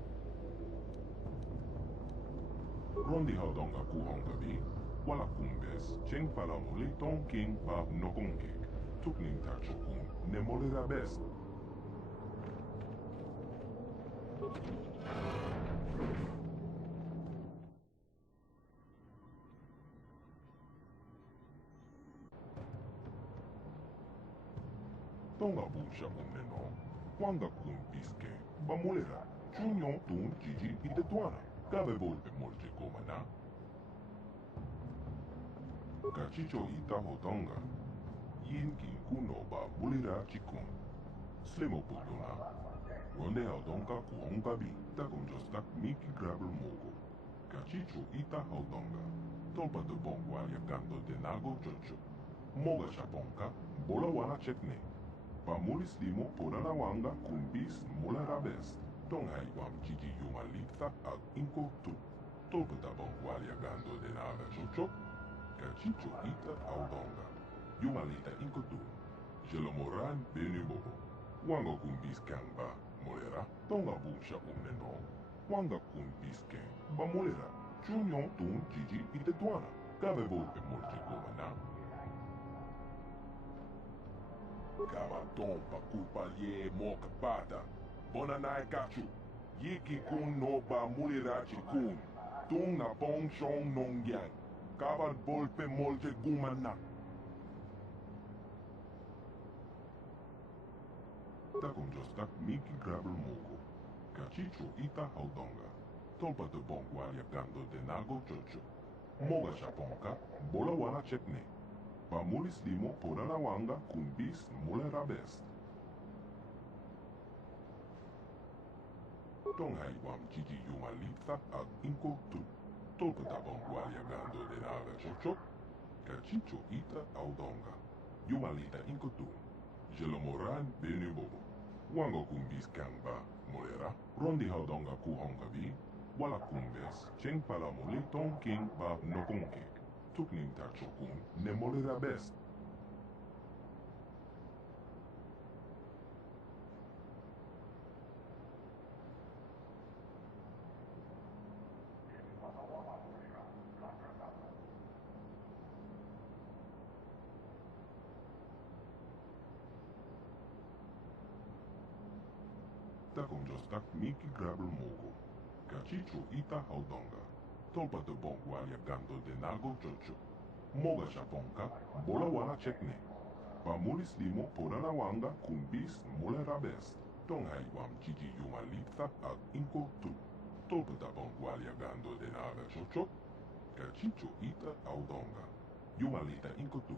Rondi haudonga kuhonga bi, wala kumbes, cheng pala muli tong king pa nokongkik. Tukning tacho kun, ne molera best. Tonga pusha uneno, wanga kumbiske, ba molera, chunyon tun jiji ite tuana. Cabe volte molche komana. Kachicho ita hotonga. Yin kin kuno ba mulira chikun. Slimo putuna. Ronde haudonga kuhonga bi. Takon jostak miki grabel mogo. Kachicho ita haudonga. Topa de bongwa yakando de nago chocho. Moga chaponka. Bola wana chekne. Pa mulis limo porana wanga kumbis mola rabest. Tong hai wam jiji yuma lipta ag inko tu. Tolpo da bongwalia gando de naga chocho. Kachicho ita audonga. Yuma lita inko tu. Jelo moran benu bobo. Wanga kumbis kangba molera. Tonga busha uneno. Wanga kumbis ken ba molera. Chunyon tun jiji ite tuana. Cabe volte molche komana. Kama tompa culpa ye moka pata. Bonanai gachu. Yiki kun no ba mulirachi kun. Tung na bong shong nong yang. Kaval bolpe molche gumana. Takon jostak miki grabel mogo. Kachicho ita haudonga. Tolpa de bongwalia gando de nago chocho. Moga chaponka. Bola wana chekne. Pa mulis limo porana wanga kumbis molera best. Tong hai wam jiji yuma lipta ag inko tu. Tolpo da bongwalia gando de naga chocho. Kachicho ita audonga. Yuma lita inko tu. Jelo moran benu bobo. Wango kumbis kangba molera. Rondi haudonga kuhonga bi. Wala kumbes. Cheng pala moli tong king ba nokongkik. Tukning tacho kun ne molera best. Takon jostak miki grabel mogo. Kachicho ita haudonga. Tolpa de bongwalia gando de nago chocho. Moga chaponka. Bola wana chekne. Pa mulis limo porana wanga kumbis molera best. Tong hai wam jiji yuma lipta ag inko tu. Tolpa da bongwalia gando de naga chocho. Kachicho ita audonga. Yuma lita inko tu.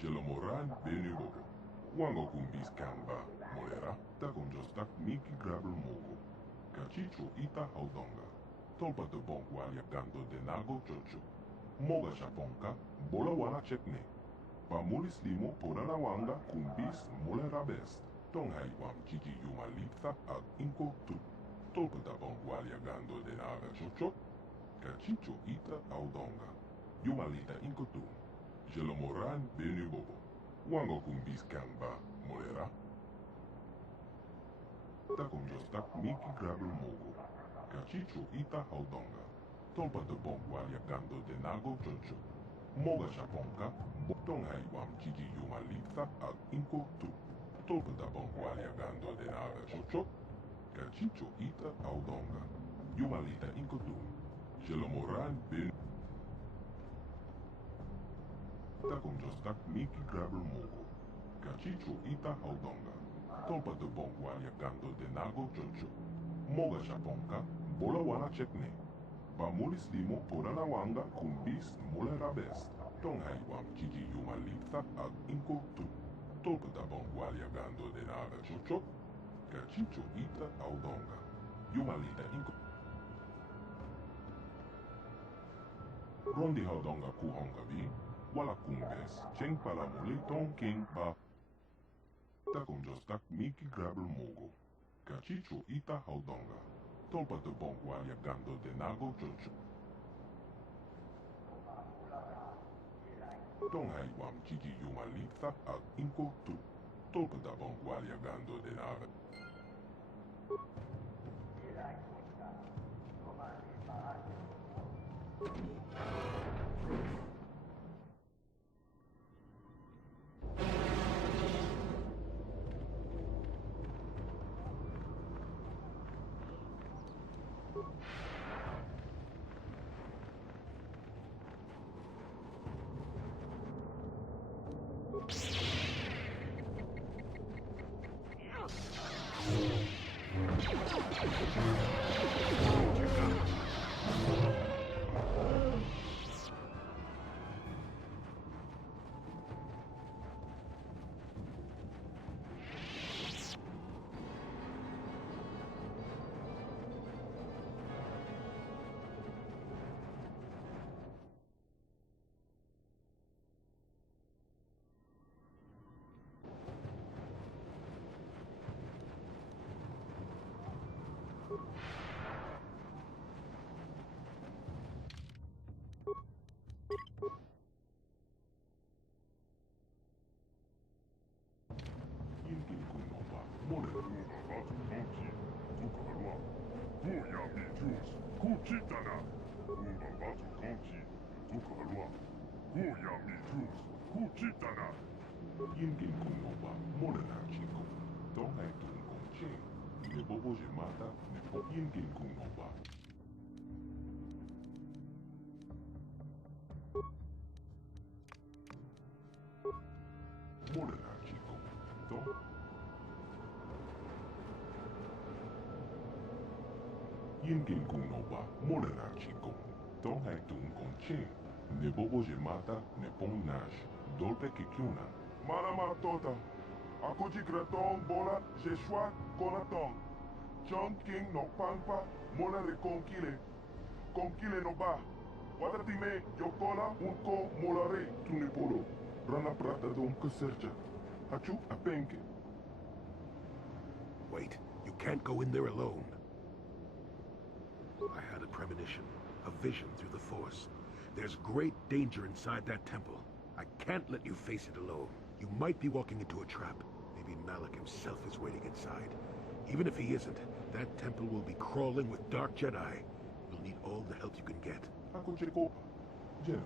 Jelo moran benu bobo. Wango kumbis kangba molera. Takon jostak miki grabel mogo. Kachicho ita haudonga. Tolpa de bongwalia gando de nago chocho. Moga chaponka. Bola wana chekne. Pamulis limo poranawanga kumbis molerabes. Tonghai wam chichi yumalitha ag inko tu. Tolpata bongwalia gando de nave chocho. Cachicho ita audonga. Yumalita inko tu. Jelomoran benu bobo. Wango kumbis kamba molera. Takom jostak miki grabel mogo. Cachicho ita audonga. Tolpata bongwalia gando de nago chocho. Moga chaponka. Tonghai wam chichi yumalitha ag inko tu. Tolpata bongwalia gando de nave chocho. Cachicho ita audonga. Yumalita inko tu. Jelomoran ben. Takom jostak miki grabel mogo. Cachicho ita audonga. Tolpata bongwalia gando de nago chocho. Moga chaponka. Bola wana chekne. Bamulis limo porana wanga kumbis molerabes. Tonghai wam chichi yumalitha ag inko tu. Tolpata bongwalia gando de nave chocho. Cachicho ita audonga. Yumalita inko. Rondi audonga kuhonga bi. Wala kumbes. Cheng palamuli tong king ba. Takom jostak miki grabel mogo. Cachicho ita audonga. Tolpata bongwalia gando de nago chocho. Tonghai wam chichi yumalitha ag inko tu. Tolpata bongwalia gando de nave. Kuchitana. Uba batu konchi. Tukalua. Kuyamitus. Kuchitana. Yingin kunoba. Morena chico. Tonghai tun konche. Ne bobo jemata. Ne po yingin kunoba. Morena chico. Tong. Yingin kunoba. Morena chico. Tonghai tun konche. Ne bobo jemata. Ne pong nash. Dolpe kikyuna. Malama tota. Akuji kreton bola. Jeshua konaton. John King no pampa. Mola reconkile. Konkile no ba. Watatime yokola unko molare tunipolo. Rana prata don kusercha. Hachu apenke. Wait, you can't go in there alone. I had a premonition, a vision through the Force. There's great danger inside that temple. I can't let you face it alone. You might be walking into a trap. Maybe Malik himself is waiting inside. Even if he isn't, that temple will be crawling with dark Jedi. You'll need all the help you can get. Ako Jacob. Jeno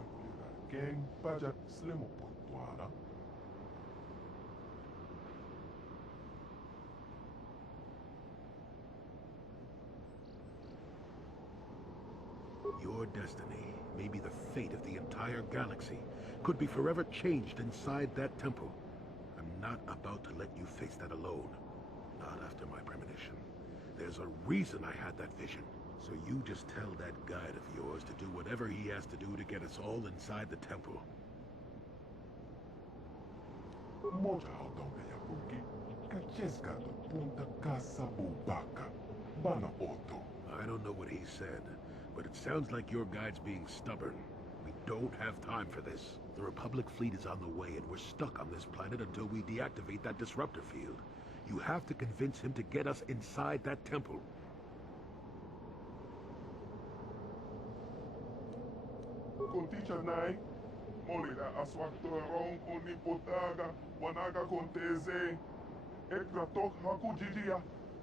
Ken Paja Slemo Potwana. Your destiny, maybe the fate of the entire galaxy, could be forever changed inside that temple. I'm not about to let you face that alone. Not after my premonition. There's a reason I had that vision. So you just tell that guide of yours to do whatever he has to do to get us all inside the temple. Moja haudonga ya buki. Kacheska do punta casa bubaka. Bana oto. I don't know what he said, but it sounds like your guide's being stubborn. We don't have time for this. The Republic fleet is on the way, and we're stuck on this planet until we deactivate that disruptor field. You have to convince him to get us inside that temple. Konticha nai, molida aswaktorong onipotaga, wanaga konteze, ekratok haku jijia,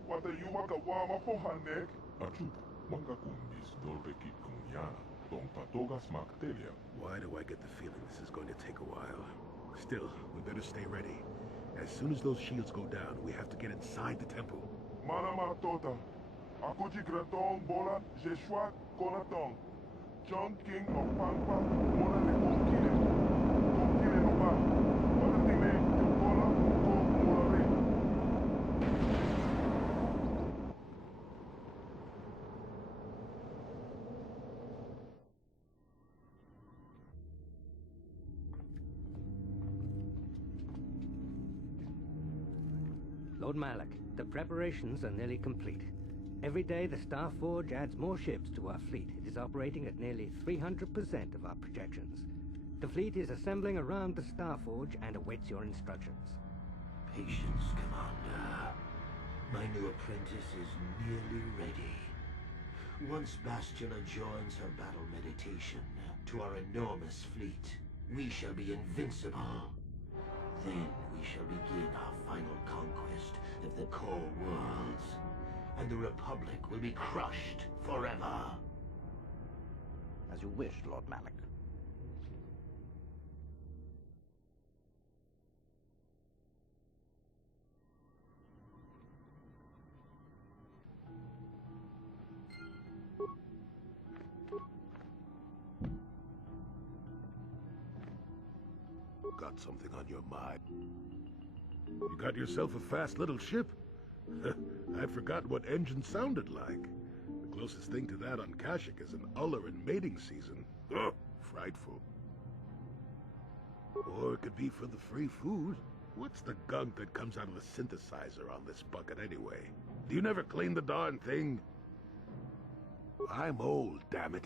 wata yuwaka wama hohanek. Achu, wanga kumbis dolveki kunyana, don patogas maktelia. Why do I get the feeling this is going to take a while? Still, we better stay ready. As soon as those shields go down, we have to get inside the temple. Manama tota, akuji gratong bola, jeshua konatong. John King of Pampa, Mona de Konkile. Konkile no ba. Wala tine, Yokola, Moko, Morare. Lord Malak, the preparations are nearly complete. Every day, the Star Forge adds more ships to our fleet. It is operating at nearly 300% of our projections. The fleet is assembling around the Star Forge and awaits your instructions. Patience, Commander. My new apprentice is nearly ready. Once Bastila joins her battle meditation to our enormous fleet, we shall be invincible. Then we shall begin our final conquest of the core worlds, and the Republic will be crushed forever. As you wish, Lord Malak. Got something on your mind? You got yourself a fast little ship? I'd forgotten what engine sounded like. The closest thing to that on Kashyyyk is an Uller in mating season. Ugh, frightful. Or it could be for the free food. What's the gunk that comes out of the synthesizer on this bucket anyway? Do you never clean the darn thing? I'm old, damn it.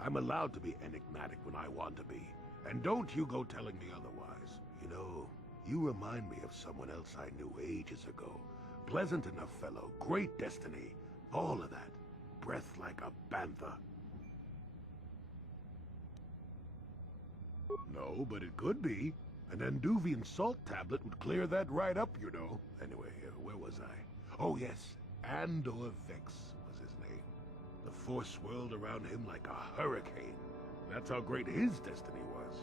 I'm allowed to be enigmatic when I want to be. And don't you go telling me otherwise. You know, you remind me of someone else I knew ages ago. Pleasant enough fellow, great destiny, all of that. Breath like a bantha. No, but it could be. An Anduvian salt tablet would clear that right up, you know. Anyway, where was I? Oh yes, Andor Vex was his name. The Force swirled around him like a hurricane. That's how great his destiny was.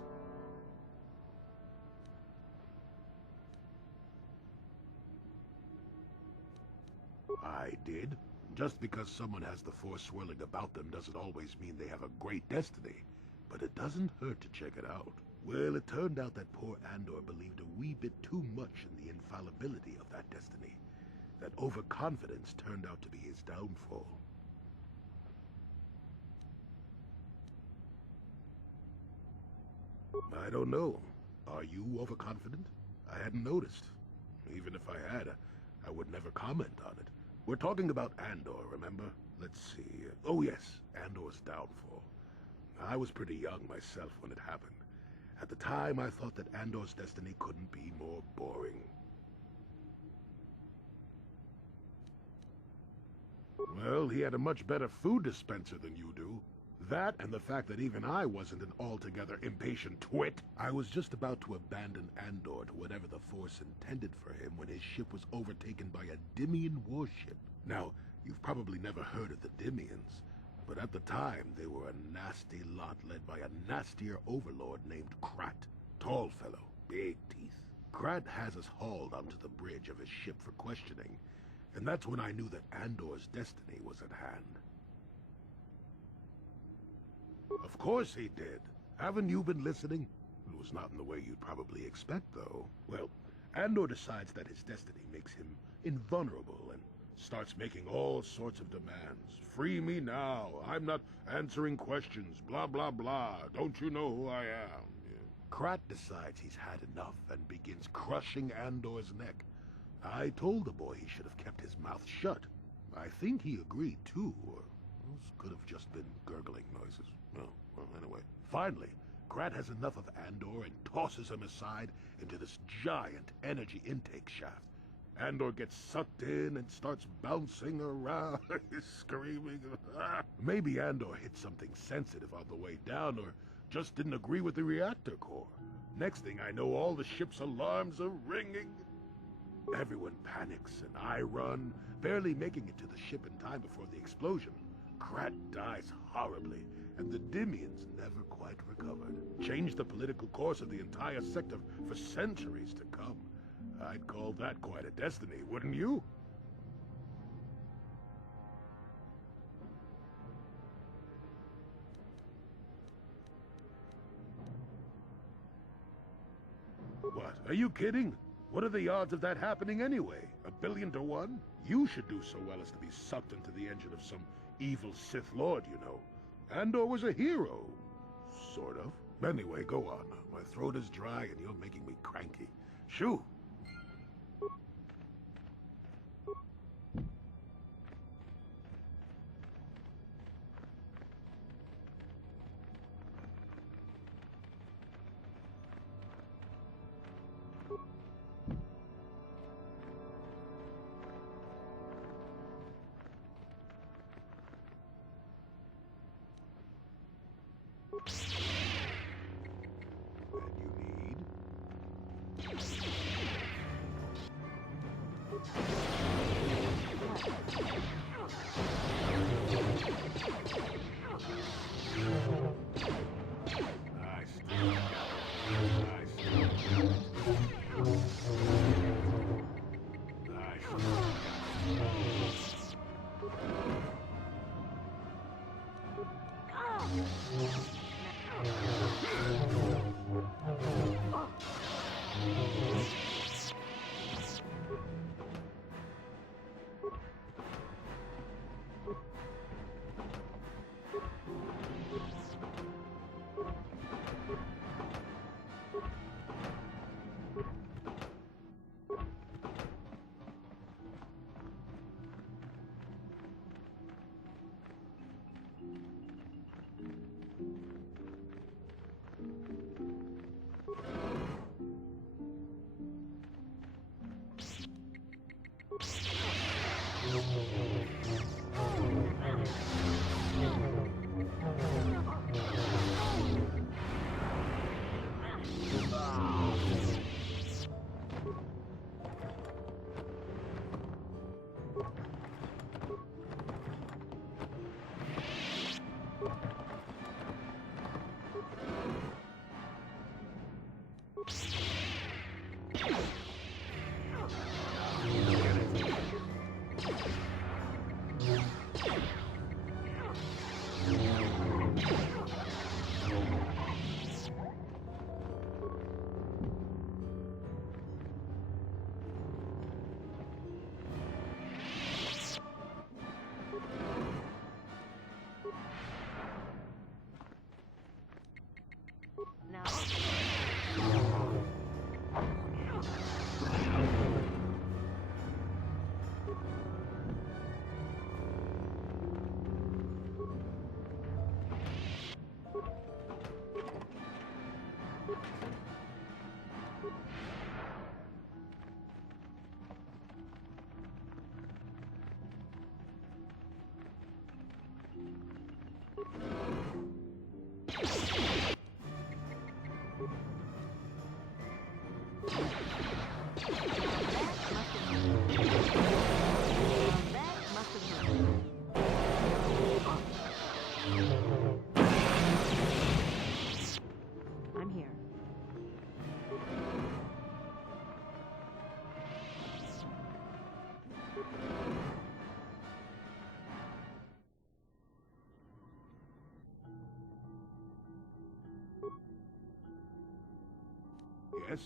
I did. Just because someone has the Force swirling about them doesn't always mean they have a great destiny. But it doesn't hurt to check it out. Well, it turned out that poor Andor believed a wee bit too much in the infallibility of that destiny. That overconfidence turned out to be his downfall. I don't know. Are you overconfident? I hadn't noticed. Even if I had, I would never comment on it. We're talking about Andor, remember? Let's see. Oh yes, Andor's downfall. I was pretty young myself when it happened. At the time, I thought that Andor's destiny couldn't be more boring. Well, he had a much better food dispenser than you do. That and the fact that even I wasn't an altogether impatient twit. I was just about to abandon Andor to whatever the Force intended for him when his ship was overtaken by a Dimian warship. Now, you've probably never heard of the Dimians, but at the time they were a nasty lot led by a nastier overlord named Krat. Tall fellow, big teeth. Krat has us hauled onto the bridge of his ship for questioning, and that's when I knew that Andor's destiny was at hand. Of course he did. Haven't you been listening? It was not in the way you'd probably expect, though. Well, Andor decides that his destiny makes him invulnerable and starts making all sorts of demands. Free me now. I'm not answering questions. Blah, blah, blah. Don't you know who I am? Krat decides he's had enough and begins crushing Andor's neck. I told the boy he should have kept his mouth shut. I think he agreed, too, or those could have just been gurgling noises. Well, anyway. Finally, Krat has enough of Andor and tosses him aside into this giant energy intake shaft. Andor gets sucked in and starts bouncing around, screaming. Maybe Andor hit something sensitive on the way down, or just didn't agree with the reactor core. Next thing I know, all the ship's alarms are ringing. Everyone panics, and I run, barely making it to the ship in time before the explosion. Krat dies horribly, and the Dimians never quite recovered. Changed the political course of the entire sector for centuries to come. I'd call that quite a destiny, wouldn't you? What? Are you kidding? What are the odds of that happening anyway? 1,000,000,000 to 1? You should do so well as to be sucked into the engine of some evil Sith Lord, you know. Andor was a hero. Sort of. Anyway, go on. My throat is dry and you're making me cranky. Shoo! I'm here. Yes?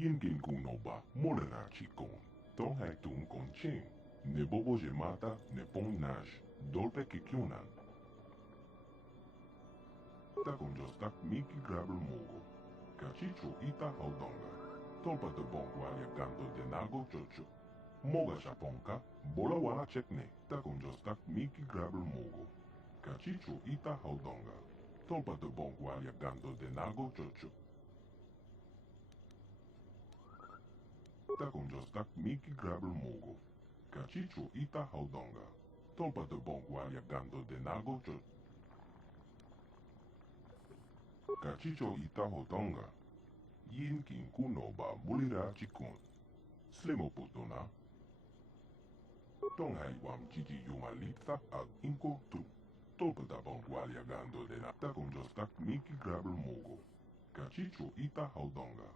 Yinkin kunoba, molena chikon. Ton haktun konching. Ne bobo jemata, ne pong nash. Dolpe kikyunan. Takon jostak miki grabel mogo. Kachicho ita haudonga. Tolpa de bongwalia ganto de nago chocho. Moga shaponka, bola wana chekne. Takon jostak miki grabel mogo. Kachicho ita haudonga. Tolpa de bongwalia ganto de nago chocho. Takon jostak miki grabel mogo. Kachicho ita haudonga. Tolpa de bongwalia ganto de nago chocho. Kachicho ita haudonga. Yin kin kunoba mulira chikun. Slimo putuna. Tonghai wam chichi yuma litsa ag inko tu. Tolpa da bongwalia gando de na. Takon jostak miki grabel mogo. Kachicho ita haudonga.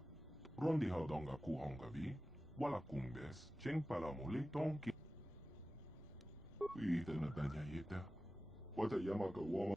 Rondi haudonga kuhonga bi. Wala kumbes. Cheng palamuli tonki. Ita na tanya yita. Wata yamaka wama.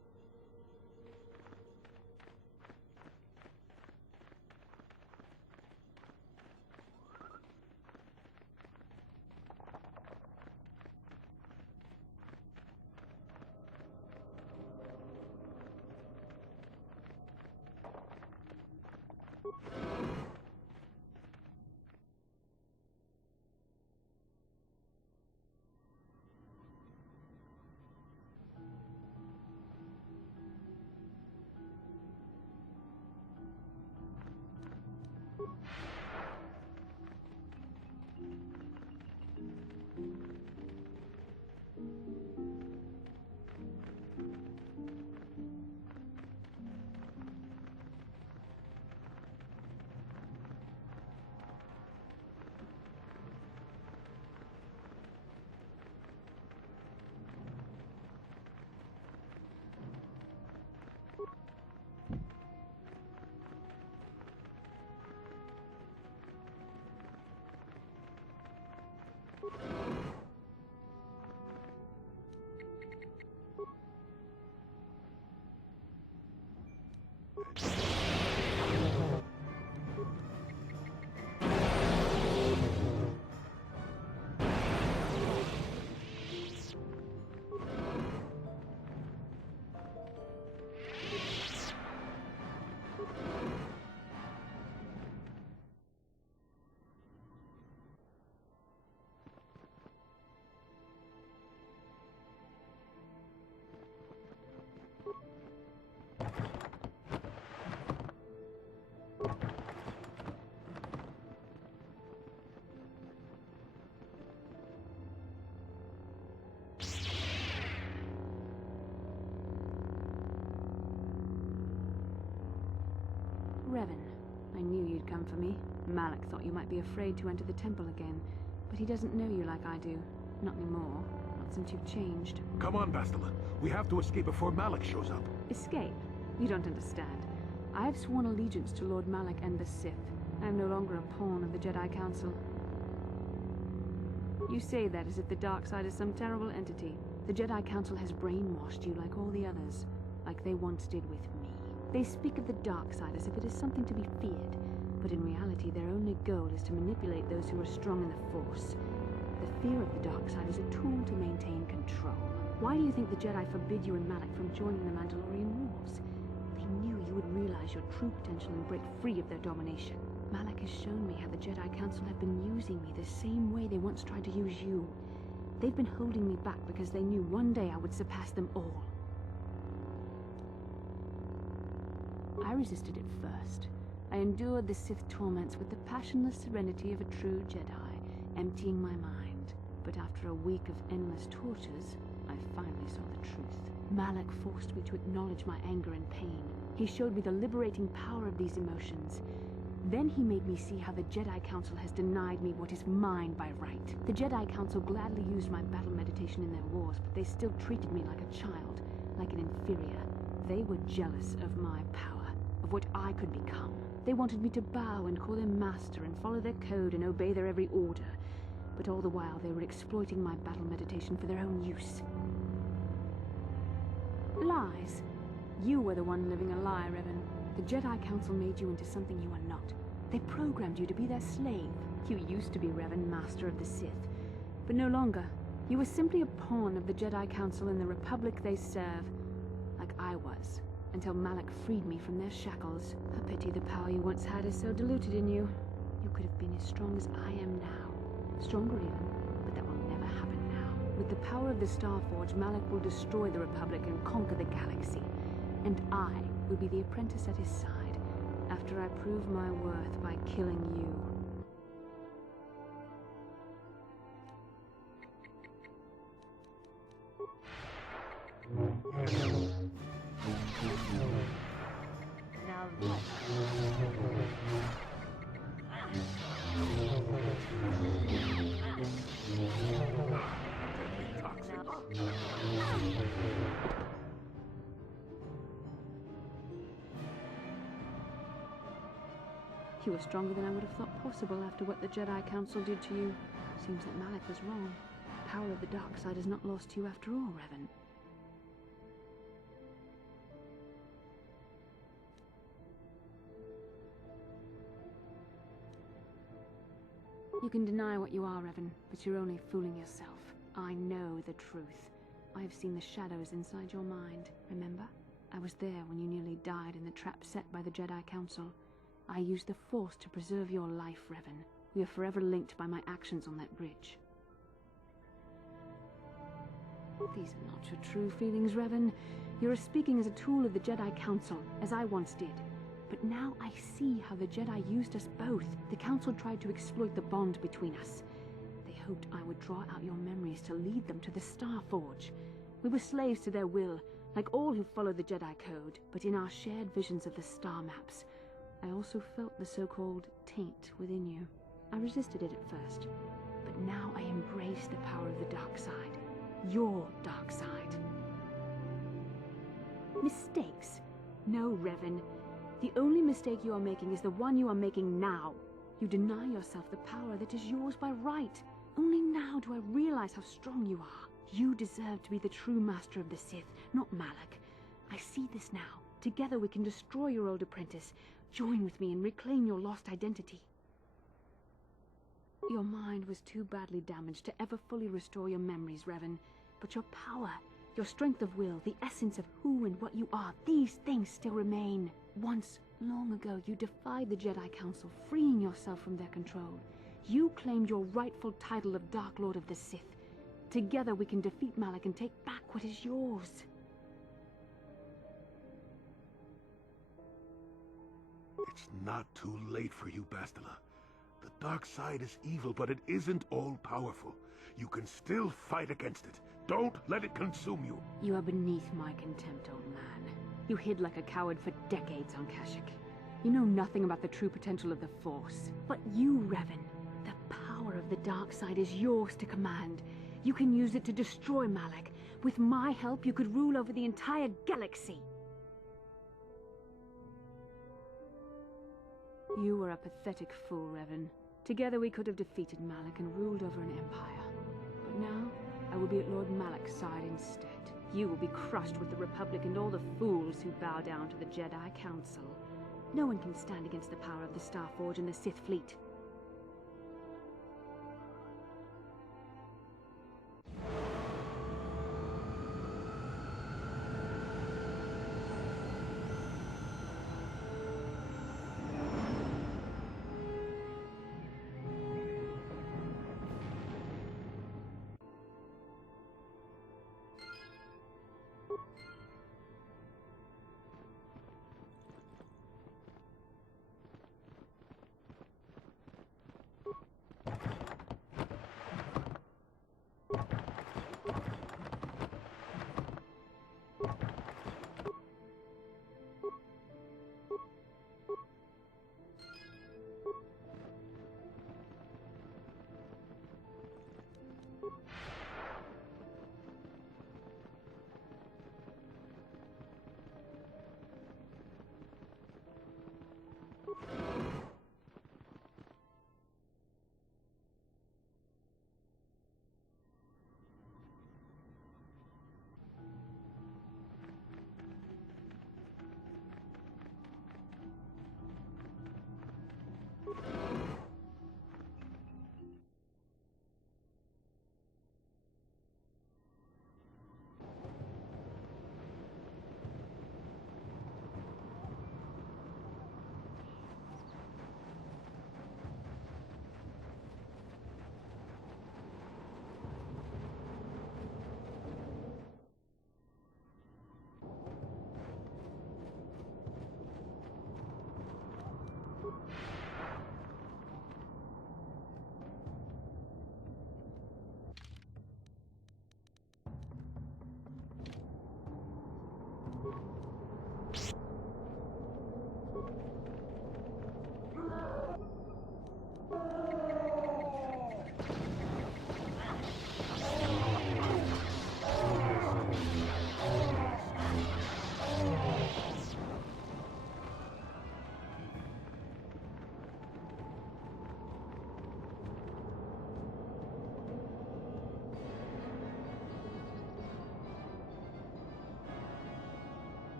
Revan, I knew you'd come for me. Malak thought you might be afraid to enter the temple again, but he doesn't know you like I do. Not anymore. Not since you've changed. Come on, Bastila. We have to escape before Malak shows up. Escape? You don't understand. I have sworn allegiance to Lord Malak and the Sith. I am no longer a pawn of the Jedi Council. You say that as if the dark side is some terrible entity. The Jedi Council has brainwashed you like all the others, like they once did with me. They speak of the dark side as if it is something to be feared, but in reality their only goal is to manipulate those who are strong in the Force. The fear of the dark side is a tool to maintain control. Why do you think the Jedi forbid you and Malak from joining the Mandalorian Wars? They knew you would realize your true potential and break free of their domination. Malak has shown me how the Jedi Council have been using me the same way they once tried to use you. They've been holding me back because they knew one day I would surpass them all. I resisted it first. I endured the Sith torments with the passionless serenity of a true Jedi, emptying my mind. But after a week of endless tortures, I finally saw the truth. Malak forced me to acknowledge my anger and pain. He showed me the liberating power of these emotions. Then he made me see how the Jedi Council has denied me what is mine by right. The Jedi Council gladly used my battle meditation in their wars, but they still treated me like a child, like an inferior. They were jealous of my power, of what I could become. They wanted me to bow and call them master and follow their code and obey their every order. But all the while they were exploiting my battle meditation for their own use. Lies. You were the one living a lie, Revan. The Jedi Council made you into something you are not. They programmed you to be their slave. You used to be Revan, Master of the Sith, but no longer. You were simply a pawn of the Jedi Council in the Republic they serve, like I was, until Malak freed me from their shackles. A pity the power you once had is so diluted in you. You could have been as strong as I am now. Stronger even, but that will never happen now. With the power of the Starforge, Malak will destroy the Republic and conquer the galaxy. And I will be the apprentice at his side, after I prove my worth by killing you. Now that... You were stronger than I would have thought possible after what the Jedi Council did to you. Seems that Malak was wrong. The power of the dark side is not lost to you after all, Revan. You can deny what you are, Revan, but you're only fooling yourself. I know the truth. I have seen the shadows inside your mind, remember? I was there when you nearly died in the trap set by the Jedi Council. I used the Force to preserve your life, Revan. We are forever linked by my actions on that bridge. These are not your true feelings, Revan. You're speaking as a tool of the Jedi Council, as I once did. But now I see how the Jedi used us both. The Council tried to exploit the bond between us. They hoped I would draw out your memories to lead them to the Starforge. We were slaves to their will, like all who follow the Jedi Code, but in our shared visions of the star maps, I also felt the so-called taint within you. I resisted it at first, but now I embrace the power of the dark side. Your dark side. Mistakes? No, Revan. The only mistake you are making is the one you are making now. You deny yourself the power that is yours by right. Only now do I realize how strong you are. You deserve to be the true master of the Sith, not Malak. I see this now. Together we can destroy your old apprentice. Join with me and reclaim your lost identity. Your mind was too badly damaged to ever fully restore your memories, Revan. But your power, your strength of will, the essence of who and what you are, these things still remain. Once, long ago, you defied the Jedi Council, freeing yourself from their control. You claimed your rightful title of Dark Lord of the Sith. Together we can defeat Malak and take back what is yours. It's not too late for you, Bastila. The dark side is evil, but it isn't all-powerful. You can still fight against it. Don't let it consume you. You are beneath my contempt, old man. You hid like a coward for decades on Kashyyyk. You know nothing about the true potential of the Force. But you, Revan, the power of the dark side is yours to command. You can use it to destroy Malak. With my help, you could rule over the entire galaxy. You were a pathetic fool, Revan. Together we could have defeated Malak and ruled over an empire. But now, I will be at Lord Malak's side instead. You will be crushed with the Republic and all the fools who bow down to the Jedi Council. No one can stand against the power of the Starforge and the Sith fleet.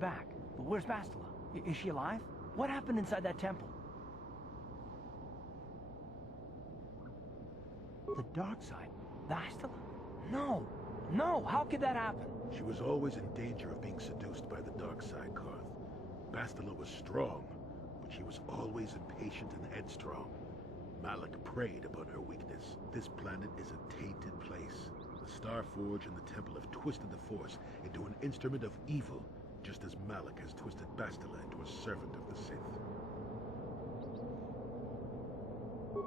back. But where's Bastila? Is she alive? What happened inside that temple? The dark side? Bastila? No! No! How could that happen? She was always in danger of being seduced by the dark side, Karth. Bastila was strong, but she was always impatient and headstrong. Malak preyed upon her weakness. This planet is a tainted place. The Starforge and the Temple have twisted the Force into an instrument of evil, just as Malak has twisted Bastila into a servant of the Sith.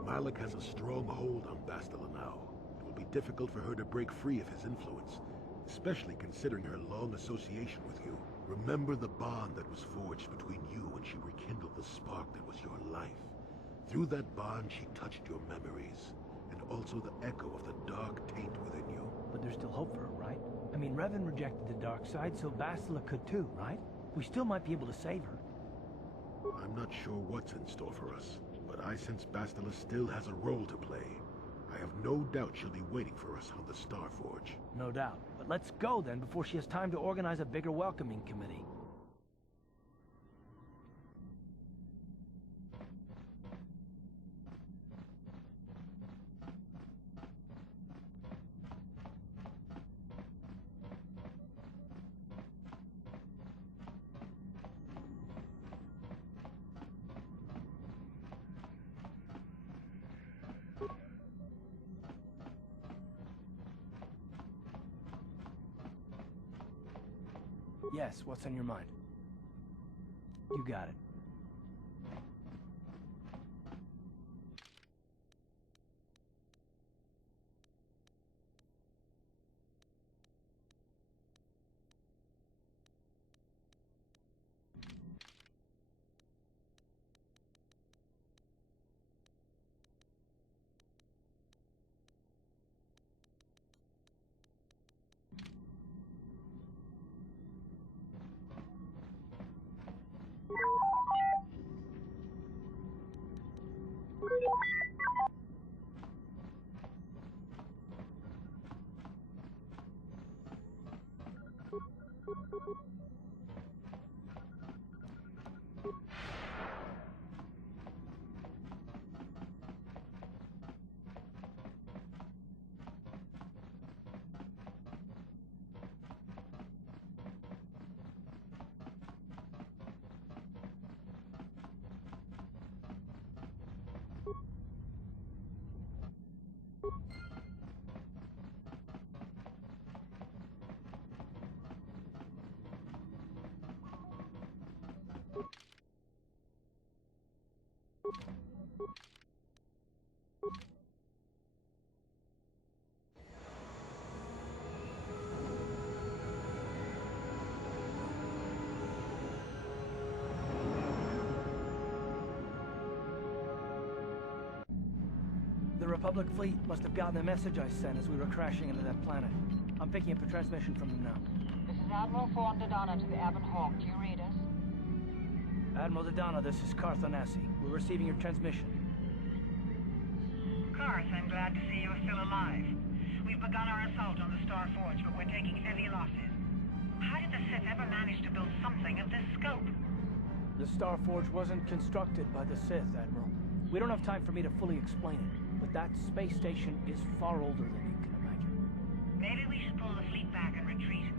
Malak has a strong hold on Bastila now. It will be difficult for her to break free of his influence, especially considering her long association with you. Remember the bond that was forged between you when she rekindled the spark that was your life. Through that bond, she touched your memories, and also the echo of the dark taint within you. But there's still hope for her, right? I mean, Revan rejected the dark side, so Bastila could too, right? We still might be able to save her. I'm not sure what's in store for us, but I sense Bastila still has a role to play. I have no doubt she'll be waiting for us on the Starforge. No doubt. But let's go then before she has time to organize a bigger welcoming committee. Yes, what's on your mind? You got it. The Republic fleet must have gotten the message I sent as we were crashing into that planet. I'm picking up a transmission from them now. This is Admiral Fawn Dodonna to the Avon Hawk. Do you read us? Admiral Dodonna, this is Karth Onasi. We're receiving your transmission. Karth, I'm glad to see you're still alive. We've begun our assault on the Starforge, but we're taking heavy losses. How did the Sith ever manage to build something of this scope? The Starforge wasn't constructed by the Sith, Admiral. We don't have time for me to fully explain it, but that space station is far older than you can imagine. Maybe we should pull the fleet back and retreat.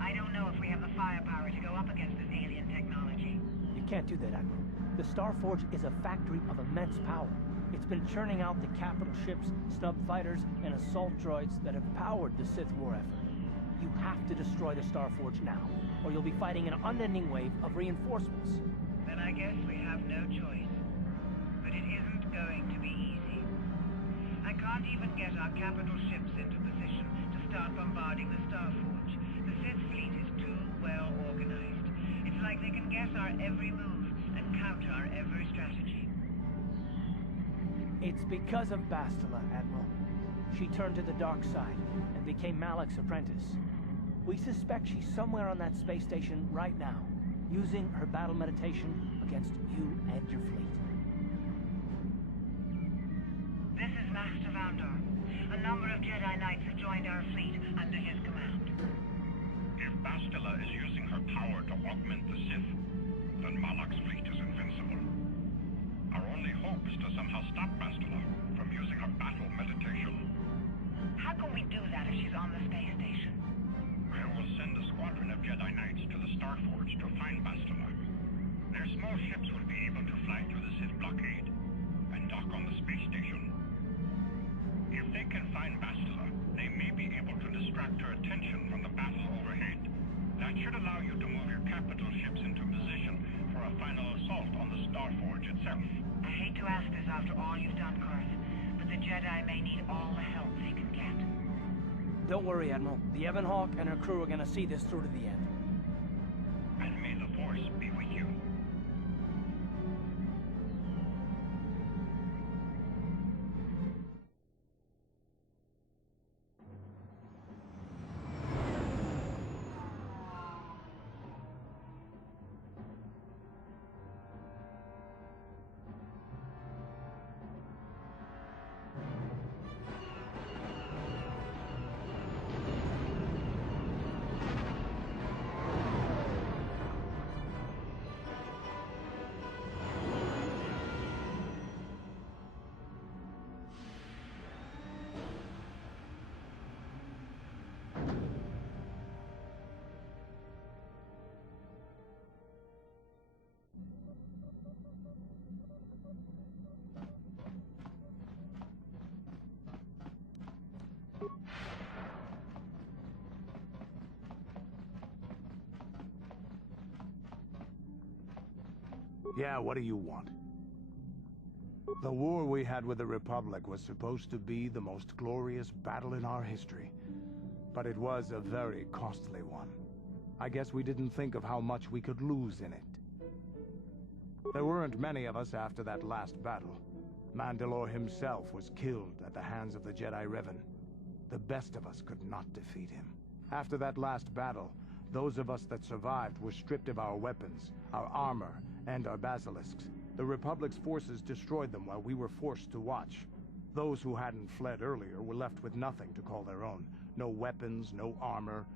I don't know if we have the firepower to go up against this alien technology. You can't do that, Admiral. The Starforge is a factory of immense power. It's been churning out the capital ships, snub fighters, and assault droids that have powered the Sith war effort. You have to destroy the Starforge now, or you'll be fighting an unending wave of reinforcements. Then I guess we have no choice. But it isn't going to be easy. I can't even get our capital ships into position to start bombarding the Starforge. The Sith fleet is too well organized. It's like they can guess our every move and counter our every strategy. It's because of Bastila, Admiral. She turned to the dark side and became Malak's apprentice. We suspect she's somewhere on that space station right now, using her battle meditation against you and your fleet. This is Master Vandor. A number of Jedi Knights have joined our fleet under his command. If Bastila is using her our power to augment the Sith, then Malak's fleet is invincible. Our only hope is to somehow stop Bastila from using her battle meditation. How can we do that if she's on the space station? I will send a squadron of Jedi Knights to the Starforge to find Bastila. Their small ships will be able to fly through the Sith blockade and dock on the space station. If they can find Bastila, they may be able to distract her attention from the battle overhead. That should allow you to move your capital ships into position for a final assault on the Starforge itself. I hate to ask this after all you've done, Kurth, but the Jedi may need all the help they can get. Don't worry, Admiral. The Ebon Hawk and her crew are gonna see this through to the end. And may the Force be with you. Yeah, what do you want? The war we had with the Republic was supposed to be the most glorious battle in our history. But it was a very costly one. I guess we didn't think of how much we could lose in it. There weren't many of us after that last battle. Mandalore himself was killed at the hands of the Jedi Revan. The best of us could not defeat him. After that last battle, those of us that survived were stripped of our weapons, our armor, and our basilisks. The Republic's forces destroyed them while we were forced to watch. Those who hadn't fled earlier were left with nothing to call their own. No weapons, no armor.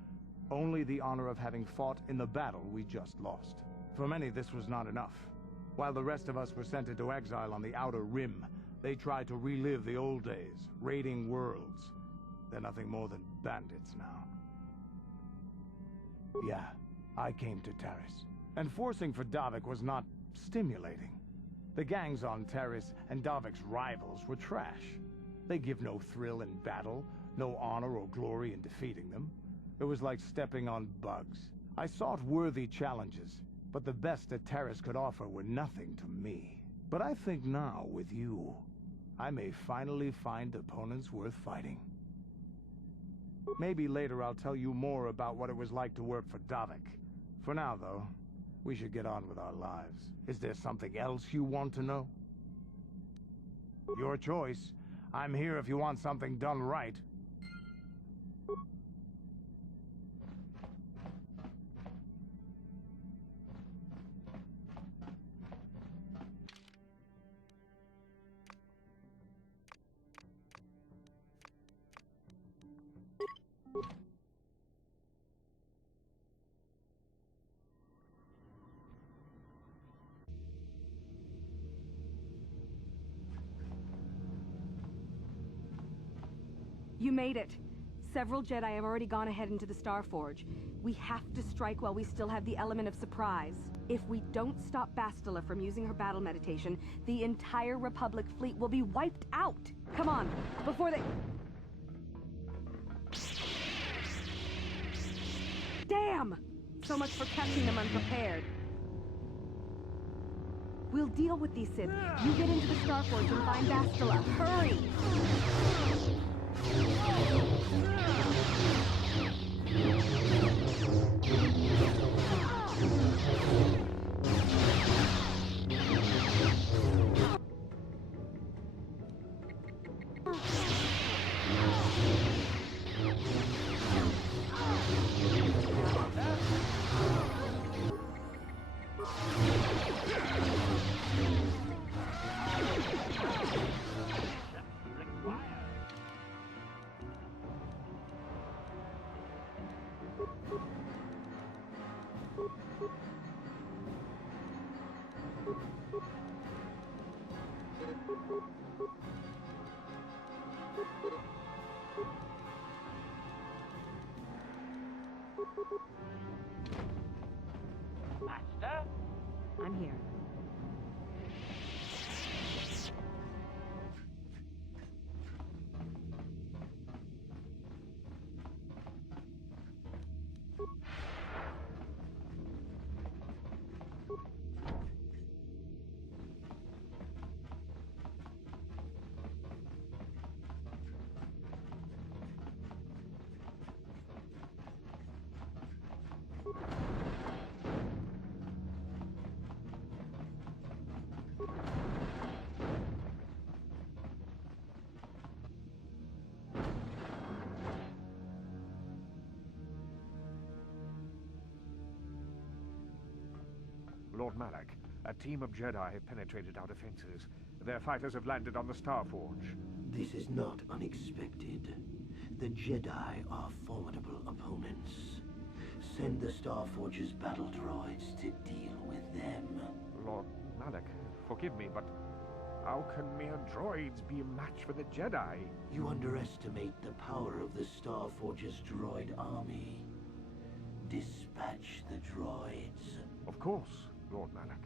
Only the honor of having fought in the battle we just lost. For many, this was not enough. While the rest of us were sent into exile on the Outer Rim, they tried to relive the old days, raiding worlds. They're nothing more than bandits now. Yeah, I came to Taris. And forcing for Davik was not stimulating. The gangs on Taris and Davik's rivals were trash. They give no thrill in battle, no honor or glory in defeating them. It was like stepping on bugs. I sought worthy challenges, but the best that Taris could offer were nothing to me. But I think now, with you, I may finally find opponents worth fighting. Maybe later I'll tell you more about what it was like to work for Davik. For now, though, we should get on with our lives. Is there something else you want to know? Your choice. I'm here if you want something done right. You made it. Several Jedi have already gone ahead into the Starforge. We have to strike while we still have the element of surprise. If we don't stop Bastila from using her battle meditation, the entire Republic fleet will be wiped out. Come on, before they... Damn! So much for catching them unprepared. We'll deal with these Sith. You get into the Starforge and find Bastila. Hurry! Master? I'm here. Lord Malak, a team of Jedi have penetrated our defenses. Their fighters have landed on the Starforge. This is not unexpected. The Jedi are formidable opponents. Send the Starforge's battle droids to deal with them. Lord Malak, forgive me, but how can mere droids be a match for the Jedi? You underestimate the power of the Starforge's droid army. Dispatch the droids. Of course, Lord Malak.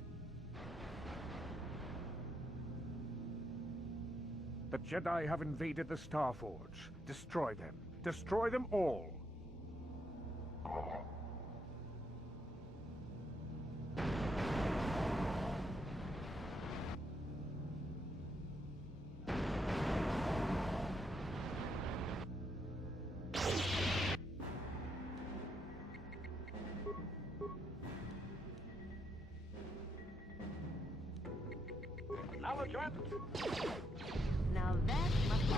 The Jedi have invaded the Starforge. Destroy them. Destroy them all. Acknowledgement. Now that must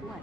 What?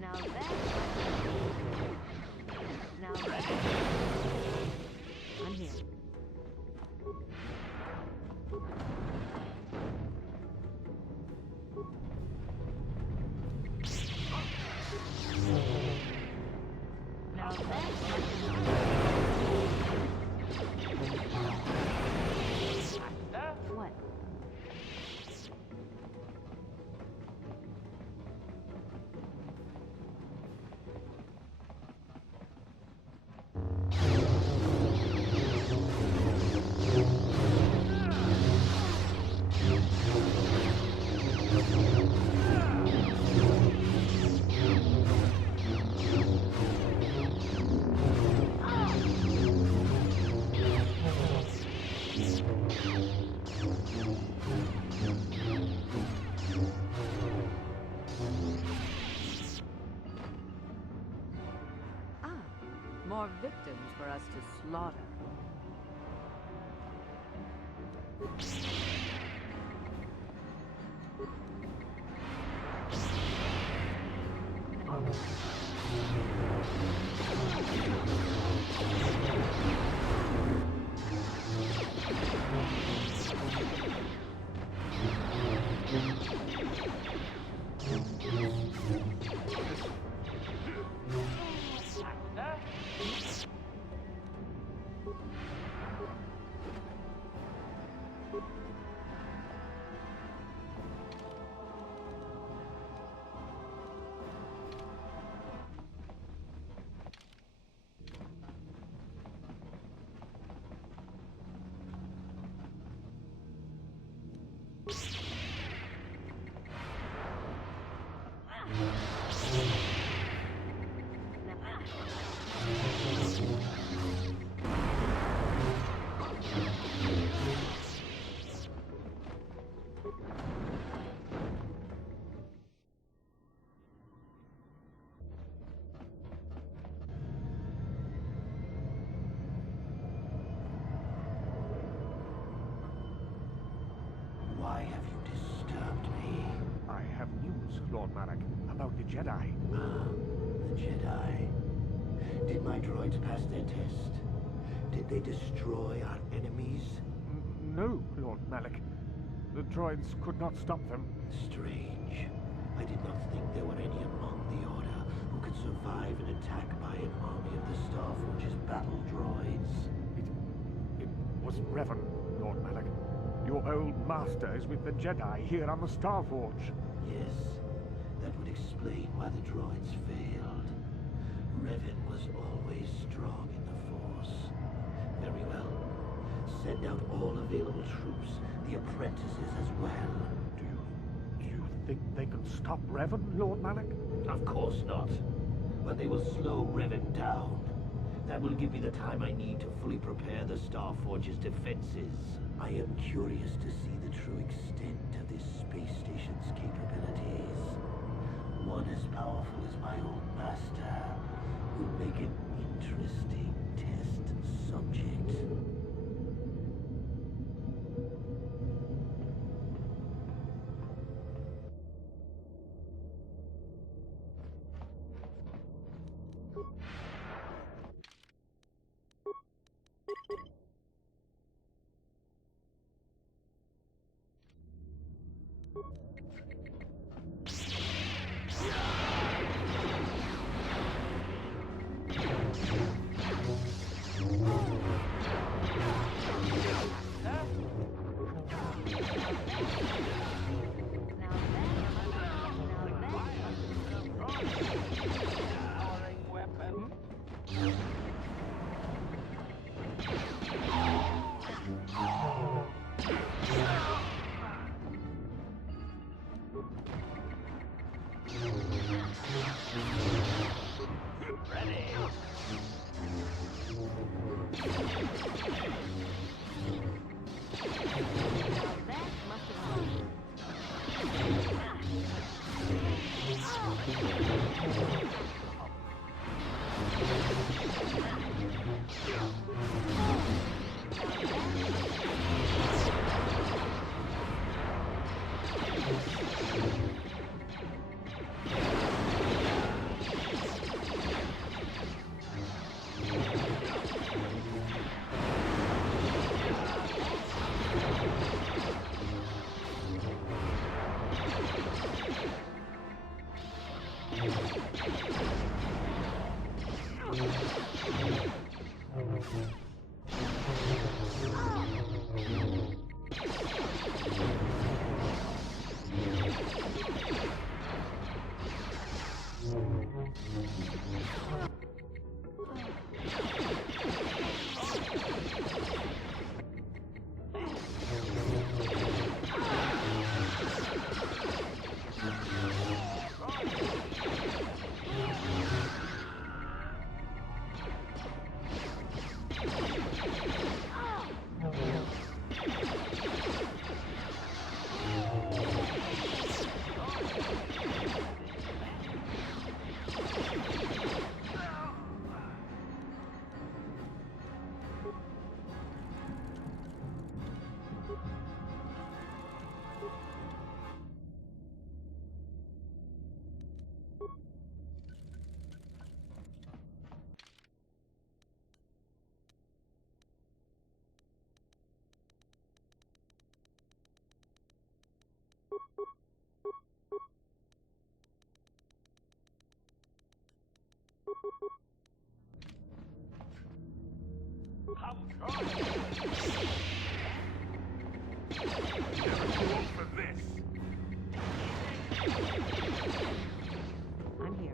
Now that. Now that. I'm here. Now that. What? More victims for us to slaughter. Lord Malak, about the Jedi. The Jedi. Did my droids pass their test? Did they destroy our enemies? No, Lord Malak. The droids could not stop them. Strange. I did not think there were any among the Order who could survive an attack by an army of the Starforge's battle droids. It was Revan, Lord Malak. Your old master is with the Jedi here on the Starforge. Yes, that would explain why the droids failed. Revan was always strong in the Force. Very well. Send out all available troops, the apprentices as well. Do you think they can stop Revan, Lord Malak? Of course not. But they will slow Revan down. That will give me the time I need to fully prepare the Starforge's defenses. I am curious to see the true extent of this space station's capabilities. One as powerful as my old master will make an interesting test subject. I'm here.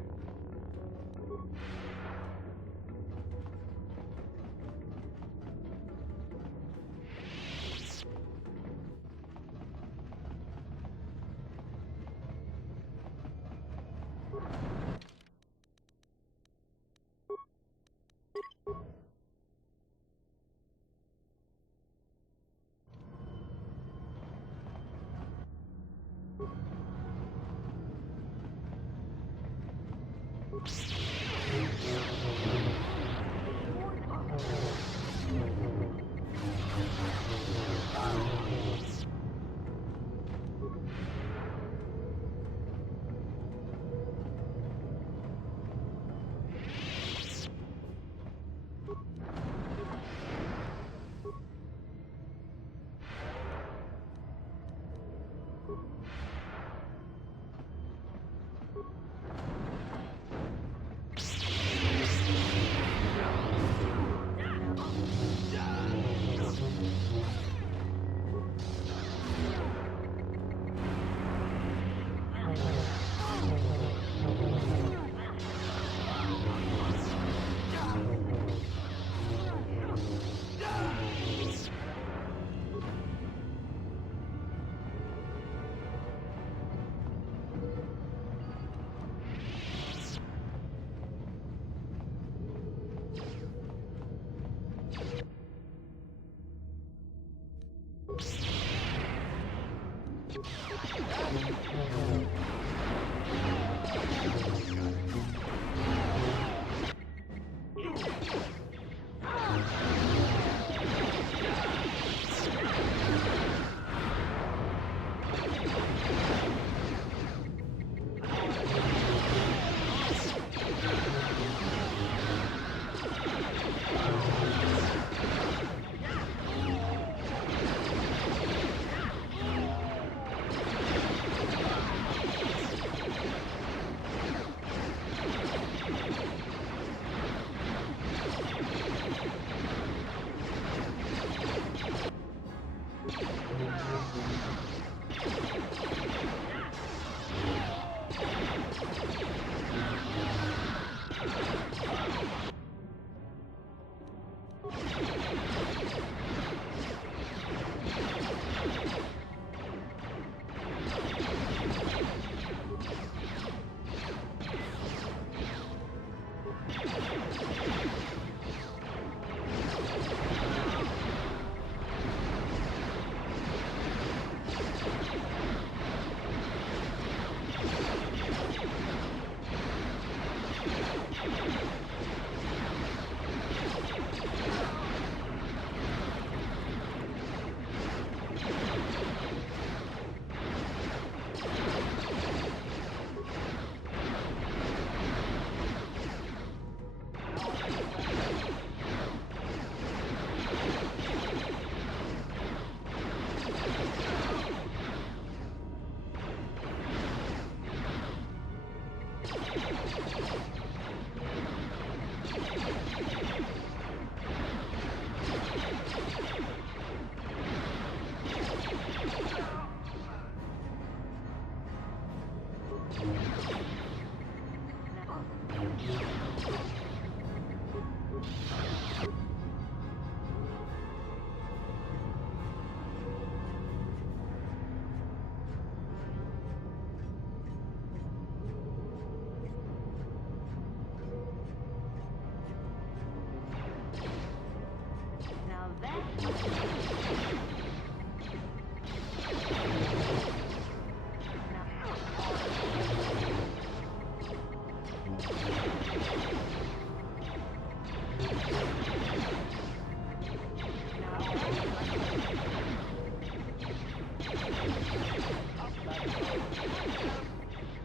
Now that...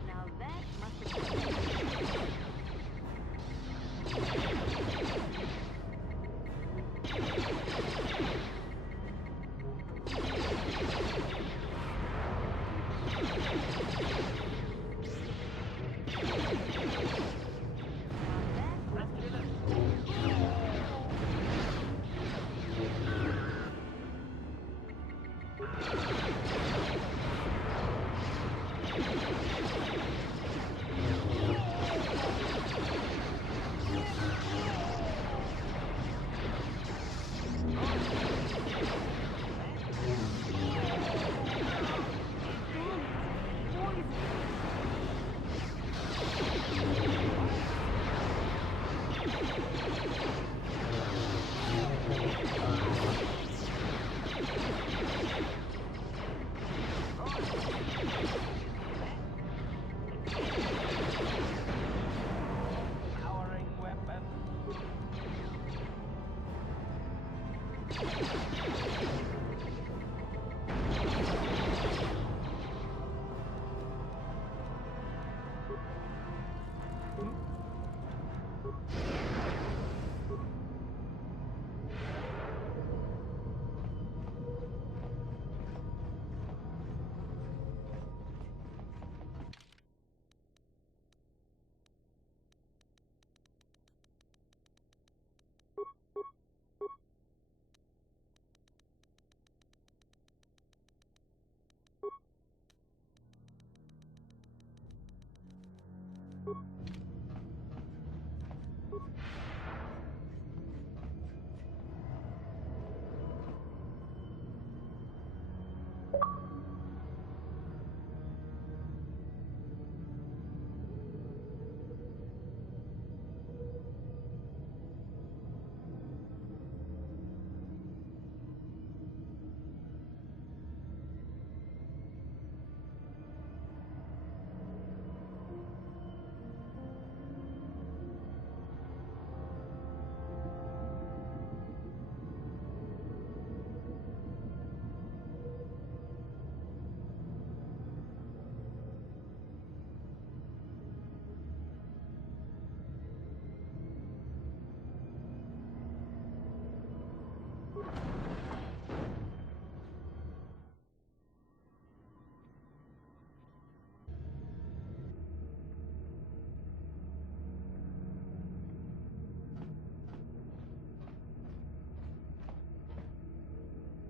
Now that must have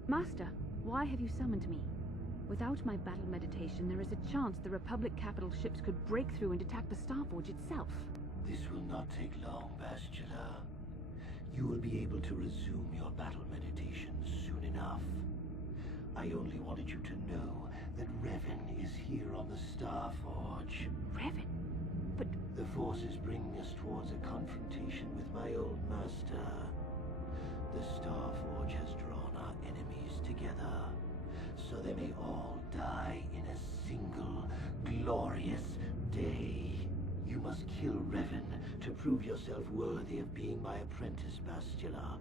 Master, why have you summoned me? Without my battle meditation, there is a chance the Republic capital ships could break through and attack the Starforge itself. This will not take long, Bastila. You will be able to resume your battle meditation soon enough. I only wanted you to know that Revan is here on the Starforge. Revan? But... The Force is bringing us towards a confrontation with my old master. The Starforge has drawn our enemies together, so they may all die in a single, glorious day. You must kill Revan to prove yourself worthy of being my apprentice, Bastila.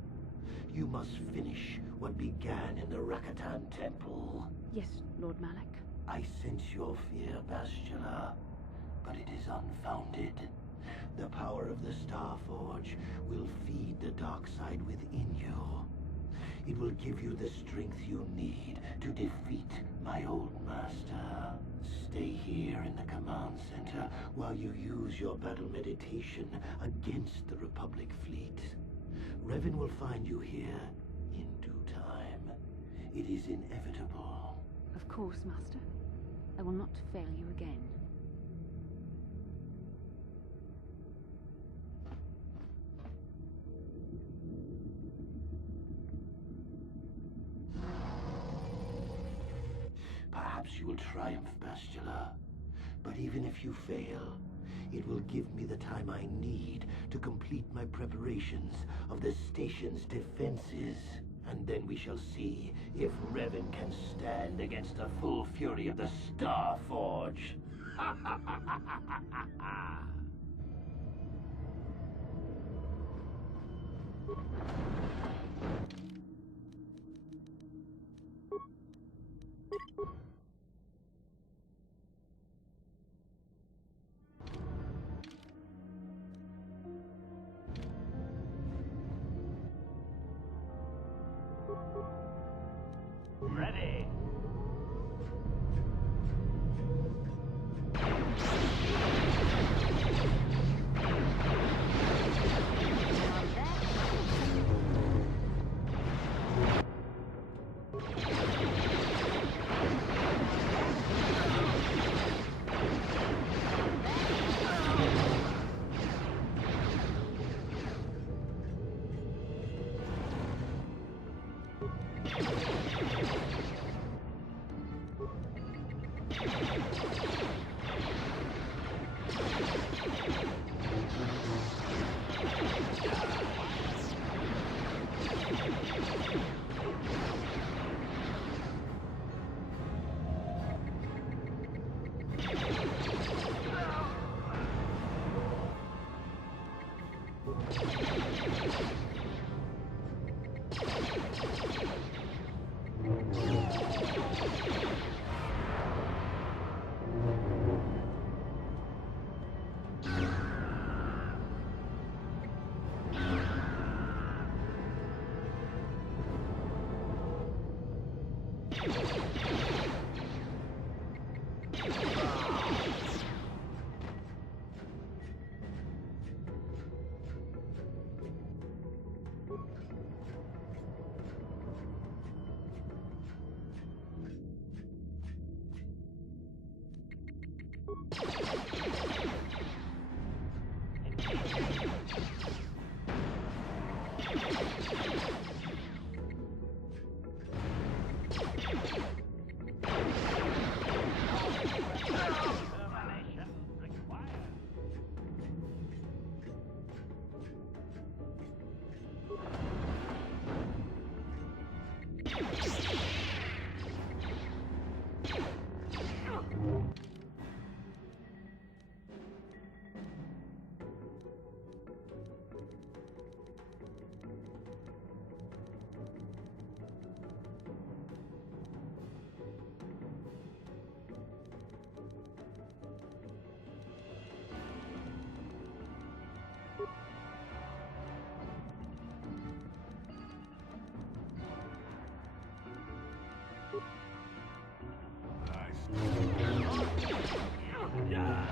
You must finish what began in the Rakatan Temple. Yes, Lord Malak. I sense your fear, Bastila, but it is unfounded. The power of the Starforge will feed the dark side within you. It will give you the strength you need to defeat my old master. Stay here in the command center while you use your battle meditation against the Republic fleet. Revan will find you here in due time. It is inevitable. Of course, Master. I will not fail you again. will triumph, Bastila. But even if you fail, it will give me the time I need to complete my preparations of the station's defenses. And then we shall see if Revan can stand against the full fury of the Starforge. Ready. Yeah.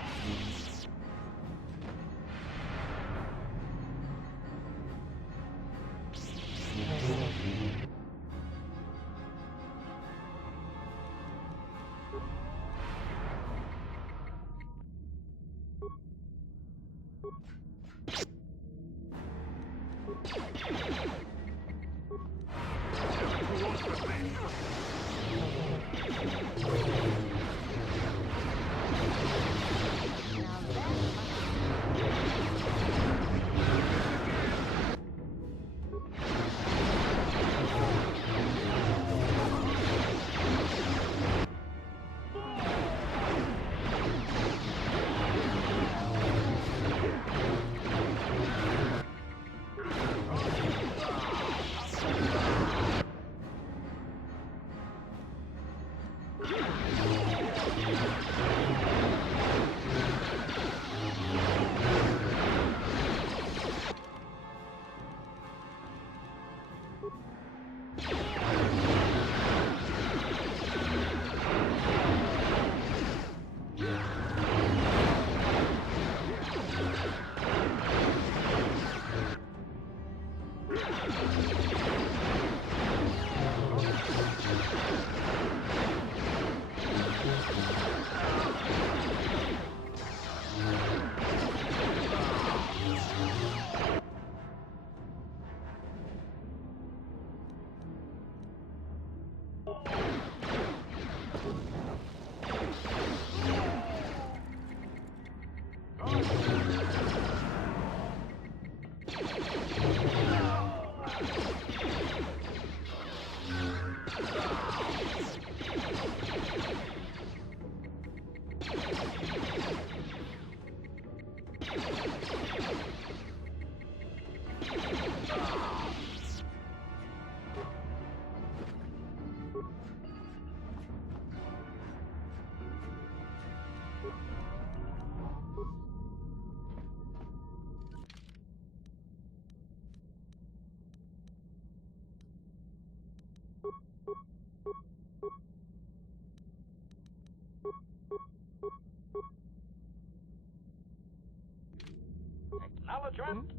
Acknowledgement.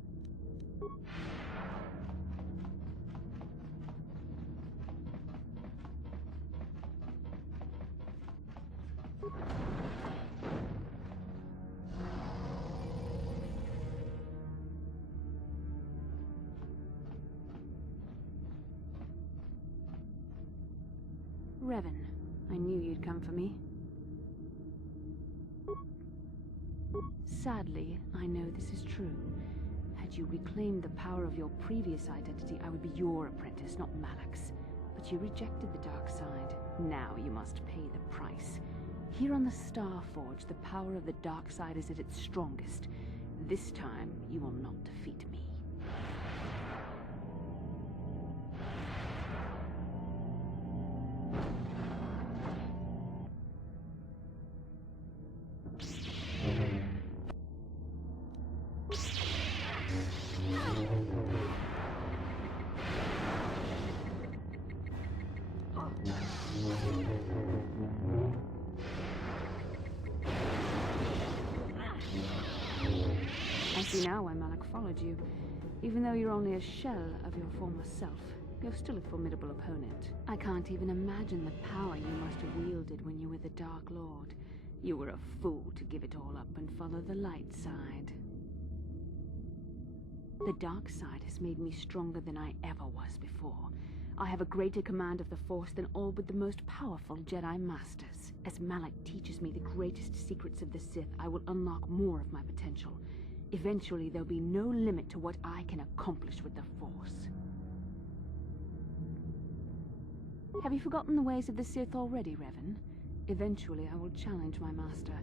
Revan, I knew you'd come for me. Sadly, I know this is true. Had you reclaimed the power of your previous identity, I would be your apprentice, not Malak's. But you rejected the dark side. Now you must pay the price. Here on the Star Forge, the power of the dark side is at its strongest. This time, you will not defeat me. I see now why Malak followed you. Even though you're only a shell of your former self, you're still a formidable opponent. I can't even imagine the power you must have wielded when you were the Dark Lord. You were a fool to give it all up and follow the light side. The dark side has made me stronger than I ever was before. I have a greater command of the Force than all but the most powerful Jedi Masters. As Malak teaches me the greatest secrets of the Sith, I will unlock more of my potential. Eventually, there'll be no limit to what I can accomplish with the Force. Have you forgotten the ways of the Sith already, Revan? Eventually, I will challenge my master.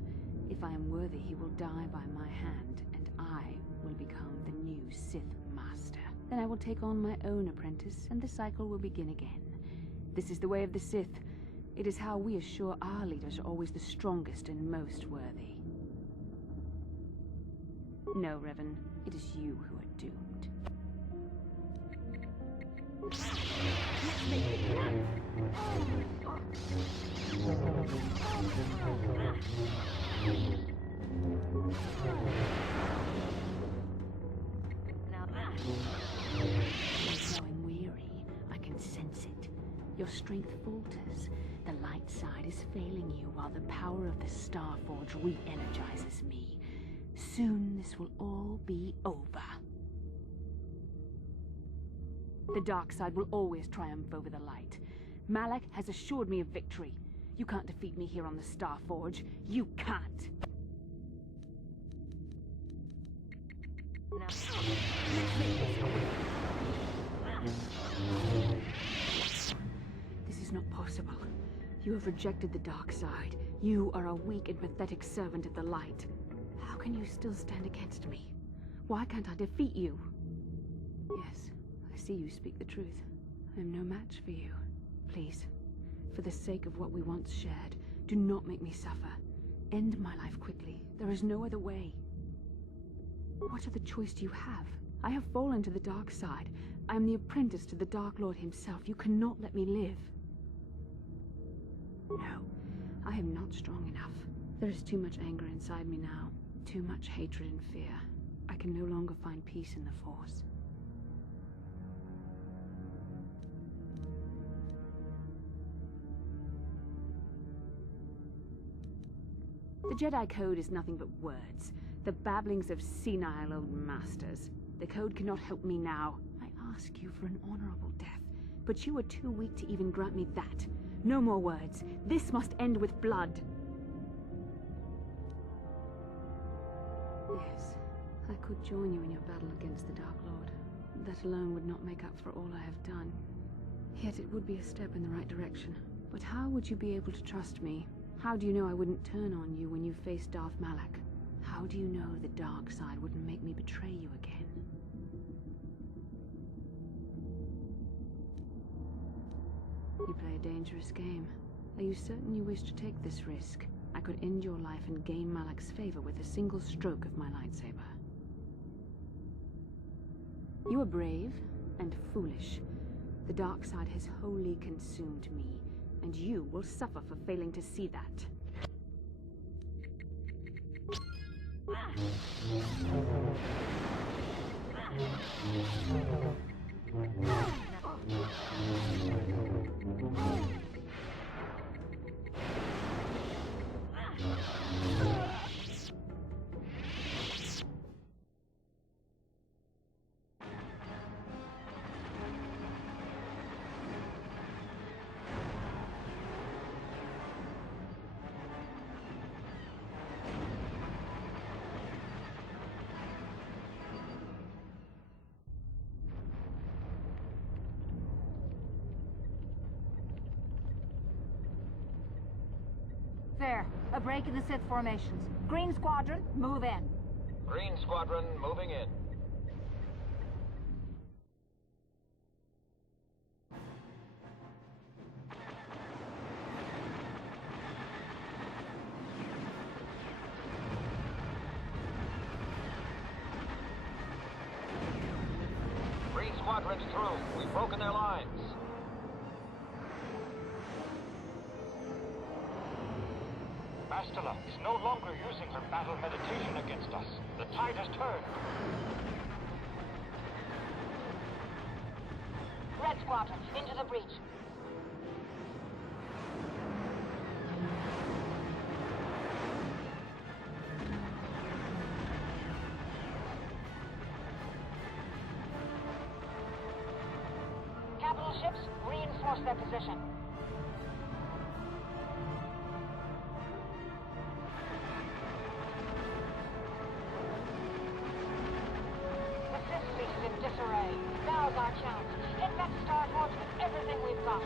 If I am worthy, he will die by my hand, and I will become the new Sith Master. Then I will take on my own apprentice, and the cycle will begin again. This is the way of the Sith. It is how we assure our leaders are always the strongest and most worthy. No, Revan, it is you who are doomed. You're growing weary. I can sense it. Your strength falters. The light side is failing you while the power of the Star Forge re-energizes me. Soon this will all be over. The dark side will always triumph over the light. Malak has assured me of victory. You can't defeat me here on the Star Forge. You can't! Now, this is not possible. You have rejected the dark side. You are a weak and pathetic servant of the light. How can you still stand against me? Why can't I defeat you? Yes, I see you speak the truth. I am no match for you. Please, for the sake of what we once shared, do not make me suffer. End my life quickly. There is no other way. What other choice do you have? I have fallen to the dark side. I am the apprentice to the Dark Lord himself. You cannot let me live. No, I am not strong enough. There is too much anger inside me now. Too much hatred and fear. I can no longer find peace in the Force. The Jedi Code is nothing but words. The babblings of senile old masters. The Code cannot help me now. I ask you for an honorable death, but you are too weak to even grant me that. No more words. This must end with blood. Yes, I could join you in your battle against the Dark Lord. That alone would not make up for all I have done. Yet it would be a step in the right direction. But how would you be able to trust me? How do you know I wouldn't turn on you when you faced Darth Malak? How do you know the dark side wouldn't make me betray you again? You play a dangerous game. Are you certain you wish to take this risk? I could end your life and gain Malak's favor with a single stroke of my lightsaber. You are brave and foolish. The dark side has wholly consumed me, and you will suffer for failing to see that. There. A break in the Sith formations. Green Squadron, move in. Green Squadron moving in. Green Squadron's through. We've broken their lines. Bastila is no longer using her battle meditation against us. The tide has turned. Red Squadron, into the breach. Capital ships, reinforce their position. Disarray. Now's our chance. Hit that Star Forge with everything we've got.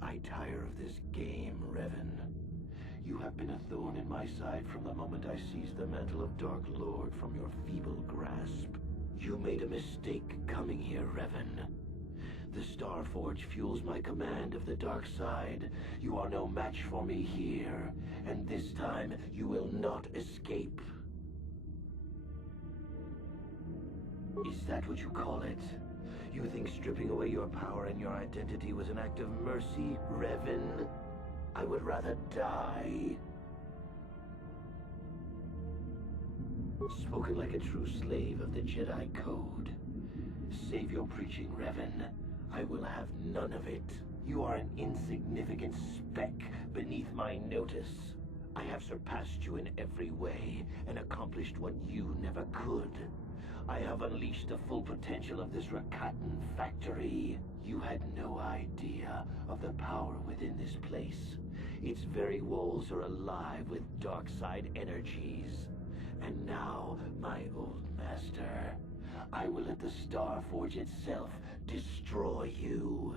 I tire of this game, Revan. You have been a thorn in my side from the moment I seized the mantle of Dark Lord from your feeble grasp. You made a mistake coming here, Revan. The Star Forge fuels my command of the dark side. You are no match for me here, and this time you will not escape. Is that what you call it? You think stripping away your power and your identity was an act of mercy, Revan? I would rather die. Spoken like a true slave of the Jedi Code. Save your preaching, Revan. I will have none of it. You are an insignificant speck beneath my notice. I have surpassed you in every way and accomplished what you never could. I have unleashed the full potential of this Rakatan factory. You had no idea of the power within this place. Its very walls are alive with dark side energies. And now, my old master, I will let the Star Forge itself destroy you.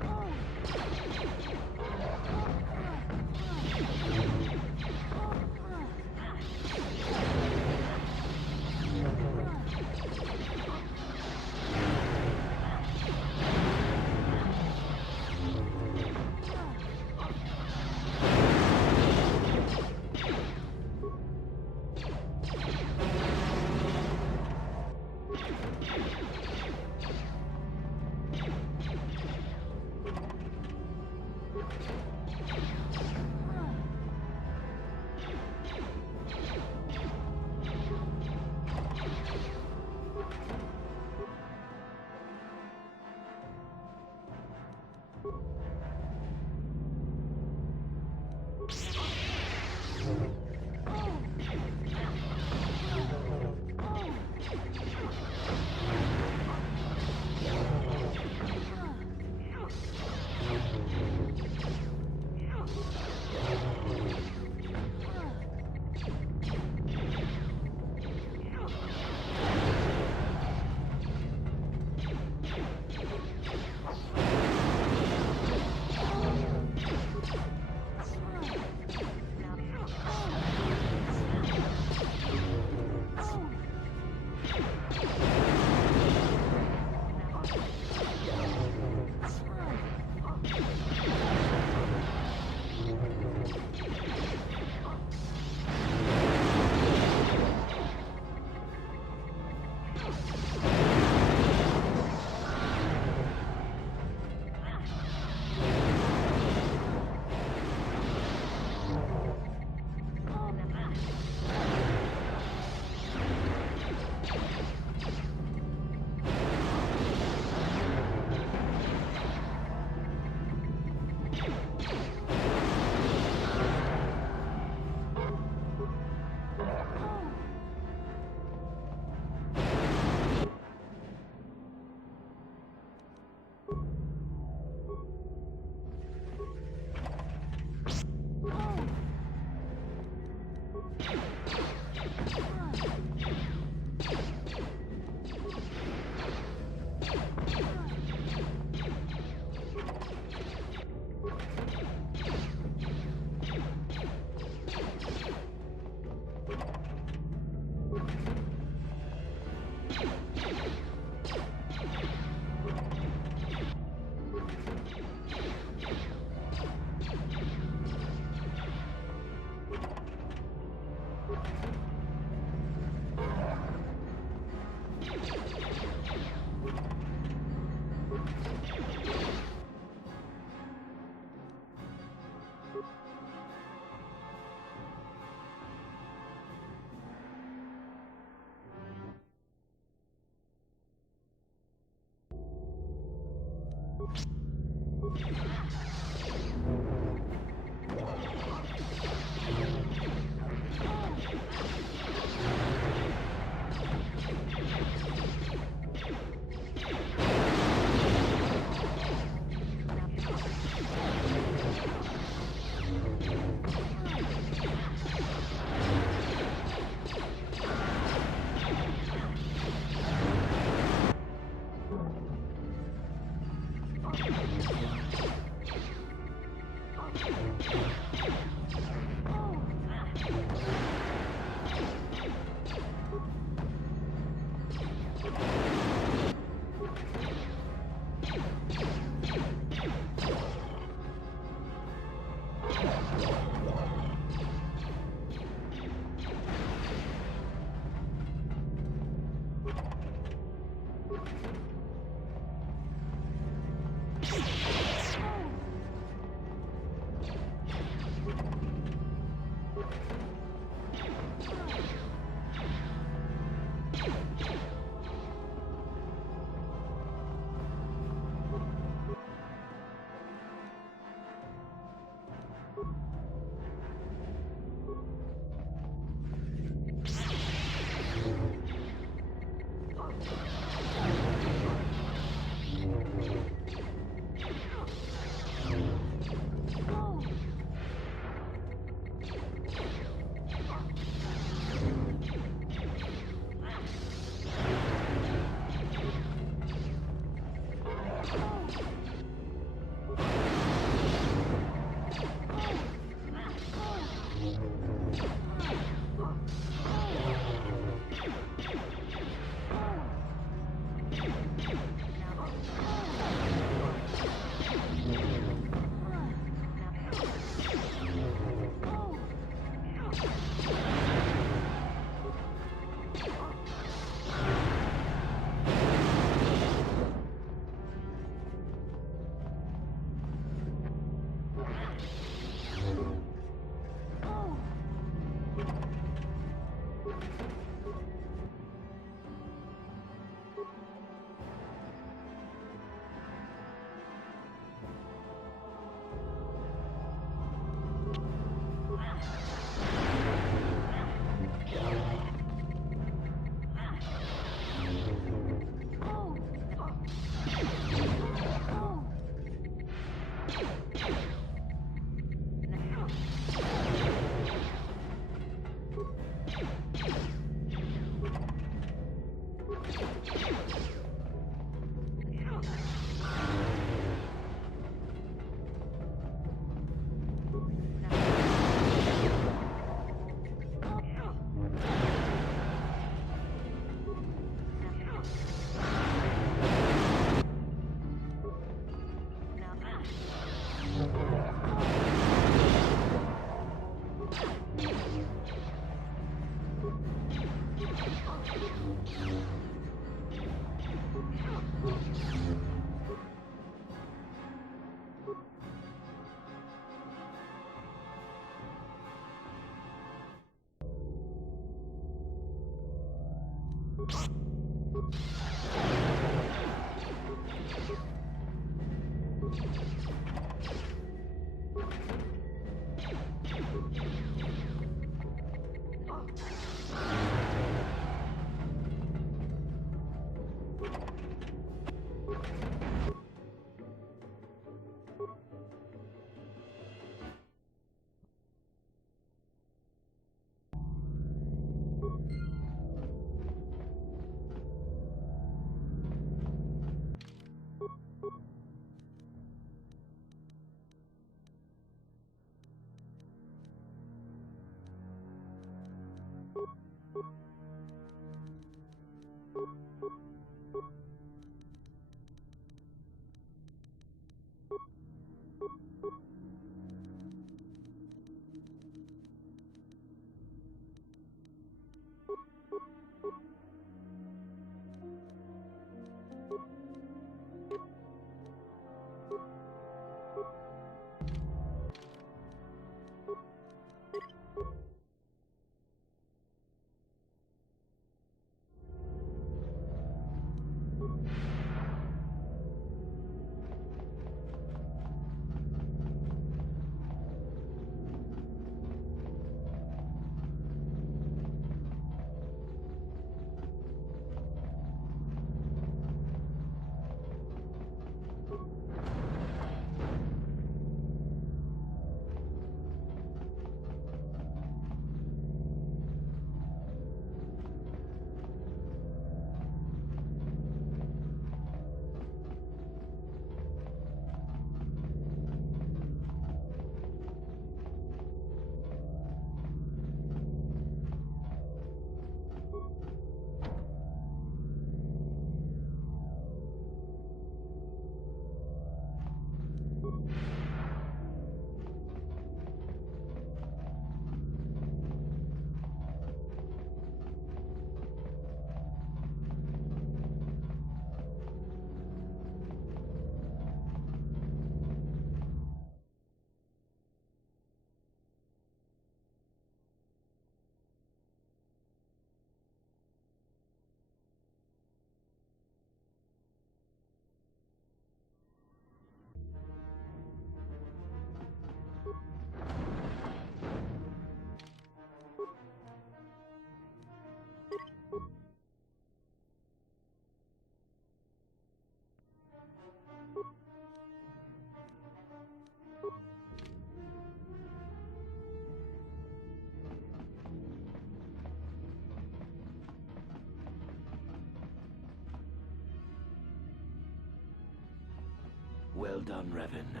done, Revan.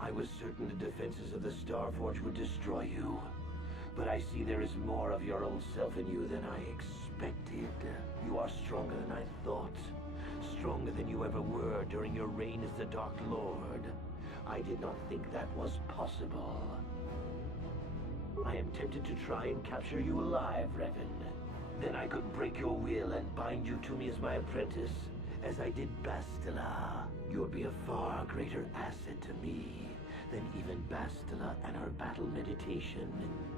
I was certain the defenses of the Starforge would destroy you. But I see there is more of your old self in you than I expected. You are stronger than I thought. Stronger than you ever were during your reign as the Dark Lord. I did not think that was possible. I am tempted to try and capture you alive, Revan. Then I could break your will and bind you to me as my apprentice, as I did Bastila. You would be a far greater asset to me than even Bastila and her battle meditation,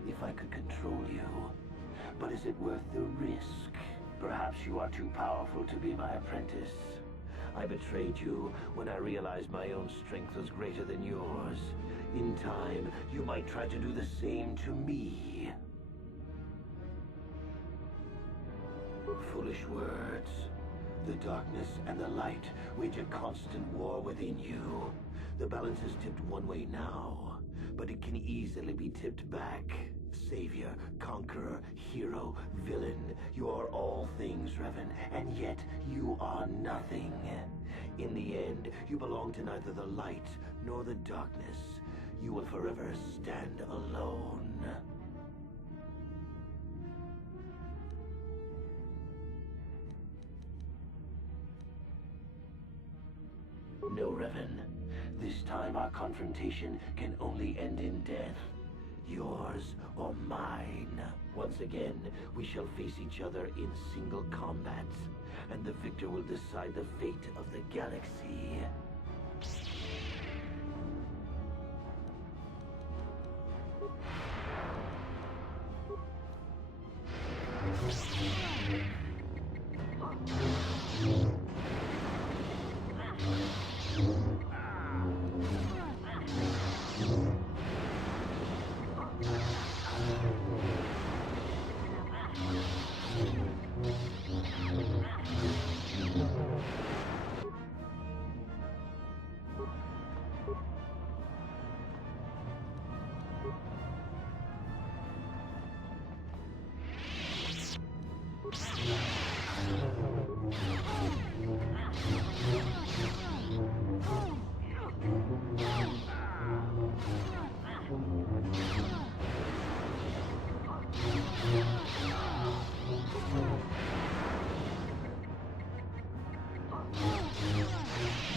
if I could control you. But is it worth the risk? Perhaps you are too powerful to be my apprentice. I betrayed you when I realized my own strength was greater than yours. In time, you might try to do the same to me. Foolish words. The darkness and the light wage a constant war within you. The balance is tipped one way now, but it can easily be tipped back. Savior, conqueror, hero, villain. You are all things, Revan, and yet you are nothing. In the end, you belong to neither the light nor the darkness. You will forever stand alone. No, Revan. This time our confrontation can only end in death. Yours or mine. Once again, we shall face each other in single combat, and the victor will decide the fate of the galaxy.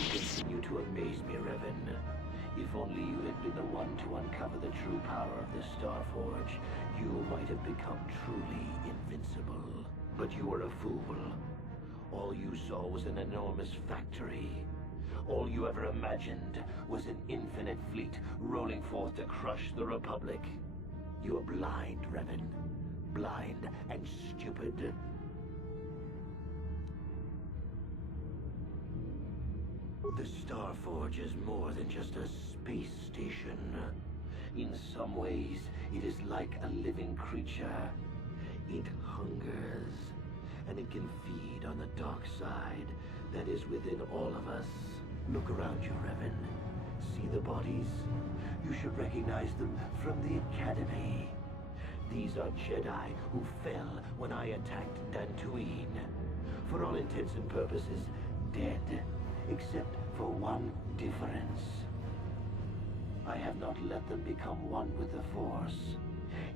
Continue to amaze me, Revan. If only you had been the one to uncover the true power of the Starforge, you might have become truly invincible. But you were a fool. All you saw was an enormous factory. All you ever imagined was an infinite fleet rolling forth to crush the Republic. You are blind, Revan. Blind and stupid. The Starforge is more than just a space station. In some ways, it is like a living creature. It hungers, and it can feed on the dark side that is within all of us. Look around you, Revan. See the bodies? You should recognize them from the Academy. These are Jedi who fell when I attacked Dantooine. For all intents and purposes, dead. Except for one difference. I have not let them become one with the Force.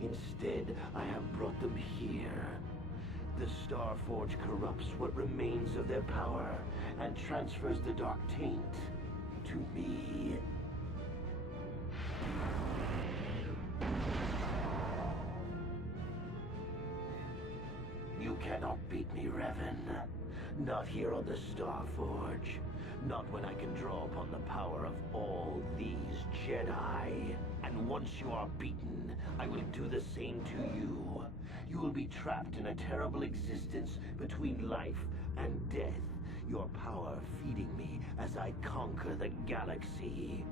Instead, I have brought them here. The Starforge corrupts what remains of their power and transfers the dark taint to me. You cannot beat me, Revan. Not here on the Starforge. Not when I can draw upon the power of all these Jedi. And once you are beaten, I will do the same to you. You will be trapped in a terrible existence between life and death. Your power feeding me as I conquer the galaxy.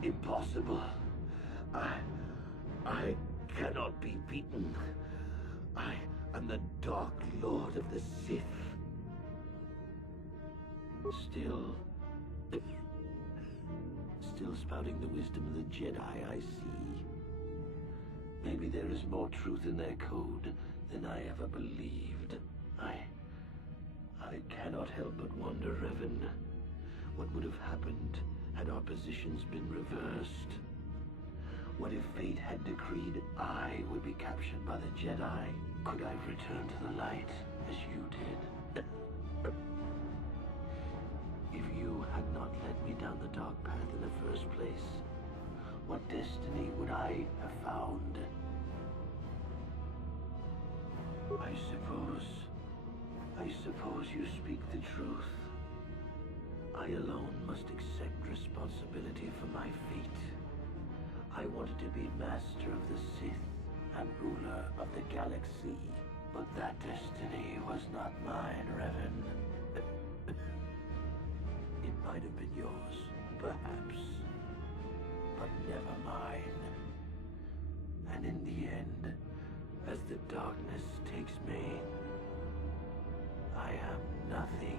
Impossible. I cannot be beaten. I am the Dark Lord of the Sith. Still spouting the wisdom of the Jedi, I see. Maybe there is more truth in their code than I ever believed. I cannot help but wonder, Revan, what would have happened had our positions been reversed? What if fate had decreed I would be captured by the Jedi? Could I return to the light as you did? If you had not led me down the dark path in the first place, what destiny would I have found? I suppose you speak the truth. I alone must accept responsibility for my fate. I wanted to be master of the Sith and ruler of the galaxy, but that destiny was not mine, Revan. It might have been yours, perhaps, but never mine. And in the end, as the darkness takes me, I am nothing.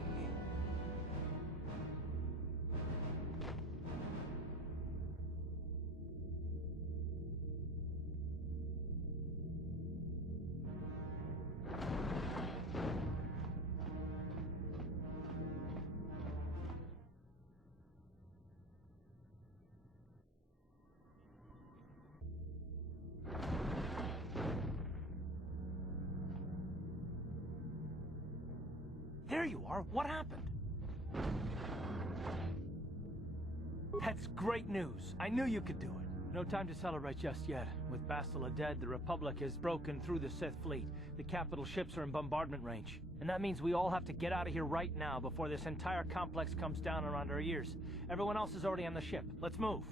There you are. What happened? That's great news. I knew you could do it. No time to celebrate just yet. With Bastila dead, the Republic has broken through the Sith fleet. The capital ships are in bombardment range. And that means we all have to get out of here right now before this entire complex comes down around our ears. Everyone else is already on the ship. Let's move.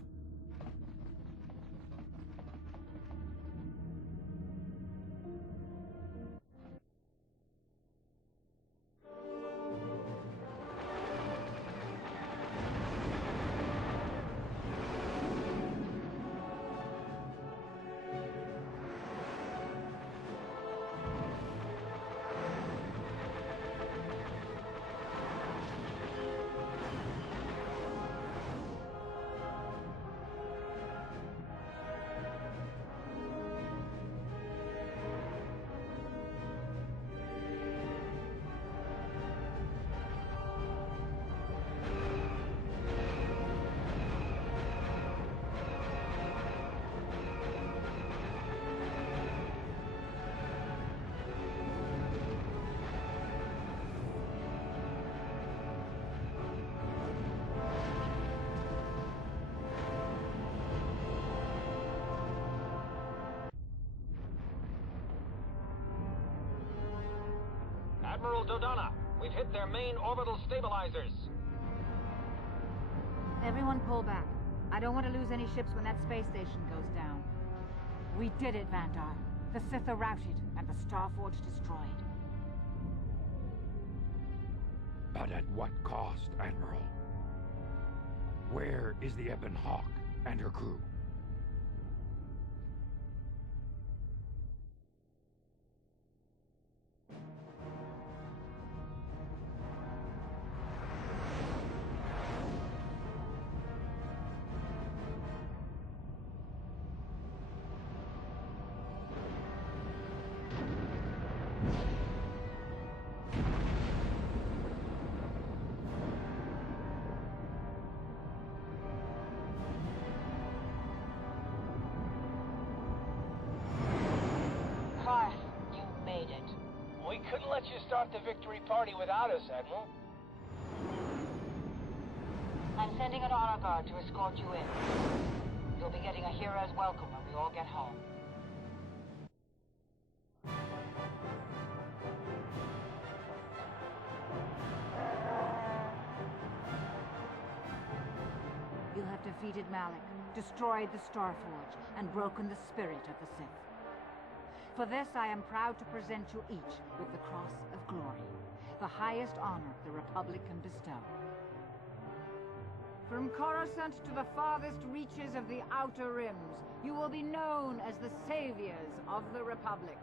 Admiral Dodonna, we've hit their main orbital stabilizers. Everyone pull back. I don't want to lose any ships when that space station goes down. We did it, Vandar. The Sith are routed, and the Starforge destroyed. But at what cost, Admiral? Where is the Ebon Hawk and her crew? You made it. We couldn't let you start the victory party without us, Admiral. I'm sending an honor guard to escort you in. You'll be getting a hero's welcome when we all get home. You have defeated Malak, destroyed the Starforge, and broken the spirit of the Sith. For this, I am proud to present you each with the Cross of Glory, the highest honor the Republic can bestow. From Coruscant to the farthest reaches of the Outer Rims, you will be known as the saviors of the Republic.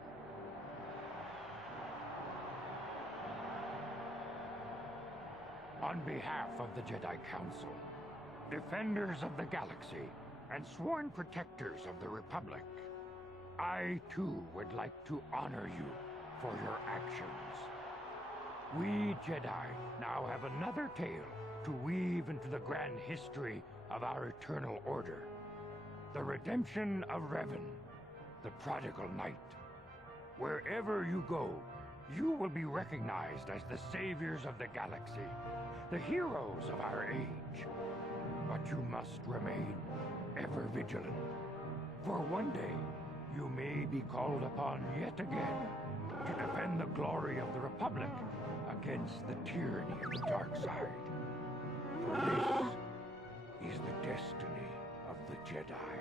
On behalf of the Jedi Council, defenders of the galaxy, and sworn protectors of the Republic, I, too, would like to honor you for your actions. We Jedi now have another tale to weave into the grand history of our eternal order. The redemption of Revan, the prodigal knight. Wherever you go, you will be recognized as the saviors of the galaxy, the heroes of our age. But you must remain ever vigilant, for one day you may be called upon yet again to defend the glory of the Republic against the tyranny of the dark side. For this is the destiny of the Jedi.